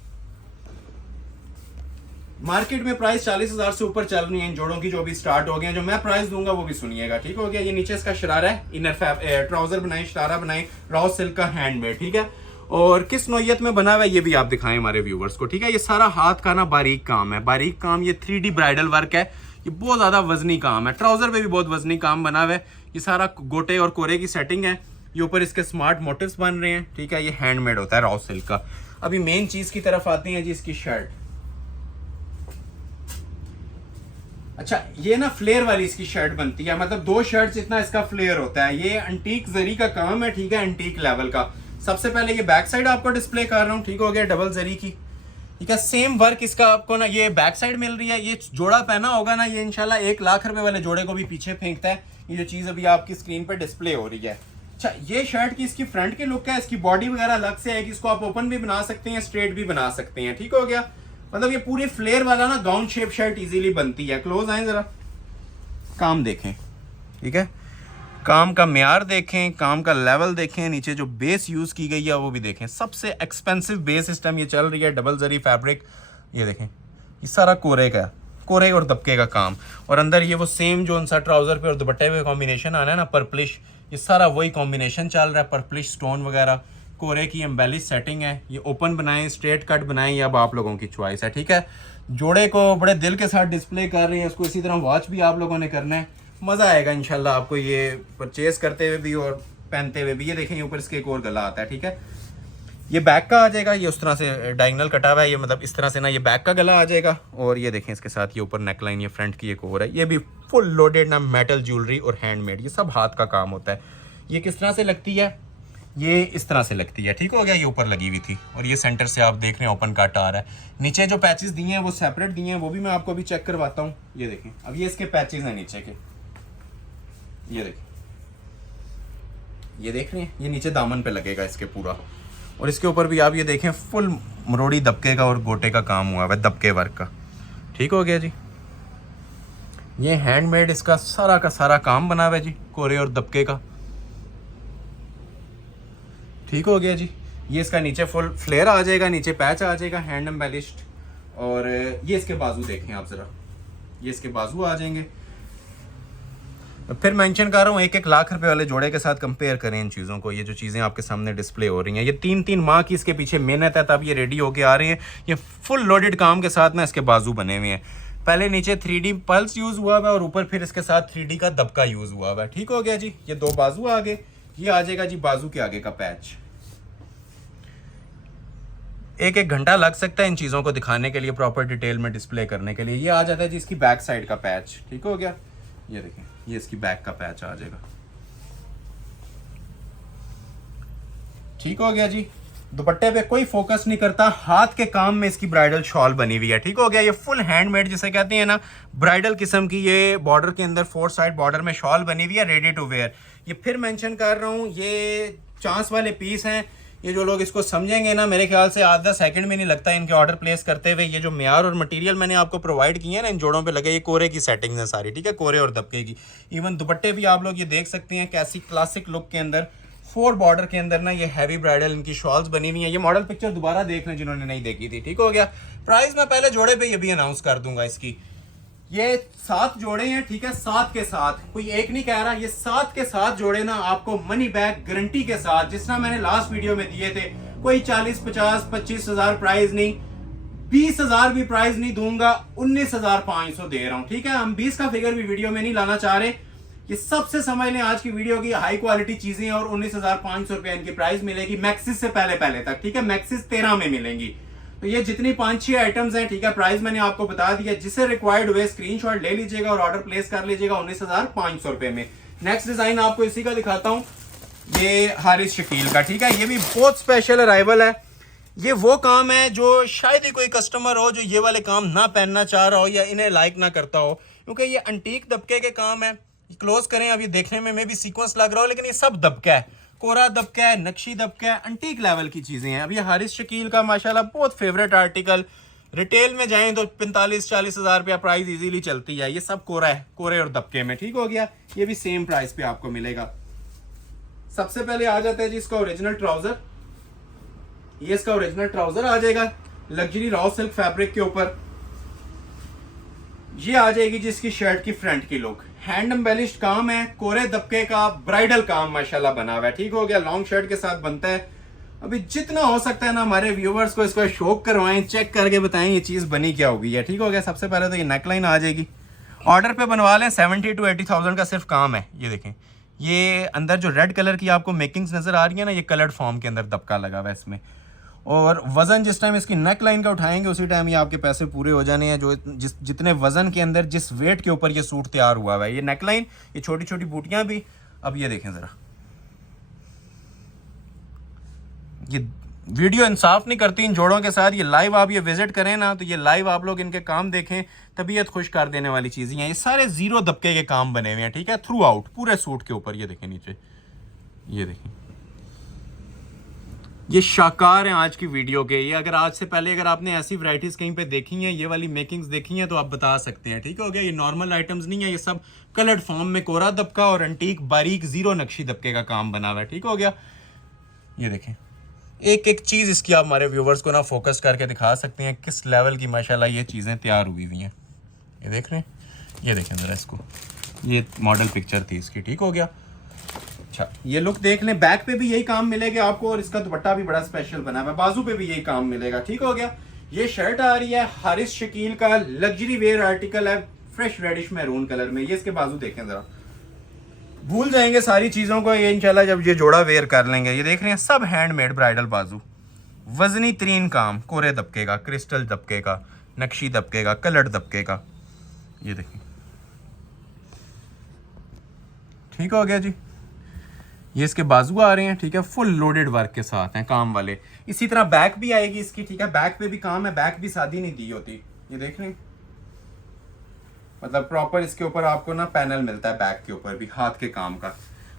मार्केट में प्राइस 40,000 से ऊपर चल रही है इन जोड़ों की, जो भी स्टार्ट हो गए हैं। जो मैं प्राइस दूंगा वो भी सुनिएगा, ठीक हो गया। ये नीचे इसका शरारा है, इनर ट्राउजर बनाए, शरारा बनाए, रॉ सिल्क का हैंडमेड, ठीक है। और किस नौयत में बना हुआ है ये भी आप दिखाएं हमारे व्यूवर्स को, ठीक है। ये सारा हाथ का ना बारीक काम है, बारीक काम। ये 3D ब्राइडल वर्क है, ये बहुत ज्यादा वजनी काम है। ट्राउजर पे भी बहुत वजनी काम बना हुआ है। ये सारा गोटे और कोरे की सेटिंग है। ये ऊपर इसके स्मार्ट मोटिव्स बन रहे हैं, ठीक है। ये हैंडमेड होता है रॉ सिल्क का। अभी मेन चीज की तरफ आती है जी, इसकी शर्ट। अच्छा, ये ना फ्लेयर वाली इसकी शर्ट बनती है, मतलब 2 शर्ट्स इतना इसका फ्लेयर होता है। ये एंटीक जरी का काम है, ठीक है, एंटीक लेवल का। सबसे पहले ये बैक साइड आपको डिस्प्ले कर रहा हूँ, ठीक हो गया, डबल जरी की, ठीक है। सेम वर्क इसका आपको ना ये बैक साइड मिल रही है। ये जोड़ा पहना होगा ना, ये इंशाल्लाह 1 लाख रुपए वाले जोड़े को भी पीछे फेंकता है। ये जो चीज अभी आपकी स्क्रीन पर डिस्प्ले हो रही है। अच्छा, ये शर्ट की इसकी फ्रंट की लुक है। इसकी बॉडी वगैरह अलग से है कि इसको आप ओपन भी बना सकते हैं, स्ट्रेट भी बना सकते हैं, ठीक हो गया। मतलब ये पूरी फ्लेयर वाला ना गाउन शेप शर्ट इजीली बनती है। क्लोज आए जरा, काम देखें, ठीक है। काम का म्यार देखें, काम का लेवल देखें, नीचे जो बेस यूज की गई है वो भी देखें। सबसे एक्सपेंसिव बेस सिस्टम ये चल रही है, डबल जरी फैब्रिक। ये देखें, ये सारा कोरे का, कोरे और दबके का काम। और अंदर ये वो सेम जो उनसा ट्राउजर पे और दुपट्टे पे कॉम्बिनेशन आना है ना, पर्पलिश, ये सारा वही कॉम्बिनेशन चल रहा है। पर्पलिश स्टोन वगैरह, कोरे की एम्बेलिश सेटिंग है। ये ओपन बनाएं, स्ट्रेट कट बनाएं, ये अब आप लोगों की चॉइस है, ठीक है। जोड़े को बड़े दिल के साथ डिस्प्ले कर रहे हैं, इसको इसी तरह वॉच भी आप लोगों ने करना है। मज़ा आएगा इंशाल्लाह आपको ये परचेज करते हुए भी और पहनते हुए भी। ये देखें, ऊपर इसके एक और गला आता है, ठीक है। ये बैक का आ जाएगा, ये उस तरह से डायगोनल कटा हुआ है, ये मतलब इस तरह से ना ये बैक का गला आ जाएगा। और ये देखें इसके साथ ये ऊपर नेकलाइन, ये फ्रंट की एक और है। ये भी फुल लोडेड ना मेटल ज्वेलरी और हैंडमेड, ये सब हाथ का काम होता है। ये किस तरह से लगती है, ये इस तरह से लगती है, ठीक हो गया। ये ऊपर लगी हुई थी और ये सेंटर से आप देख रहे हैं ओपन कट आ रहा है। नीचे जो पैचेस दिए हैं वो सेपरेट दिए हैं, वो भी मैं आपको अभी चेक करवाता हूँ। ये देखें, अब ये इसके पैचेस हैं नीचे के, ये देखें, ये देख रहे हैं, ये नीचे दामन पे लगेगा इसके पूरा, और इसके ऊपर भी आप ये देखें फुल मरोड़ी दबके का और गोटे का काम हुआ है, दबके वर्क का। ठीक हो गया जी। ये हैंडमेड इसका सारा का सारा काम बना हुआ है जी, कोरे और दबके का। ठीक हो गया जी। ये इसका नीचे फुल फ्लेयर आ जाएगा, नीचे पैच आ जाएगा हैंड एम्बेलिश्ड। और ये इसके बाजू देखें आप ज़रा, ये इसके बाजू आ जाएंगे। फिर मेंशन कर रहा हूँ 1-1 लाख रुपए वाले जोड़े के साथ कंपेयर करें इन चीज़ों को। ये जो चीज़ें आपके सामने डिस्प्ले हो रही हैं, ये 3-3 माह की इसके पीछे मेहनत है, तब ये रेडी होके आ रही है। ये फुल लोडेड काम के साथ ना इसके बाजू बने हुए हैं। पहले नीचे 3D पल्स यूज़ हुआ हुआ है और ऊपर फिर इसके साथ 3D का दबका यूज़ हुआ हुआ है। ठीक हो गया जी। ये 2 बाजू आगे, ये आ जाएगा जी बाजू के आगे का पैच। 1-1 घंटा लग सकता है इन चीज़ों को दिखाने के लिए, प्रॉपर डिटेल में डिस्प्ले करने के लिए। ये आ जाता है जी इसकी बैक साइड का पैच। ठीक हो गया। ये देखें, ये इसकी बैक का पैच आ जाएगा। ठीक हो गया जी। दुपट्टे पे कोई फोकस नहीं करता, हाथ के काम में इसकी ब्राइडल शॉल बनी हुई है। ठीक हो गया। ये फुल हैंडमेड जिसे कहते हैं ना, ब्राइडल किस्म की ये बॉर्डर के अंदर 4 साइड बॉर्डर में शॉल बनी हुई है, रेडी टू वेयर। ये फिर मेंशन कर रहा हूँ, ये चांस वाले पीस हैं। ये जो लोग इसको समझेंगे ना, मेरे ख्याल से आधा सेकंड में नहीं लगता इनके ऑर्डर प्लेस करते हुए। ये जो म्यार और मटेरियल मैंने आपको प्रोवाइड किए हैं ना इन जोड़ों पे लगे, ये कोरे की सेटिंग्स हैं सारी। ठीक है, कोरे और दबके की। इवन दुपट्टे भी आप लोग ये देख सकते हैं कैसी क्लासिक लुक के अंदर 4 बॉर्डर के अंदर ना ये हैवी ब्राइडल इनकी शॉल्स बनी हुई हैं। ये मॉडल पिक्चर दोबारा देख लें जिन्होंने नहीं देखी थी। ठीक हो गया। प्राइस मैं पहले जोड़े पे ये भी अनाउंस कर दूंगा इसकी। ये 7 जोड़े हैं। ठीक है, 7 के साथ, कोई एक नहीं कह रहा, ये 7 के साथ जोड़े ना आपको मनी बैक गारंटी के साथ, जिस तरह मैंने लास्ट वीडियो में दिए थे। कोई 40, 50, 25 हजार प्राइस नहीं, 20 हजार भी प्राइस नहीं दूंगा, 19,500 दे रहा हूं। ठीक है, हम 20 का फिगर भी वीडियो में नहीं लाना चाह रहे। ये सबसे समझ लें आज की वीडियो की हाई क्वालिटी चीजें, और 19,500 रुपए इनकी प्राइस मिलेगी मैक्सिस से पहले तक। ठीक है, मैक्सिस 13 में मिलेंगी। तो ये जितनी 5-6 आइटम्स हैं, ठीक है, प्राइस मैंने आपको बता दिया। जिसे रिक्वायर्ड हुए स्क्रीनशॉट ले लीजिएगा और ऑर्डर प्लेस कर लीजिएगा 19,500 रुपए में। नेक्स्ट डिजाइन आपको इसी का दिखाता हूं, ये हारिस शकील का। ठीक है, ये भी बहुत स्पेशल अराइवल है। ये वो काम है जो शायद ही कोई कस्टमर हो जो ये वाले काम ना पहनना चाह रहा हो या इन्हें लाइक ना करता हो, क्योंकि ये अंटीक दबके के काम है। क्लोज करें, अब ये देखने में भी सीक्वेंस लग रहा हो, लेकिन ये सब दबका है, कोरा दबका है, नक्शी दबका है, अंटीक लेवल की चीजें हैं। अब ये हारिस शकील का माशाल्लाह बहुत फेवरेट आर्टिकल, रिटेल में जाएं तो 45-40 हजार रुपया प्राइस इजीली चलती है। ये सब कोरा है, कोरे और दबके में। ठीक हो गया। ये भी सेम प्राइस पे आपको मिलेगा। सबसे पहले आ जाता है जी इसका ओरिजिनल ट्राउजर। ये इसका ओरिजिनल ट्राउजर आ जाएगा लग्जरी रॉ सिल्क फैब्रिक के ऊपर। ये आ जाएगी जी इसकी शर्ट की फ्रंट की लुक। हैंड एम्बेलिश्ड काम है, कोरे दबके का ब्राइडल काम माशाल्लाह बना हुआ है। ठीक हो गया, लॉन्ग शर्ट के साथ बनता है। अभी जितना हो सकता है ना हमारे व्यूवर्स को इसको शौक करवाएं, चेक करके बताएं ये चीज बनी क्या होगी है। ठीक हो गया। सबसे पहले तो ये नेकलाइन आ जाएगी, ऑर्डर पे बनवा लें, 70 to 80,000 का सिर्फ काम है। ये देखें, ये अंदर जो रेड कलर की आपको मेकिंग्स नजर आ रही है ना, ये कलर्ड फॉर्म के अंदर दबका लगा हुआ है इसमें। और वजन जिस टाइम इसकी नेक लाइन का उठाएंगे उसी टाइम ये आपके पैसे पूरे हो जाने हैं। जो जितने वजन के अंदर जिस वेट के ऊपर ये सूट तैयार हुआ है, ये नेक लाइन, ये छोटी छोटी बूटियां भी। अब ये देखें जरा, ये वीडियो इंसाफ नहीं करती इन जोड़ों के साथ। ये लाइव आप ये विजिट करें ना, तो ये लाइव आप लोग इनके काम देखें, तबीयत खुश कर देने वाली चीजें हैं। ये सारे 0 दबके के काम बने हुए हैं। ठीक है, थ्रू आउट पूरे सूट के ऊपर। ये देखें नीचे, ये देखें, ये शाकार हैं आज की वीडियो के। ये अगर आज से पहले अगर आपने ऐसी वैरायटीज कहीं पे देखी हैं, ये वाली मेकिंग्स देखी हैं, तो आप बता सकते हैं। ठीक हो गया। ये नॉर्मल आइटम्स नहीं है, ये सब कलर्ड फॉर्म में कोरा दबका और एंटीक बारीक 0 नक्शी दबके का काम बना हुआ है। ठीक हो गया। ये देखें, एक एक चीज इसकी आप हमारे व्यूवर्स को ना फोकस करके दिखा सकते हैं किस लेवल की माशाल्लाह ये चीजें तैयार हुई हुई हैं। ये देख रहे हैं, ये देखें जरा इसको, ये मॉडल पिक्चर थी इसकी। ठीक हो गया। अच्छा, ये लुक देख लें, बैक पे भी यही काम मिलेगा आपको, और इसका दुपट्टा भी बड़ा स्पेशल बना हुआ है, बाजू पे भी यही काम मिलेगा। ठीक हो गया। ये शर्ट आ रही है हारिस शकील का, लग्जरी वेयर आर्टिकल है, फ्रेश रेडिश मैरून कलर में। ये इसके बाजू देखें जरा, भूल जाएंगे सारी चीजों को ये इंशाल्लाह जब ये जोड़ा वेयर कर लेंगे। ये देख रहे हैं, सब हैंडमेड ब्राइडल बाजू, वजनी तरीन काम, कोरे दबके का, क्रिस्टल दबके का, नक्शी दबके का, कलर दबके का। ये देखें, ठीक हो गया जी। ये इसके बाजू आ रहे हैं। ठीक है, फुल लोडेड वर्क के साथ हैं काम वाले। इसी तरह बैक भी आएगी इसकी। ठीक है, बैक पे भी काम है, बैक भी सादी नहीं दी होती। ये देख रहे हैं, मतलब प्रॉपर इसके ऊपर आपको ना पैनल मिलता है बैक के ऊपर भी, हाथ के काम का।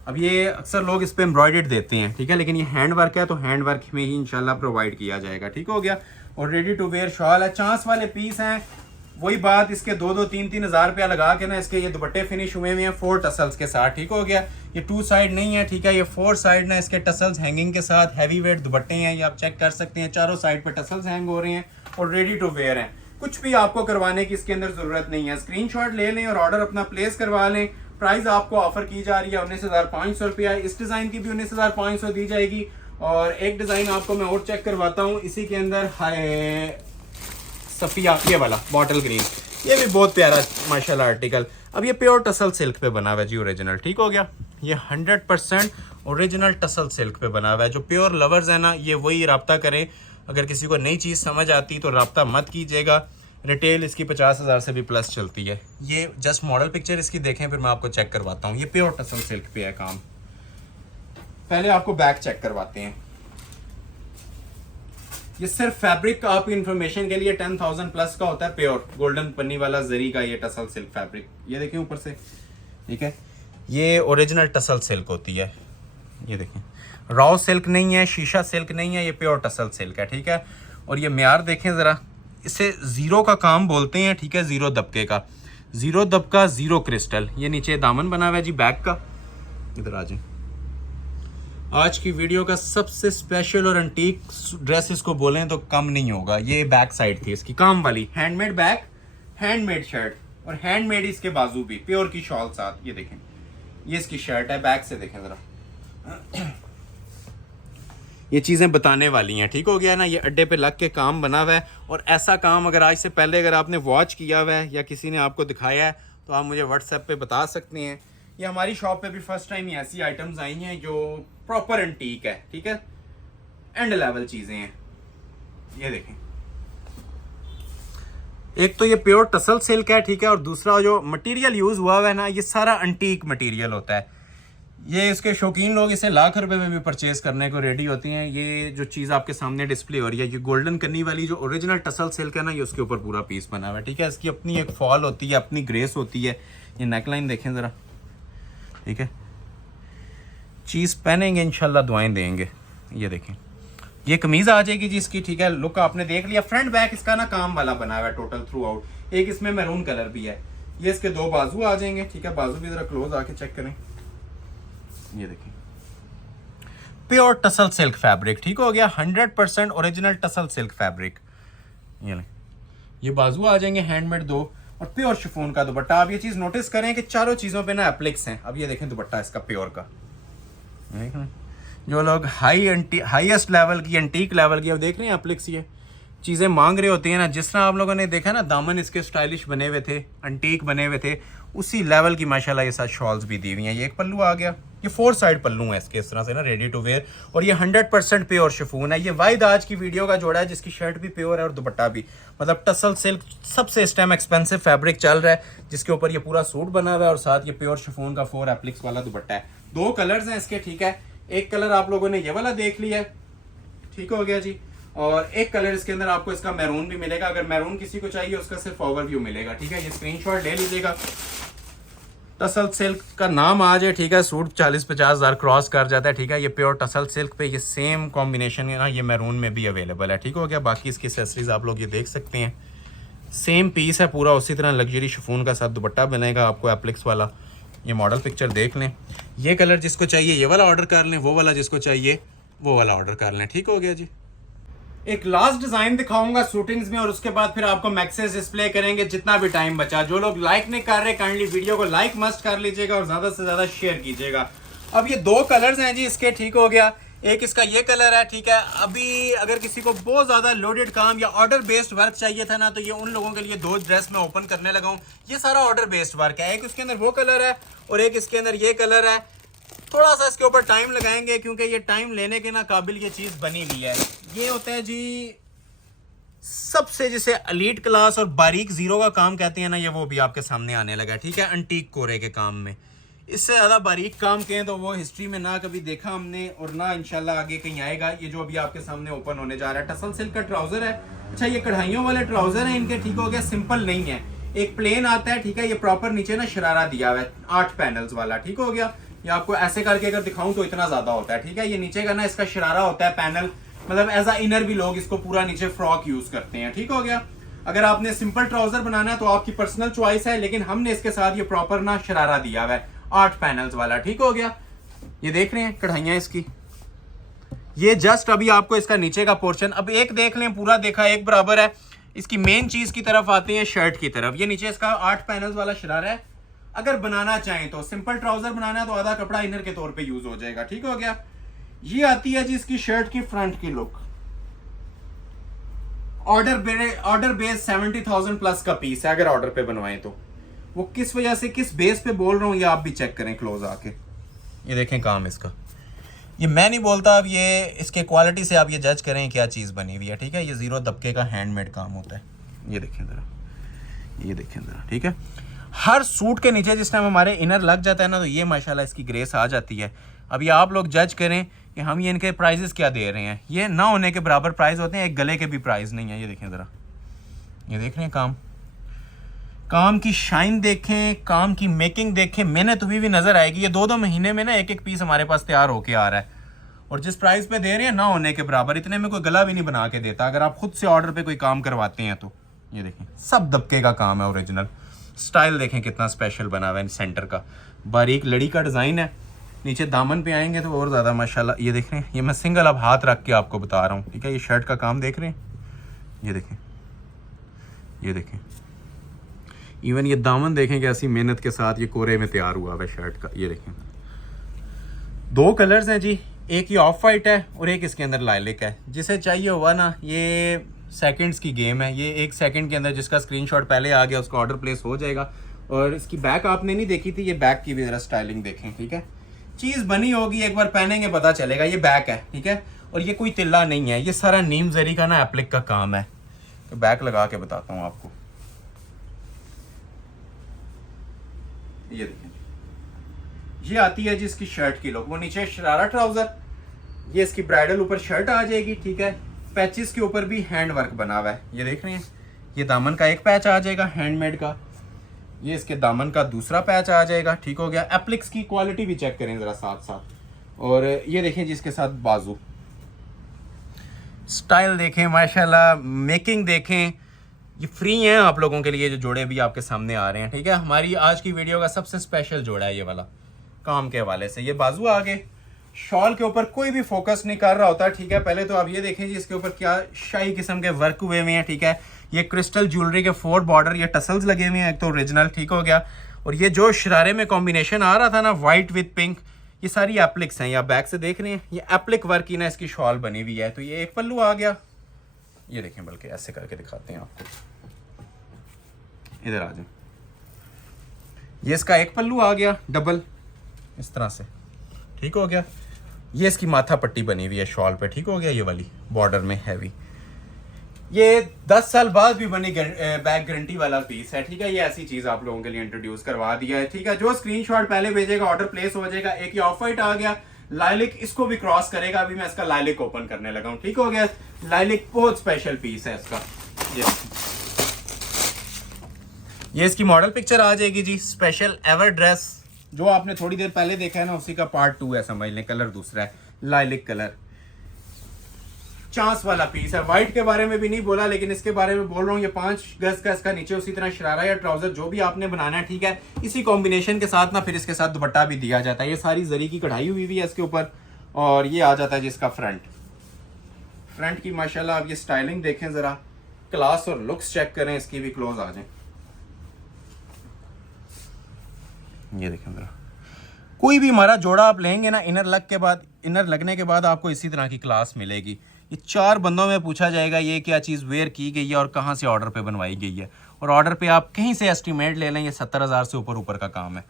अब ये अक्सर लोग इस पे एम्ब्रॉयडर्ड देते हैं, ठीक है, लेकिन ये हैंड वर्क है तो हैंड वर्क में ही इंशाल्लाह प्रोवाइड किया जाएगा। ठीक हो गया। और रेडी टू वेयर शॉल है, चांस वाले पीस हैं। वही बात, इसके 2-3 हज़ार रुपया लगा के ना इसके ये दुपट्टे फिनिश हुए हुए हैं 4 टसल्स के साथ। ठीक हो गया। ये 2 साइड नहीं है, ठीक है, ये 4 साइड ना इसके टसल्स हैंगिंग के साथ हैवी वेट दुपट्टे हैं, ये आप चेक कर सकते हैं। चारों साइड पे टसल्स हैंग हो रहे हैं और रेडी टू वेयर हैं। कुछ भी आपको करवाने की इसके अंदर जरूरत नहीं है। स्क्रीनशॉट ले लें और ऑर्डर अपना प्लेस करवा लें। प्राइस आपको ऑफर की जा रही है 19,500 रुपया। इस डिजाइन की भी 19,500 दी जाएगी। और एक डिजाइन आपको मैं और चेक करवाता हूँ इसी के अंदर, हाय सफिया, ये वाला बॉटल ग्रीन, ये भी बहुत प्यारा माशाल्लाह आर्टिकल। अब ये प्योर टसल सिल्क पे बना हुआ है जी, ओरिजिनल। ठीक हो गया। ये 100% ओरिजिनल टसल सिल्क पे बना हुआ है। जो प्योर लवर्स है ना, ये वही रब्ता करें। अगर किसी को नई चीज़ समझ आती तो रब्ता मत कीजिएगा। रिटेल इसकी 50,000 से भी प्लस चलती है। ये जस्ट मॉडल पिक्चर इसकी देखें, फिर मैं आपको चेक करवाता हूँ। ये प्योर टसल सिल्क पे है काम। पहले आपको बैक चेक करवाते हैं। ये सिर्फ फैब्रिक का आपकी इन्फॉर्मेशन के लिए 10,000 प्लस का होता है। प्योर गोल्डन पन्नी वाला जरी का ये टसल सिल्क फैब्रिक, ये देखें ऊपर से, ठीक है। ये ओरिजिनल टसल सिल्क होती है। ये देखें, रॉ सिल्क नहीं है, शीशा सिल्क नहीं है, ये प्योर टसल सिल्क है। ठीक है। और ये म्यार देखें ज़रा, इसे ज़ीरो का काम बोलते हैं, ठीक है, ज़ीरो दबके का, ज़ीरो दबका, ज़ीरो क्रिस्टल। ये नीचे दामन बना हुआ है जी बैक का। इधर आ जाए। आज की वीडियो का सबसे स्पेशल और एंटीक ड्रेस इसको बोलें तो कम नहीं होगा। ये बैक साइड थी इसकी, काम वाली, हैंडमेड बैक, हैंडमेड शर्ट और हैंडमेड इसके बाजू भी, प्योर की शॉल साथ। ये देखें, ये इसकी शर्ट है, बैक से देखें ज़रा। ये चीज़ें बताने वाली हैं। ठीक हो गया ना। ये अड्डे पे लग के काम बना हुआ है। और ऐसा काम अगर आज से पहले अगर आपने वॉच किया हुआ है या किसी ने आपको दिखाया है तो आप मुझे व्हाट्सएप पे बता सकते हैं। ये हमारी शॉप पे भी फर्स्ट टाइम ही ऐसी आइटम्स आई हैं जो प्रॉपर एंटीक है, ठीक है, एंड लेवल चीज़ें हैं। ये देखें, एक तो ये प्योर टसल सिल्क है, ठीक है, और दूसरा जो मटेरियल यूज़ हुआ है ना, ये सारा एंटीक मटेरियल होता है। ये इसके शौकीन लोग इसे लाख रुपए में भी परचेज करने को रेडी होती हैं। ये जो चीज़ आपके सामने डिस्प्ले हो रही है, ये गोल्डन कन्नी वाली जो ओरिजिनल टसल सिल्क है ना, ये उसके ऊपर पूरा पीस बना हुआ है। ठीक है। इसकी अपनी एक फॉल होती है, अपनी ग्रेस होती है। ये नेकलाइन देखें ज़रा, ठीक है, चीज़ पहनेंगे इंशाल्लाह दुआएं देंगे। ये देखें, ये कमीज़ आ जाएगी जी इसकी, ठीक है। लुक आपने देख लिया। फ्रंट बैक इसका ना काम वाला बना हुआ है टोटल थ्रू आउट। एक इसमें मैरून कलर भी है। ये इसके 2 बाजू आ जाएंगे, ठीक है। बाजू भी ज़रा क्लोज आके चेक करें। ये देखिए, प्योर टसल सिल्क फैब्रिक। ठीक हो गया। 100% ओरिजिनल टसल सिल्क फैब्रिक। ये लें, ये बाजू आ जाएंगे हैंडमेड 2 और प्योर शिफॉन का दुपट्टा। आप ये चीज़ नोटिस करें कि चारों चीज़ों पे ना एप्लिक्स हैं। अब ये देखें दुपट्टा इसका प्योर का। जो लोग हाईएस्ट लेवल की, एंटीक लेवल की, अब देख रहे हैं एप्लिक्स, ये चीज़ें मांग रहे होती हैं ना। जिस तरह आप लोगों ने देखा ना, दामन इसके स्टाइलिश बने हुए थे, एंटीक बने हुए थे, उसी लेवल की माशाल्लाह ये साथ शॉल्स भी दी हुई हैं। ये एक पल्लू आ गया, ये 4 साइड पल्लू है इसके, इस तरह से ना, रेडी टू वेयर। और ये 100% प्योर शिफॉन है। ये वाइद आज की वीडियो का जोड़ा है जिसकी शर्ट भी प्योर है और दुपट्टा भी। मतलब टसल सिल्क सबसे इस टाइम एक्सपेंसिव फैब्रिक चल रहा है, जिसके ऊपर ये पूरा सूट बना हुआ है और साथ ये प्योर शिफॉन का 4 एप्लिक्स वाला दुपट्टा है। 2 कलर्स हैं इसके, ठीक है। एक कलर आप लोगों ने ये वाला देख लिया है, ठीक हो गया जी। और एक कलर इसके अंदर आपको इसका मैरून भी मिलेगा। अगर मैरून किसी को चाहिए उसका सिर्फ ओवरव्यू मिलेगा, ठीक है। ये स्क्रीनशॉट ले लीजिएगा। टसल सिल्क का नाम आ जाए, ठीक है, सूट 40-50 हज़ार क्रॉस कर जाता है, ठीक है। ये प्योर टसल सिल्क पे ये सेम कॉम्बिनेशन है ना, ये मैरून में भी अवेलेबल है। ठीक हो गया। बाकी इसकी एक्सेसरीज आप लोग ये देख सकते हैं। सेम पीस है पूरा, उसी तरह लग्जरी शिफॉन का साथ दुपट्टा बनेगा आपको एप्लिक्स वाला। ये मॉडल पिक्चर देख लें। ये कलर जिसको चाहिए ये वाला ऑर्डर कर लें, वो वाला जिसको चाहिए वो वाला ऑर्डर कर लें। ठीक हो गया जी। एक लास्ट डिजाइन दिखाऊंगा शूटिंग्स में और उसके बाद फिर आपको मैक्सेस डिस्प्ले करेंगे जितना भी टाइम बचा। जो लोग लाइक नहीं कर रहे, काइंडली वीडियो को लाइक मस्ट कर लीजिएगा और ज्यादा से ज्यादा शेयर कीजिएगा। अब ये 2 कलर्स हैं जी इसके, ठीक हो गया। एक इसका ये कलर है, ठीक है। अभी अगर किसी को बहुत ज्यादा लोडेड काम या ऑर्डर बेस्ड वर्क चाहिए था ना, तो ये उन लोगों के लिए 2 ड्रेस मैं ओपन करने लगा हूँ। ये सारा ऑर्डर बेस्ड वर्क है। एक इसके अंदर वो कलर है और एक इसके अंदर ये कलर है। थोड़ा सा इसके ऊपर टाइम लगाएंगे क्योंकि ये टाइम लेने के ना काबिल ये चीज़ बनी हुई है। ये होता है जी सबसे जिसे एलीट क्लास और बारीक ज़ीरो का काम कहते हैं ना, ये वो भी आपके सामने आने लगा, ठीक है। एंटीक कोरे के काम में इससे ज़्यादा बारीक काम कहें तो वो हिस्ट्री में ना कभी देखा हमने और ना इंशाल्लाह आगे कहीं आएगा। ये जो अभी आपके सामने ओपन होने जा रहा है, टसल सिल्क का ट्राउज़र है। अच्छा, ये कढ़ाइयों वाले ट्राउज़र हैं इनके, ठीक हो गया। सिंपल नहीं है, एक प्लेन आता है, ठीक है। ये प्रॉपर नीचे ना शरारा दिया हुआ है 8 पैनल्स वाला, ठीक हो गया। ये आपको ऐसे करके अगर दिखाऊं तो इतना ज्यादा होता है, ठीक है। ये नीचे का ना इसका शरारा होता है पैनल, मतलब एज अ इनर भी लोग इसको पूरा नीचे फ्रॉक यूज करते हैं, ठीक हो गया। अगर आपने सिंपल ट्राउजर बनाना है तो आपकी पर्सनल चॉइस है, लेकिन हमने इसके साथ ये प्रॉपर ना शरारा दिया हुआ है 8 पैनल्स वाला, ठीक हो गया। ये देख रहे हैं कढ़ाइयां इसकी, ये जस्ट अभी आपको इसका नीचे का पोर्शन अब एक देख लें, पूरा देखा एक बराबर है। इसकी मेन चीज की तरफ आते हैं, शर्ट की तरफ। ये नीचे इसका 8 पैनल्स वाला शरारा है। अगर बनाना चाहें तो सिंपल ट्राउजर बनाना है तो आधा कपड़ा इनर के तौर पे यूज हो जाएगा, ठीक हो गया। ये आती है जी इसकी शर्ट की फ्रंट की लुक। ऑर्डर बेस 70,000 प्लस का पीस है अगर ऑर्डर पे बनवाएं तो। वो किस वजह से किस बेस पे बोल रहा हूं ये आप भी चेक करें क्लोज आके। ये देखें काम इसका, ये मैं नहीं बोलता, अब ये इसके क्वालिटी से आप ये जज करें क्या चीज़ बनी हुई है, ठीक है। ये 0 दबके का हैंडमेड काम होता है। ये देखें ज़रा, ये देखें ज़रा, ठीक है। हर सूट के नीचे जिस टाइम हमारे इनर लग जाता है ना तो ये माशाल्लाह इसकी ग्रेस आ जाती है। अब ये आप लोग जज करें कि हम ये इनके प्राइजेस क्या दे रहे हैं। ये ना होने के बराबर प्राइस होते हैं, एक गले के भी प्राइस नहीं है। ये देखें ज़रा, ये देख रहे हैं काम की शाइन देखें, काम की मेकिंग देखें, मेहनत हुई भी नजर आएगी। ये 2-2 महीने में ना एक पीस हमारे पास तैयार होके आ रहा है, और जिस प्राइस पे दे रहे हैं ना होने के बराबर। इतने में कोई गला भी नहीं बना के देता अगर आप खुद से ऑर्डर पे कोई काम करवाते हैं तो। ये देखें सब दबके का काम है, ओरिजिनल स्टाइल देखें कितना स्पेशल बना हुआ है। सेंटर का बारीक लड़ी का डिजाइन है, नीचे दामन पे आएंगे तो और ज्यादा माशाल्लाह। ये देख रहे हैं, ये मैं सिंगल अब हाथ रख के आपको बता रहा हूँ, ठीक है। ये शर्ट का काम देख रहे हैं, ये देखें, ये देखें, इवन ये दामन देखें कैसी मेहनत के साथ ये कोरे में तैयार हुआ है शर्ट का। ये देखें 2 कलर्स हैं जी, एक ये ऑफ वाइट है और एक इसके अंदर लाइलिक है। जिसे चाहिए हुआ ना, ये सेकंड्स की गेम है। ये 1 सेकंड के अंदर जिसका स्क्रीनशॉट पहले आ गया उसका ऑर्डर प्लेस हो जाएगा। और इसकी बैक आपने नहीं देखी थी, ये बैक की भी जरा स्टाइलिंग देखें, ठीक है। चीज़ बनी होगी, एक बार पहनेंगे पता चलेगा। ये बैक है, ठीक है, और ये कोई तिल्ला नहीं है, ये सारा नीम जरी का ना एप्लिक का काम है। तो बैक लगा के बताता हूँ आपको। ये देखें, ये आती है जी इसकी शर्ट की लुक। वो नीचे शरारा ट्राउजर, ये इसकी ब्राइडल ऊपर शर्ट आ जाएगी, ठीक है। पैचेस के ऊपर भी हैंड वर्क बना हुआ है, ये देख रहे हैं। ये दामन का एक पैच आ जाएगा हैंडमेड का, ये इसके दामन का दूसरा पैच आ जाएगा, ठीक हो गया। एप्लिक्स की क्वालिटी भी चेक करें जरा साथ साथ। और ये देखें जिसके साथ बाजू, स्टाइल देखें माशाल्लाह, मेकिंग देखें। ये फ्री हैं आप लोगों के लिए जो जोड़े भी आपके सामने आ रहे हैं, ठीक है। हमारी आज की वीडियो का सबसे स्पेशल जोड़ा है ये वाला काम के हवाले से। ये बाजू आगे शॉल के ऊपर कोई भी फोकस नहीं कर रहा होता, ठीक है। पहले तो आप ये देखें जी इसके ऊपर क्या शाही किस्म के वर्क हुए हुए हैं, ठीक है। ये क्रिस्टल ज्वेलरी के 4 बॉर्डर, ये टसल्स लगे हुए हैं एक तो ओरिजिनल, ठीक हो गया। और ये जो शरारे में कॉम्बिनेशन आ रहा था ना व्हाइट विद पिंक, ये सारी एप्लिक्स हैं। या बैक से देख रहे हैं, ये एप्लिक वर्क की ना इसकी शॉल बनी हुई है। तो ये एक पल्लू आ गया, ये देखें, बल्कि ऐसे करके दिखाते हैं आपको, इधर आ जाए। ये इसका एक पल्लू आ गया डबल इस तरह से, ठीक हो गया। ये इसकी माथा पट्टी बनी हुई है शॉल पे, ठीक हो गया। ये वाली बॉर्डर में हैवी, ये 10 साल बाद भी बनी बैक गारंटी वाला पीस है, ठीक है। ये ऐसी चीज आप लोगों के लिए इंट्रोड्यूस करवा दिया है, ठीक है। जो स्क्रीनशॉट पहले भेजेगा ऑर्डर प्लेस हो जाएगा। एक ये ऑफ वाइट आ गया, लाइलिक इसको भी क्रॉस करेगा। अभी मैं इसका लाइलिक ओपन करने लगा हूं, ठीक हो गया। लाइलिक बहुत स्पेशल पीस है इसका। ये इसकी मॉडल पिक्चर आ जाएगी जी, स्पेशल एवर ड्रेस जो आपने थोड़ी देर पहले देखा है ना, उसी का पार्ट 2 है, समझ लें। कलर दूसरा है, लाइलिक कलर, चांस वाला पीस है। व्हाइट के बारे में भी नहीं बोला, लेकिन इसके बारे में बोल रहा हूँ। ये 5 गज का इसका नीचे उसी तरह शरारा या ट्राउजर जो भी आपने बनाना है, ठीक है। इसी कॉम्बिनेशन के साथ ना फिर इसके साथ दुपट्टा भी दिया जाता है। ये सारी जरी की कढ़ाई हुई है इसके ऊपर, और ये आ जाता है जिसका फ्रंट की माशाल्लाह। आप ये स्टाइलिंग देखें जरा, क्लास और लुक्स चेक करें इसकी भी, क्लोज आ जाए। ये देखें जरा, कोई भी हमारा जोड़ा आप लेंगे ना, इनर लगने के बाद आपको इसी तरह की क्लास मिलेगी। ये 4 बंदों में पूछा जाएगा ये क्या चीज़ वेयर की गई है और कहाँ से ऑर्डर पे बनवाई गई है। और ऑर्डर पे आप कहीं से एस्टिमेट ले लें, ये 70,000 से ऊपर का काम है।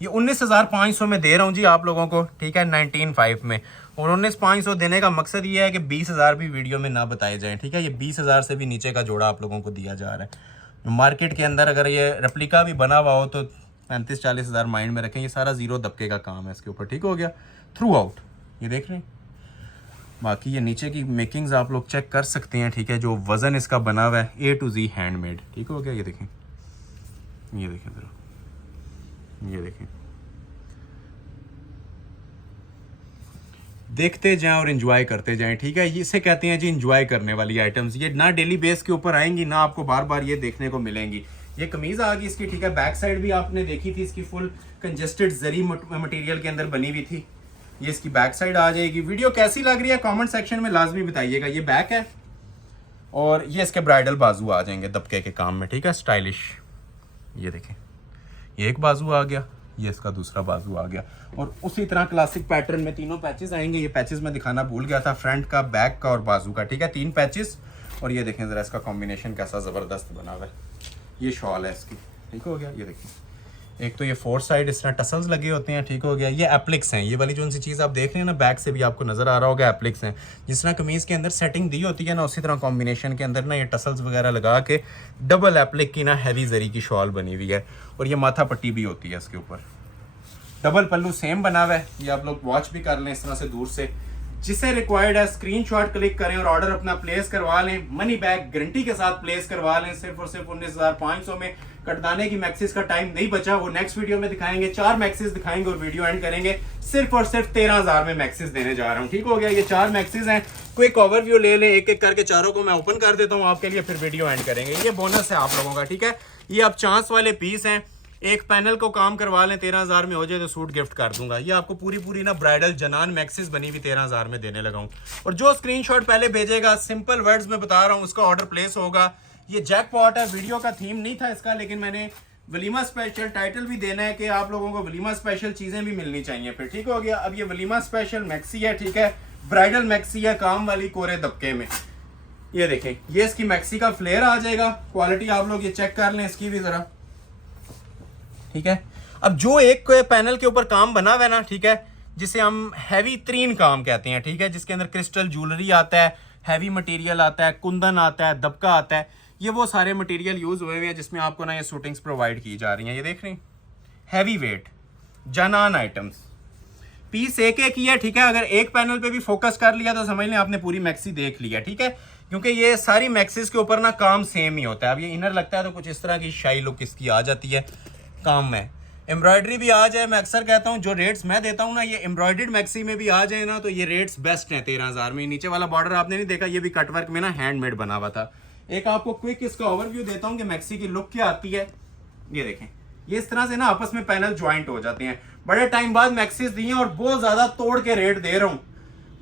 ये 19,500 में दे रहा हूँ जी आप लोगों को, ठीक है, 19,500 में। और 19,500 देने का मकसद ये है कि 20,000 भी वीडियो में ना बताए जाएँ, ठीक है। ये 20,000 से भी नीचे का जोड़ा आप लोगों को दिया जा रहा है। मार्केट के अंदर अगर ये रेप्लिका भी बना हुआ हो तो 35-40 हज़ार माइंड में रखें। ये सारा 0 दबके का काम है इसके ऊपर, ठीक हो गया। थ्रू आउट ये देख रहे हैं। बाकी ये नीचे की मेकिंग्स आप लोग चेक कर सकते हैं, ठीक है। जो वज़न इसका बना हुआ है A to Z हैंडमेड, ठीक हो गया। ये देखें, ये देखें ज़रा, ये देखें, देखते जाएं और इन्जॉय करते जाएं, ठीक है। इसे कहते हैं जी इंजॉय करने वाली आइटम्स। ये ना डेली बेस के ऊपर आएंगी, ना आपको बार बार ये देखने को मिलेंगी। ये कमीज आ गई इसकी, ठीक है। बैक साइड भी आपने देखी थी इसकी, फुल कंजेस्टेड जरी मटेरियल के अंदर बनी हुई थी। ये इसकी बैक साइड आ जाएगी। वीडियो कैसी लग रही है कमेंट सेक्शन में लाजमी बताइएगा। ये बैक है और ये इसके ब्राइडल बाजू आ जाएंगे दबके के काम में, ठीक है, स्टाइलिश। ये देखें, ये एक बाजू आ गया, ये इसका दूसरा बाजू आ गया, और उसी तरह क्लासिक पैटर्न में तीनों पैचेस आएंगे। ये पैचेस मैं दिखाना भूल गया था, फ्रंट का, बैक का और बाजू का, ठीक है, 3 पैचेस। और ये देखें ज़रा इसका कॉम्बिनेशन कैसा ज़बरदस्त बना हुआ है। ये शॉल है इसकी, ठीक हो गया। ये देखिए, एक तो ये 4 साइड इस तरह टसल्स लगे होते हैं, ठीक हो गया। ये एप्लिक्स हैं, ये वाली जो सी चीज़ आप देख रहे हैं ना, बैक से भी आपको नज़र आ रहा होगा, एप्लिक्स हैं। जिस तरह कमीज़ के अंदर सेटिंग दी होती है ना, उसी तरह कॉम्बिनेशन के अंदर ना ये टसल्स वगैरह लगा के डबल एप्लिक की ना हैवी जरी की शॉल बनी हुई है। और ये माथा पट्टी भी होती है इसके ऊपर, डबल पल्लू सेम बना हुआ है। ये आप लोग वॉच भी कर लें इस तरह से दूर से। जिसे रिक्वायर्ड है स्क्रीनशॉट क्लिक करें और ऑर्डर अपना प्लेस करवा लें। मनी बैक गारंटी के साथ प्लेस करवा लें। सिर्फ और सिर्फ 19,500 में। कटदाने की मैक्सिस का टाइम नहीं बचा, वो नेक्स्ट वीडियो में दिखाएंगे। 4 मैक्सिस दिखाएंगे और वीडियो एंड करेंगे। सिर्फ और सिर्फ 13,000 में मैक्सिस देने जा रहा हूँ, ठीक हो गया। ये 4 मैक्सिस हैं। क्विक ओवरव्यू ले लें, एक एक करके चारों को मैं ओपन कर देता हूँ आपके लिए, फिर वीडियो एंड करेंगे। ये बोनस है आप लोगों का, ठीक है। ये अब चांस वाले पीस हैं, एक पैनल को काम करवा लें, 13,000 में हो जाए तो सूट गिफ्ट कर दूंगा। ये आपको पूरी ना ब्राइडल जनान मैक्सिस बनी हुई 13,000 में देने लगा हूं। और जो स्क्रीनशॉट पहले भेजेगा, सिंपल वर्ड्स में बता रहा हूं, उसका ऑर्डर प्लेस होगा। ये जैकपॉट है, वीडियो का थीम नहीं था इसका, लेकिन मैंने वलीमा स्पेशल टाइटल भी देना है कि आप लोगों को वलीमा स्पेशल चीजें भी मिलनी चाहिए फिर, ठीक हो गया। अब ये वलीमा स्पेशल मैक्सी है, ठीक है, ब्राइडल मैक्सी है, काम वाली कोरे दबके में। ये देखें, ये इसकी मैक्सी का फ्लेयर आ जाएगा। क्वालिटी आप लोग ये चेक कर लें इसकी भी जरा, ठीक है। अब जो एक पैनल के ऊपर काम बना हुआ है ना, ठीक है, जिसे हम हैवी त्रीन काम कहते हैं, ठीक है, जिसके अंदर क्रिस्टल ज्वेलरी आता है, हैवी मटेरियल आता है, कुंदन आता है, दबका आता है, ये वो सारे मटेरियल यूज हुए हुए हैं जिसमें आपको ना ये शूटिंग्स प्रोवाइड की जा रही हैं। ये देख रहे हैं, हैवी वेट जनान आइटम्स, पीस एक ही है, ठीक है। अगर एक पैनल पे भी फोकस कर लिया तो समझ लें आपने पूरी मैक्सी देख लिया, ठीक है। क्योंकि ये सारी मैक्सिस के ऊपर ना काम सेम ही होता है। अब ये इनर लगता है तो कुछ इस तरह की शाही लुक इसकी आ जाती है काम में। एम्ब्रॉयडरी भी आ जाए, मैं अक्सर कहता हूँ जो रेट्स मैं देता हूँ ना, ये एम्ब्रॉयडर्ड मैक्सी में भी आ जाए ना, तो ये रेट्स बेस्ट हैं 13,000 में। नीचे वाला बॉर्डर आपने नहीं देखा, ये भी कटवर्क में ना हैंडमेड बना हुआ था। एक आपको क्विक इसका ओवरव्यू देता हूँ कि मैक्सी की लुक क्या आती है। ये देखें, ये इस तरह से ना आपस में पैनल ज्वाइंट हो जाते हैं। बड़े टाइम बाद मैक्सिस दिए और बहुत ज्यादा तोड़ के रेट दे रहा हूँ,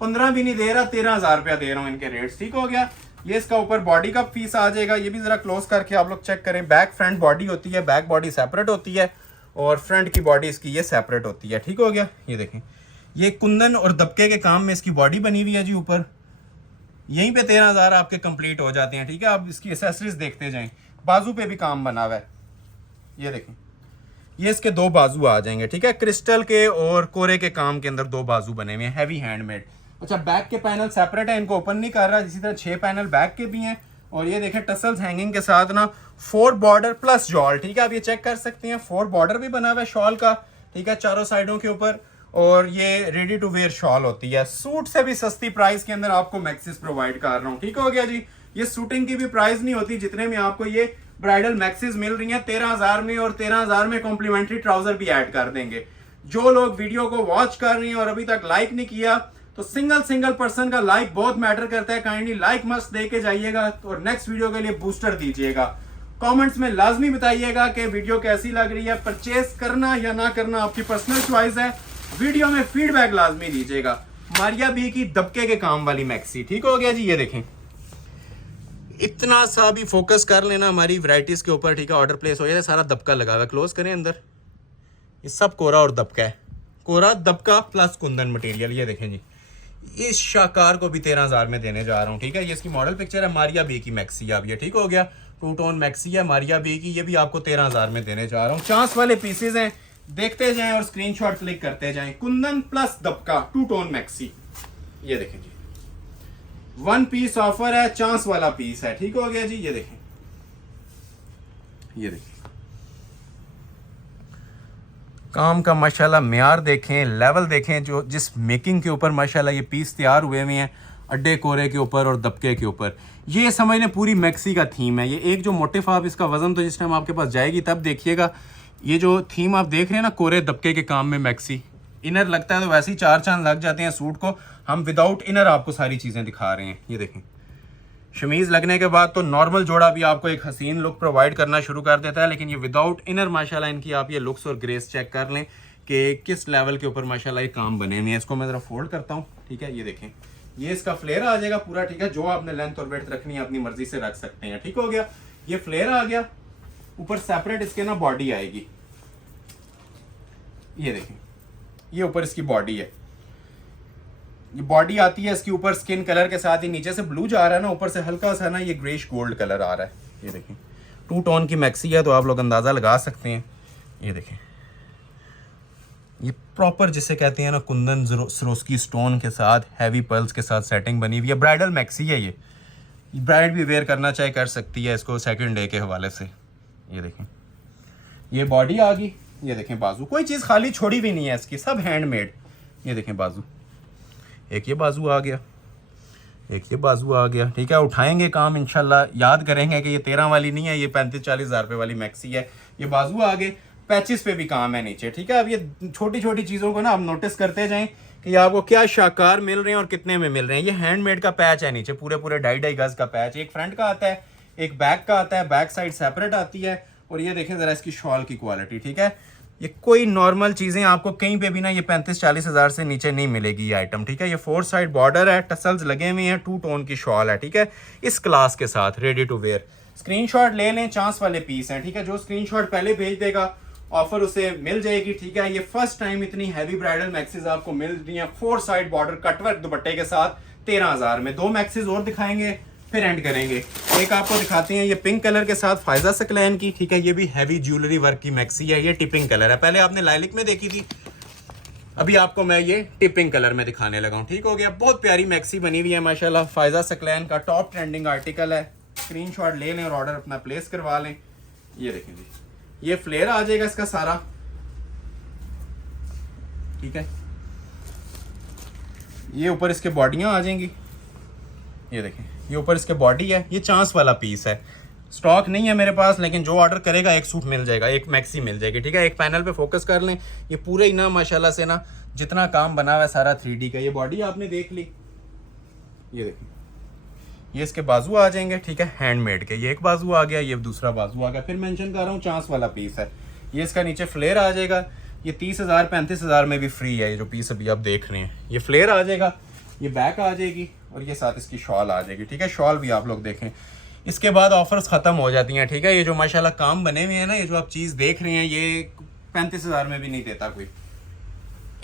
15 भी नहीं दे रहा, 13,000 रुपया दे रहा हूँ इनके रेट्स, ठीक हो गया। ये इसका ऊपर बॉडी का पीस आ जाएगा, ये भी जरा क्लोज करके आप लोग चेक करें। बैक फ्रंट बॉडी होती है, बैक बॉडी सेपरेट होती है और फ्रंट की बॉडी इसकी ये सेपरेट होती है, ठीक हो गया। ये देखें, ये कुंदन और दबके के काम में इसकी बॉडी बनी हुई है जी ऊपर। यहीं पे 13,000 आपके कंप्लीट हो जाते हैं, ठीक है। आप इसकी एसेसरीज देखते जाएं। बाजू पे भी काम बना हुआ है, ये देखें, ये इसके 2 बाजू आ जाएंगे, ठीक है। क्रिस्टल के और कोरे के काम के अंदर 2 बाजू बने हुए हैं, हैवी हैंडमेड। अच्छा, बैक के पैनल सेपरेट है, इनको ओपन नहीं कर रहा। इसी तरह 6 पैनल बैक के भी हैं। और ये देखें टसल्स हैंगिंग के साथ ना 4 बॉर्डर प्लस जॉल, ठीक है। आप ये चेक कर सकते हैं, 4 बॉर्डर भी बना हुआ है शॉल का, ठीक है, चारों साइडों के ऊपर। और ये रेडी टू वेयर शॉल होती है। सूट से भी सस्ती प्राइस के अंदर आपको मैक्सिस प्रोवाइड कर रहा हूँ, ठीक हो गया जी। ये सूटिंग की भी प्राइस नहीं होती जितने में आपको ये ब्राइडल मैक्सिस मिल रही है 13,000 में। और 13,000 में कॉम्प्लीमेंट्री ट्राउजर भी ऐड कर देंगे। जो लोग वीडियो को वॉच कर रहे हैं और अभी तक लाइक नहीं किया, तो सिंगल पर्सन का लाइक बहुत मैटर करता है। काइंडली लाइक मस्ट दे के जाइएगा और नेक्स्ट वीडियो के लिए बूस्टर दीजिएगा। कमेंट्स में लाजमी बताइएगा कि वीडियो कैसी लग रही है। परचेस करना या ना करना आपकी पर्सनल चॉइस है। वीडियो में फीडबैक लाजमी दीजिएगा। मारिया बी की दबके के काम वाली मैक्सी, ठीक हो गया जी। ये देखें, इतना सा भी फोकस कर लेना हमारी वैरायटीज के ऊपर, ठीक है। ऑर्डर प्लेस हो जाए, सारा दबका लगा हुआ है। क्लोज करें अंदर, ये सब कोरा और दबका है, कोरा दबका प्लस कुंदन मटेरियल। ये देखें जी, इस शाकार को भी 13,000 में देने जा रहा हूँ, ठीक है। ये इसकी मॉडल पिक्चर है, मारिया बी की मैक्सी अब ये, ठीक हो गया। 2 टोन मैक्सी है मारिया बी की, ये भी आपको 13,000 में देने जा रहा हूँ। चांस वाले पीसेज हैं, देखते जाएं और स्क्रीनशॉट क्लिक करते जाएं। कुंदन प्लस दबका 2 टोन मैक्सी, ये देखें जी, 1 पीस ऑफर है, चांस वाला पीस है, ठीक हो गया जी। ये देखें, ये देखें काम का माशाल्लाह म्यार देखें, लेवल देखें, जो जिस मेकिंग के ऊपर माशाल्लाह ये पीस तैयार हुए हुए हैं, अड्डे कोरे के ऊपर और दबके के ऊपर। ये समझ लें पूरी मैक्सी का थीम है। ये एक जो मोटिफ आप इसका वजन तो जिस टाइम आपके पास जाएगी तब देखिएगा। ये जो थीम आप देख रहे हैं ना, कोरे दबके के काम में मैक्सी, इनर लगता है तो वैसे ही 4 चांद लग जाते हैं सूट को। हम विदाउट इनर आपको सारी चीज़ें दिखा रहे हैं। ये देखें, शमीज़ लगने के बाद तो नॉर्मल जोड़ा भी आपको एक हसीन लुक प्रोवाइड करना शुरू कर देता है, लेकिन ये विदाउट इनर माशाल्लाह इनकी आप ये लुक्स और ग्रेस चेक कर लें कि किस लेवल के ऊपर माशाल्लाह ये काम बने हुए हैं। इसको मैं ज़रा फोल्ड करता हूँ, ठीक है। ये देखें, ये इसका फ्लेयर आ जाएगा पूरा, ठीक है। जो आपने लेंथ और वेथ रखनी है अपनी मर्जी से रख सकते हैं, ठीक हो गया। ये फ्लेयर आ गया, ऊपर सेपरेट इसके ना बॉडी आएगी। ये देखें, ये ऊपर इसकी बॉडी है, ये बॉडी आती है इसके ऊपर स्किन कलर के साथ ही। नीचे से ब्लू जा रहा है ना, ऊपर से हल्का सा ना ये ग्रेश गोल्ड कलर आ रहा है। ये देखें, 2 टोन की मैक्सी है तो आप लोग अंदाज़ा लगा सकते हैं। ये देखें, ये प्रॉपर जिसे कहते हैं ना कुंदन सरोस्की स्टोन के साथ हैवी पर्ल्स के साथ सेटिंग बनी हुई है। ब्राइडल मैक्सी है ये ब्राइड भी वेयर करना चाहे कर सकती है इसको सेकंड डे के हवाले से। ये देखें, ये बॉडी आ गई। ये देखें बाजू, कोई चीज़ खाली छोड़ी भी नहीं है इसकी, सब हैंडमेड। ये देखें बाजू, एक ये बाजू आ गया, एक ये बाजू आ गया, ठीक है। उठाएंगे काम इंशाल्लाह, याद करेंगे कि ये 13 वाली नहीं है, ये 35-40 हज़ार रुपये वाली मैक्सी है। ये बाजू आ गए, पैचेस पे भी काम है नीचे, ठीक है। अब ये छोटी छोटी चीज़ों को ना आप नोटिस करते जाएं कि आपको क्या शाकार मिल रहे हैं और कितने में मिल रहे हैं। ये हैंडमेड का पैच है नीचे, पूरे 2.5 गज का पैच। एक फ्रंट का आता है, एक बैक का आता है, बैक साइड सेपरेट आती है। और ये देखें ज़रा इसकी शॉल की क्वालिटी, ठीक है। ये कोई नॉर्मल चीज़ें आपको कहीं पे भी ना ये 35-40 हज़ार से नीचे नहीं मिलेगी ये आइटम, ठीक है। ये 4 साइड बॉर्डर है, टसल्स लगे हुए हैं, 2 टोन की शॉल है, ठीक है। इस क्लास के साथ रेडी टू वेयर। स्क्रीनशॉट ले लें, चांस वाले पीस हैं, ठीक है। जो स्क्रीनशॉट पहले भेज देगा ऑफर उसे मिल जाएगी, ठीक है। ये फर्स्ट टाइम इतनी हैवी ब्राइडल मैक्सीज आपको मिल रही हैं 4 साइड बॉर्डर कटवर्क दुपट्टे के साथ 13 हज़ार में। 2 मैक्सीज और दिखाएंगे फिर एंड करेंगे। एक आपको दिखाते हैं ये पिंक कलर के साथ फायजा सकलैन की, ठीक है। ये भी हैवी ज्वेलरी वर्क की मैक्सी है। ये टिपिंग कलर है, पहले आपने लाइलिक में देखी थी, अभी आपको मैं ये टिपिंग कलर में दिखाने लगा हूँ, ठीक हो गया। बहुत प्यारी मैक्सी बनी हुई है माशाल्लाह। फायजा सकलैन का टॉप ट्रेंडिंग आर्टिकल है। स्क्रीनशॉट ले लें और ऑर्डर अपना प्लेस करवा लें। ये देखें जी, ये फ्लेयर आ जाएगा इसका सारा, ठीक है। ये ऊपर इसके बॉडियां आ जाएंगी। ये देखें, ये ऊपर इसके बॉडी है। ये चांस वाला पीस है, स्टॉक नहीं है मेरे पास, लेकिन जो ऑर्डर करेगा एक सूट मिल जाएगा, एक मैक्सी मिल जाएगी, ठीक है। एक पैनल पे फोकस कर लें। ये पूरे ही ना माशाल्लाह से ना जितना काम बना हुआ है सारा 3D का। ये बॉडी आपने देख ली। ये देखें, ये इसके बाजू आ जाएंगे, ठीक है, हैंडमेड के। ये एक बाजू आ गया, ये दूसरा बाजू आ गया। फिर मेंशन कर रहा हूँ चांस वाला पीस है। ये इसका नीचे फ्लेयर आ जाएगा। ये 30 हज़ार 35 हज़ार में भी फ्री है। ये जो पीस अभी आप देख रहे हैं, ये फ्लेयर आ जाएगा, ये बैक आ जाएगी और ये साथ इसकी शॉल आ जाएगी, ठीक है। शॉल भी आप लोग देखें। इसके बाद ऑफर्स ख़त्म हो जाती हैं, ठीक है। ये जो माशाल्लाह काम बने हुए हैं ना, ये जो आप चीज़ देख रहे हैं, ये 35 हज़ार में भी नहीं देता कोई।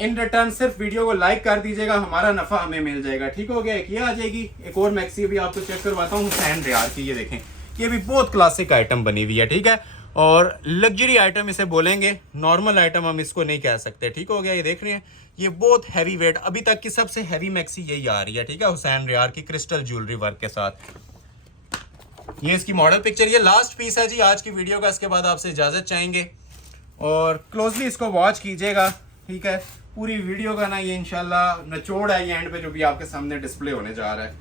इन रिटर्न सिर्फ वीडियो को लाइक कर दीजिएगा, हमारा नफा हमें मिल जाएगा, ठीक हो गया। एक ये आ जाएगी। एक और मैक्सी भी आपको चेक करवाता हूँ, हुसैन रियार की। ये देखें, ये भी बहुत क्लासिक आइटम बनी हुई है, ठीक है। और लग्जरी आइटम इसे बोलेंगे, नॉर्मल आइटम हम इसको नहीं कह सकते, ठीक हो गया। ये देख रहे हैं, ये बहुत हैवी वेट, अभी तक की सबसे हैवी मैक्सी यही आ रही है, ठीक है। हुसैन रियार की क्रिस्टल ज्वेलरी वर्क के साथ। ये इसकी मॉडल पिक्चर। ये लास्ट पीस है जी आज की वीडियो का। इसके बाद आपसे इजाजत चाहेंगे और क्लोजली इसको वॉच कीजिएगा, ठीक है। पूरी वीडियो का ना ये इंशाल्लाह निचोड़ है ये एंड पे जो भी आपके सामने डिस्प्ले होने जा रहा है।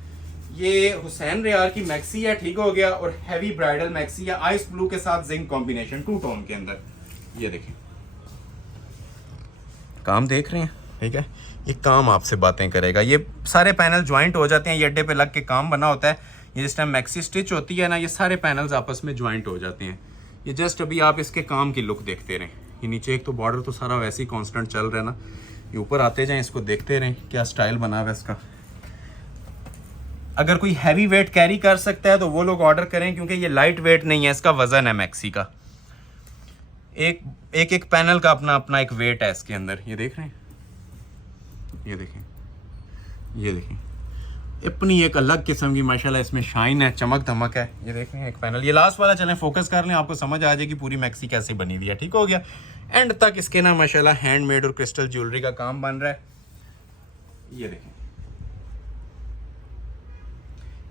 ये हुसैन रियार की मैक्सी है, ठीक हो गया। और हैवी ब्राइडल मैक्सी है, आइस ब्लू के साथ जिंक कॉम्बिनेशन 2 टोन के अंदर। ये देखें, काम देख रहे हैं, ठीक है। ये काम आपसे बातें करेगा। ये सारे पैनल ज्वाइंट हो जाते हैं, ये अड्डे पे लग के काम बना होता है। ये जिस टाइम मैक्सी स्टिच होती है ना, ये सारे पैनल्स आपस में ज्वाइंट हो जाते हैं। ये जस्ट अभी आप इसके काम की लुक देखते रहें। ये नीचे एक तो बॉर्डर तो सारा वैसे ही कांस्टेंट चल रहा है ना, ये ऊपर आते जाएं, इसको देखते रहें क्या स्टाइल बना हुआ है इसका। अगर कोई हैवी वेट कैरी कर सकता है तो वो लोग ऑर्डर करें, क्योंकि ये लाइट वेट नहीं है, इसका वजन है मैक्सी का। एक पैनल का अपना अपना एक वेट है इसके अंदर। ये देख रहे हैं, ये देखें, ये देखें, अपनी एक अलग किस्म की माशाल्लाह इसमें शाइन है, चमक धमक है। ये देख रहे हैं एक पैनल। ये लास्ट वाला चलें फोकस कर लें, आपको समझ आ जाएगी पूरी मैक्सी कैसे बनी हुई है, ठीक हो गया। एंड तक इसके ना माशाल्लाह हैंडमेड और क्रिस्टल ज्वेलरी का काम बन रहा है। ये देखें,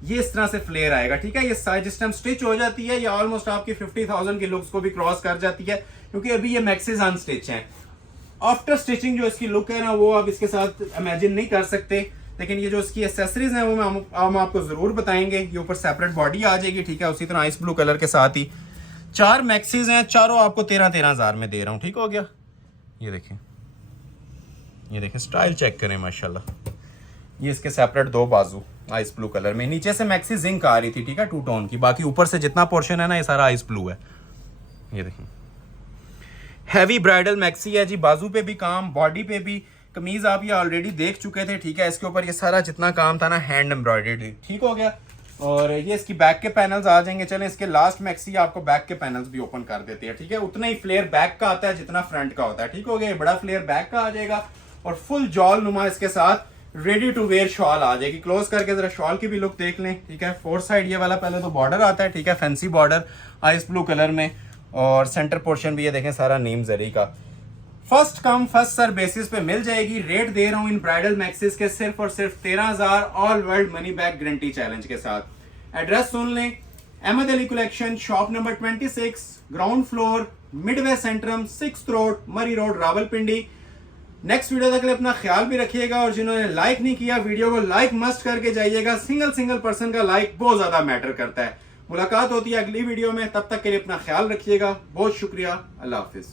ये इस तरह से फ्लेयर आएगा, ठीक है। ये साइज जिस टाइम स्टिच हो जाती है, ये ऑलमोस्ट आपकी 50,000 की लुक्स को भी क्रॉस कर जाती है, क्योंकि अभी ये मैक्सीज अनस्टिच हैं। आफ्टर स्टिचिंग जो इसकी लुक है ना, वो आप इसके साथ इमेजिन नहीं कर सकते। लेकिन ये जो इसकी एसेसरीज हैं वो हम आपको जरूर बताएंगे। ये ऊपर सेपरेट बॉडी आ जाएगी, ठीक है। उसी तरह आइस ब्लू कलर के साथ ही 4 मैक्सीज हैं, चारों आपको 13-13 हज़ार में दे रहा हूँ, ठीक हो गया। ये देखें, ये देखें स्टाइल चेक करें माशाल्लाह। ये इसके सेपरेट 2 बाजू आइस ब्लू कलर में, नीचे से मैक्सी जिंक आ रही थी, ठीक है, 2 टोन की, बाकी ऊपर से जितना पोर्शन है ना ये सारा आइस ब्लू है। ये देखें हैवी ब्राइडल मैक्सी है जी, बाजू पे भी काम, बॉडी पे भी। कमीज आप ये ऑलरेडी देख चुके थे, ठीक है, इसके ऊपर ये सारा जितना काम था ना हैंड एम्ब्रॉयडरी, ठीक हो गया। और ये इसकी बैक के पैनल्स आ जाएंगे। चलें इसके लास्ट मैक्सी आपको बैक के पैनल्स भी ओपन कर देते हैं, ठीक है। उतना ही फ्लेयर बैक का आता है जितना फ्रंट का होता है, ठीक हो गया। बड़ा फ्लेयर बैक का आ जाएगा और फुल जॉल नुमा इसके साथ रेडी टू वेयर शॉल आ जाएगी। क्लोज करके जरा शॉल की भी लुक देख लें, ठीक है। 4 साइड ये वाला पहले तो बॉर्डर आता है, ठीक है, fancy border ice blue colour में, और सेंटर पोर्शन भी ये देखें सारा नीम जरी का। First come first serve basis पे मिल जाएगी। रेट दे रहा हूं इन ब्राइडल मैक्सिस के सिर्फ और सिर्फ 13,000 all world money back guarantee challenge के साथ। एड्रेस सुन लें, Ahmed Ali collection, shop number 26, ground floor, Midway Centrum, 6th road, Murree road, Rawalpindi. Next video तक के लिए अपना ख्याल भी रखिएगा, और जिन्होंने लाइक नहीं किया वीडियो को लाइक मस्ट करके जाइएगा। सिंगल पर्सन का लाइक बहुत ज्यादा मैटर करता है। मुलाकात होती है अगली वीडियो में, तब तक के लिए अपना ख्याल रखिएगा। बहुत शुक्रिया, अल्लाह हाफिज।